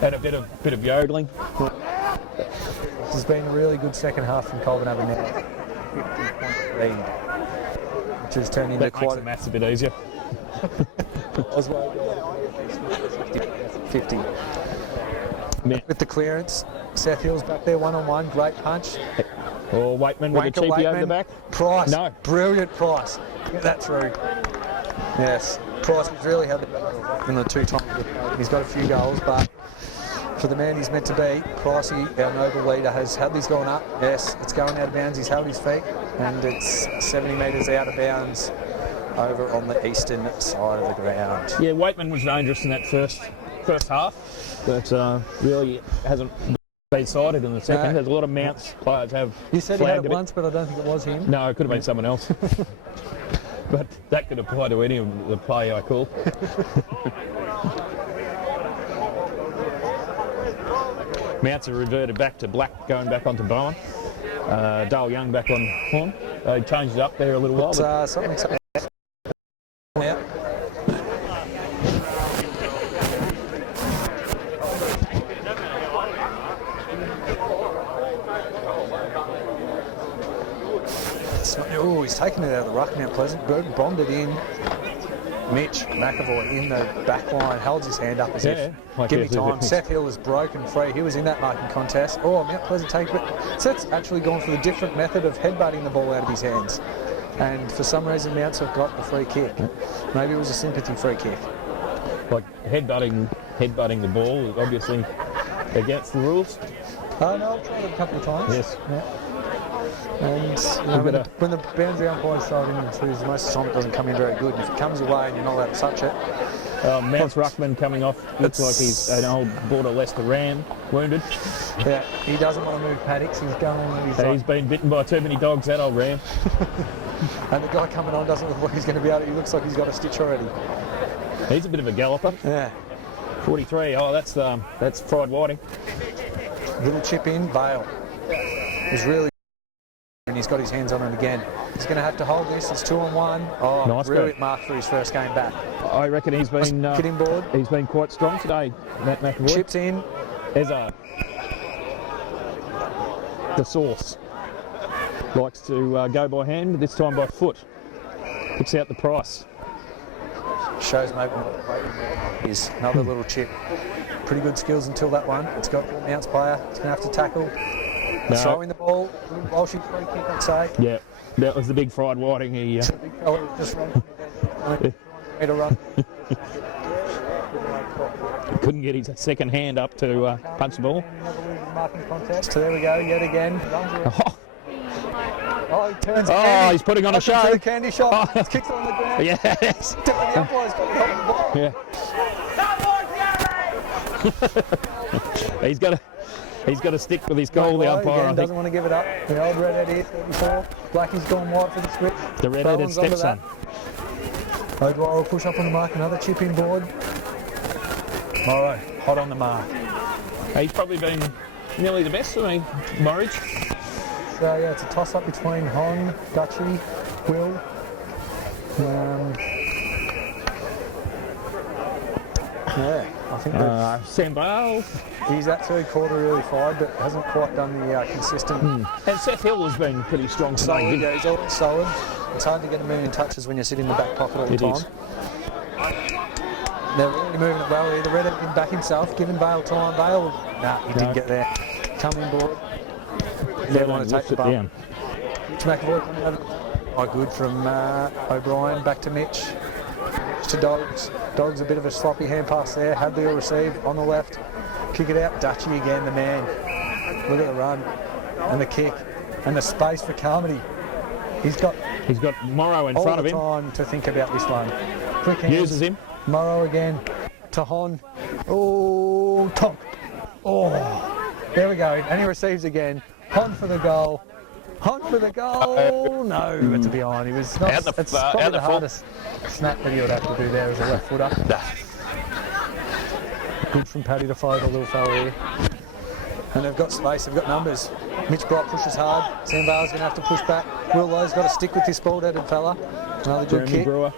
and a bit of yodeling. This has been a really good second half from Colbo now. 50-point lead, which has turned into That makes quite the maths a bit easier. Oswald 50. Man. With the clearance, Seth Hill's back there one-on-one, great punch. Or Waitman with a cheapie over the back. Price, No. brilliant Price. Get that through. Yes, Price has really had the battle in the 2 times. He's got a few goals, but for the man he's meant to be, Pricey, our noble leader, has Hadley's gone up. Yes, it's going out of bounds. He's held his feet, and it's 70 metres out of bounds over on the eastern side of the ground. Yeah, Waitman was dangerous in that first half, but really hasn't been sighted in the second. No. There's a lot of Mounts players have You said he had flagged it a bit. once, but I don't think it was him. No, it could have been someone else. But that could apply to any of the play I call. Mounts have reverted back to Black, going back onto Bowen. Dale Young back on Horn. They changed it up there a little while. But Something's out. Oh, he's taken it out of the ruck now, Pleasant. Berg bombed it in. Mitch McAvoy in the back line, holds his hand up as if, like give me yes, time. yes. Seth Hill is broken free. He was in that marking contest. Oh, Mount Pleasant take it. Seth's actually gone for the different method of headbutting the ball out of his hands. And for some reason, Mounts have got the free kick. Maybe it was a sympathy free kick. like headbutting the ball is obviously against the rules. Oh, no, I've tried it a couple of times. Yes. Yeah. And when the boundary umpire's thrown in, most of the time it doesn't come in very good. And if it comes away and you're not allowed to touch it, Mounts Ruckman coming off, looks like he's an old Border Leicester Ram, wounded. yeah, he doesn't want to move paddocks. He's going. He's been bitten by too many dogs, that old Ram. And the guy coming on doesn't look like he's going to be able to. He looks like he's got a stitch already. He's a bit of a galloper. Yeah. 43. Oh, that's fried whiting. Little chip in, Bale. He's really, and he's got his hands on it again. He's going to have to hold this. It's 2-on-1. Oh, Nice brilliant grab. mark for his first game back. I reckon he's been Kidding board. he's been quite strong today, Matt McAvoy. Chips in. Ezard, the source, likes to go by hand, but this time by foot. Puts out the price. Shows maybe what is another little chip. Pretty good skills until that one. It's got the Mounts player. It's going to have to tackle. No. Throwing the ball. Walshing free kick, I'd say. Yeah, that was the big fried whiting. He Big fella just made a run. couldn't get his second hand up to punch the ball. Marking contest. So there we go, yet again. Oh, Oh, he turns oh candy. he's putting on a Up into show. the candy shop. Oh. Kicks it on the ground. Yes. The umpire's got to help the ball. Yeah. He's got to stick with his goal, the umpire. Again, I think. doesn't want to give it up. The old redhead here, 34. Blackie's gone white for the switch. The red-headed Bowen's onto stepson. that. O'Dwyer will push up on the mark. Another chip in board. Morrow, hot on the mark. He's probably been nearly the best for me, Norwich. So yeah, it's a toss-up between Hon, Dutchy, Will. Yeah, I think that Sam Bale. he's that third quarter really fired, but hasn't quite done the consistent. And Seth Hill has been pretty strong Solid, today. yeah, he's always solid. It's hard to get a million touches when you sit in the back pocket all the It time. is. They're really moving it well here. The Redhead can back himself, giving Bale time. Bale, he didn't get there. Coming board. They want to take the ball. down. Mitch McAvoy coming over. Oh, good from O'Brien. Back to Mitch. To Dogs. Dogs a bit of a sloppy hand pass there. Hadley will receive on the left. Kick it out. Dutchy again, the man. Look at the run. And the kick. And the space for Carmody. He's got Morrow in all front of the him. time to think about this one. Quick hands. Uses him. Morrow again. To Hon. Oh, top. Oh, there we go. And he receives again. Hon for the goal. Hon for the goal. No, it's behind. He was not. Out the- It's out probably the the full. hardest snap that he would have to do there as a left footer. Good from Paddy to follow the little fella here. And they've got space, they've got numbers. Mitch Bright pushes hard. Sam Bale's going to have to push back. Will Lowe's got to stick with this bald-headed fella. Another good Jeremy kick. Brewer.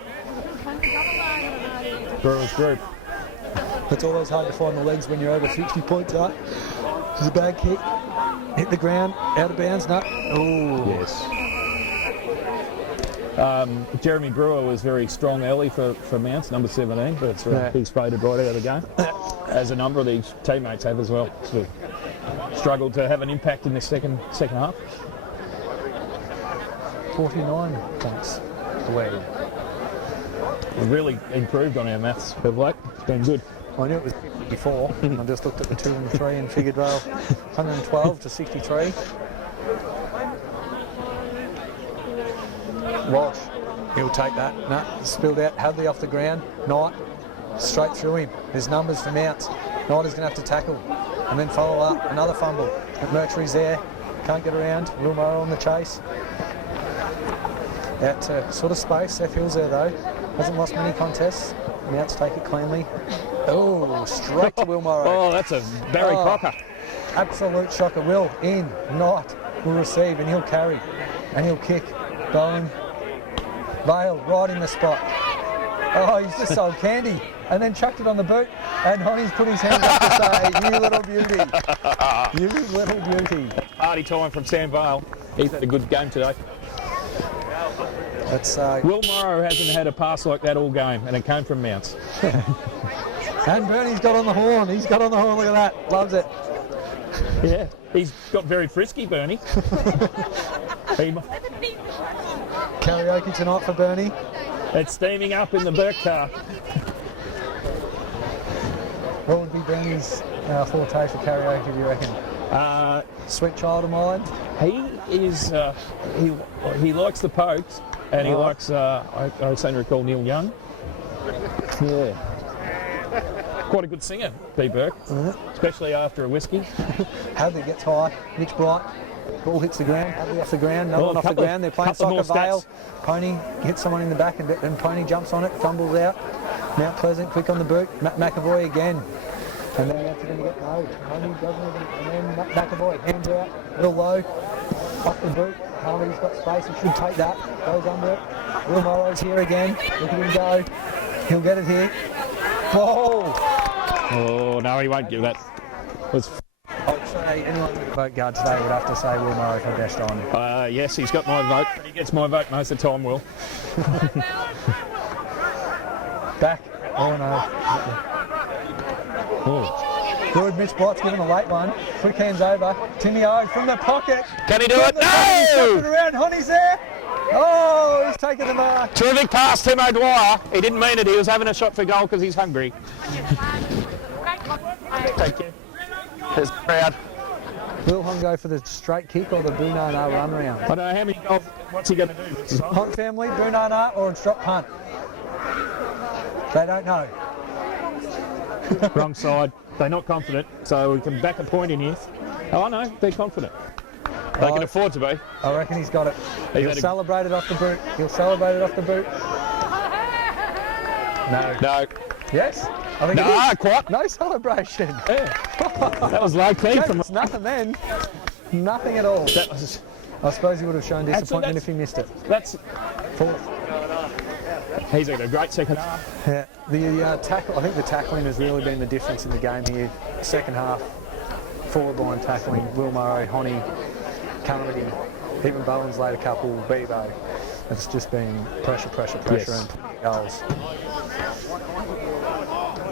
Brewer's group. It's always hard to find the legs when you're over 60 points up. It's a bad kick. Hit the ground, out of bounds, no. Oh, Yes. Jeremy Brewer was very strong early for Mounts, number 17, but Yeah. he's faded right out of the game, as a number of these teammates have as well. So struggled to have an impact in the second half. 49 points away. We've really improved on our maths of late. It's been good. I knew it was 50 before. I just looked at the 2 and the 3 and figured, well, 112 to 63. Walsh, he'll take that. No, spilled out. Hadley off the ground. Knight, straight through him. There's numbers for Mounts. Knight is going to have to tackle and then follow up. Another fumble. But Mercury's there. Can't get around. Will Morrow on the chase. Out to sort of space. Seth Hill's there though. Hasn't lost many contests. Mounts take it cleanly. Oh, straight to Will Morrow. Oh, that's a Barry Oh. Crocker. Absolute shocker. Will in. Knight will receive and he'll carry. And he'll kick. Bowen. Vale right in the spot. Oh, he's just sold candy. And then chucked it on the boot. And Honey's put his hands up to say, you little beauty. You little beauty. Party time from Sam Vale. He's had a good game today. That's Will Morrow hasn't had a pass like that all game, and it came from Mounts. and Bernie's got on the horn. He's got on the horn. Look at that. Loves it. Yeah, he's got very frisky, Bernie. Karaoke tonight for Bernie. It's steaming up in the Burke car. What would be Bernie's forte for karaoke, do you reckon? Sweet Child of Mine. He is, he likes the Pokes, and he likes, I seem to recall Neil Young. Yeah. Quite a good singer, B. Burke, especially after a whiskey. Hadley gets high. Mitch Bright. Ball hits the ground. Hadley off the ground. Another one off the couple- ground. They're playing couple more soccer. Vale. stats. Pony hits someone in the back and Pony jumps on it, fumbles out. Mount Pleasant, quick on the boot. McAvoy again. And then that's going to get no. Honey doesn't even. And then McAvoy, hands out, real low. Off the boot. Harmony's got space, he should take that. Goes under it. Will Morrow's here again. Look at him go. He'll get it here. Whoa! Oh, no, he won't give that. I would say anyone with a vote guard today would have to say Will Morrow for best on. Yes, he's got my vote, but he gets my vote most of the time, Will. Back. Oh no. Oh. Good, Mitch Blott's given a late one. Quick hands over. Timmy O from the pocket. Can he do it? He's No! it around. Honey's there. Oh, he's taken the mark. Terrific pass, Tim O'Dwyer. He didn't mean it. He was having a shot for goal because he's hungry. Thank you. There's the crowd. Will Hong go for the straight kick or the Bunana run round? I don't know how many goals. What's he going to do? Hong family, Bunana or a drop punt? They don't know. Wrong side. They're not confident, so we can back a point in here. Oh, no, they're confident. They can afford to be. I reckon he's got it. He'll celebrate it off the boot. He'll celebrate it off the boot. No. No. Yes? I think No, it is. quite. No celebration. Yeah. That was low key from. It's nothing then. Nothing at all. That was. I suppose he would have shown disappointment that's- if he missed it. That's. Fourth. He's had a great second half. Yeah, the tackle. I think the tackling has really been the difference in the game here. Second half, forward line tackling. Will Morrow, Honey, Carmody, even Bowen's laid a couple. Bebo. It's just been pressure, Yes. and goals.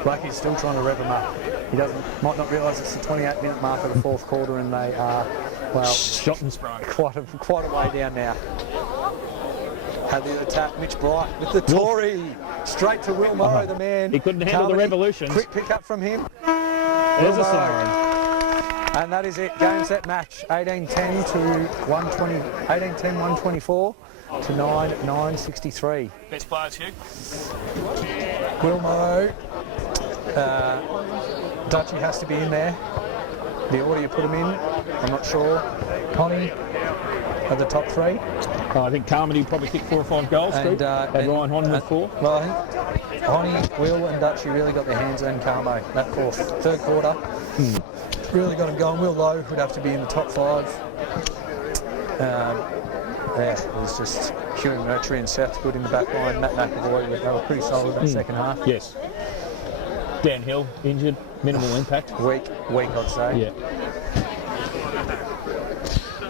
Blackie's still trying to rev him up. He might not realise it's the 28-minute mark of the fourth quarter, and they are Shot and spray. quite a way down now. Had the attack, Mitch Bright with the Tory. Straight to Will Morrow, the man. He couldn't handle the revolutions. Quick pick up from him. There's a siren. And that is it. Game, set, match. 18-10 to 120. 18-10, 124 to 9-9-63. Best players, Hugh. Will Morrow. Dutchy has to be in there. The order you put him in, I'm not sure. Connie are the top three. Oh, I think Carmody probably kicked 4 or 5 goals. And Ryan Hon with 4. Well, I think Honey, Will and Dutchy really got their hands on Carmo that third quarter. Really got him going. Will Lowe would have to be in the top 5. It was just Hugh Murtry and Seth good in the back line. Matt McAvoy, they were pretty solid that second half. Yes. Dan Hill, injured, minimal impact. Weak, I'd say. Yeah.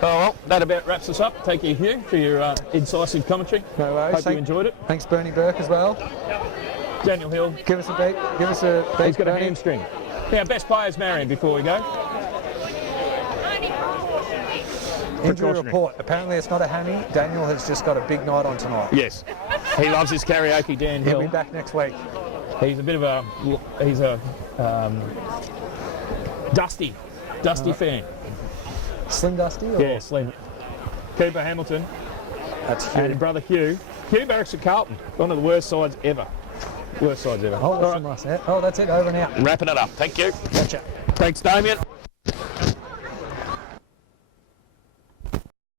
Oh, well, that about wraps us up. Thank you, Hugh, for your incisive commentary. No worries. Hope you enjoyed it. Thanks, Bernie Burke, as well. Daniel Hill, Give us a beat. he's got a Bernie. hamstring. Now, best players, Marion, before we go. Injury Precautionary. report. Apparently it's not a hammy. Daniel has just got a big night on tonight. Yes. He loves his karaoke, Dan He'll Hill. be back next week. He's a bit of a Dusty fan. Slim Dusty? Or? Yeah, Slim. Cooper Hamilton That's Hugh. and brother Hugh. Hugh barracks at Carlton. One of the worst sides ever. Worst sides ever. Oh, All that's right, a nice set. Oh, that's it. Over and out. wrapping it up. Thank you. Gotcha. Thanks, Damien.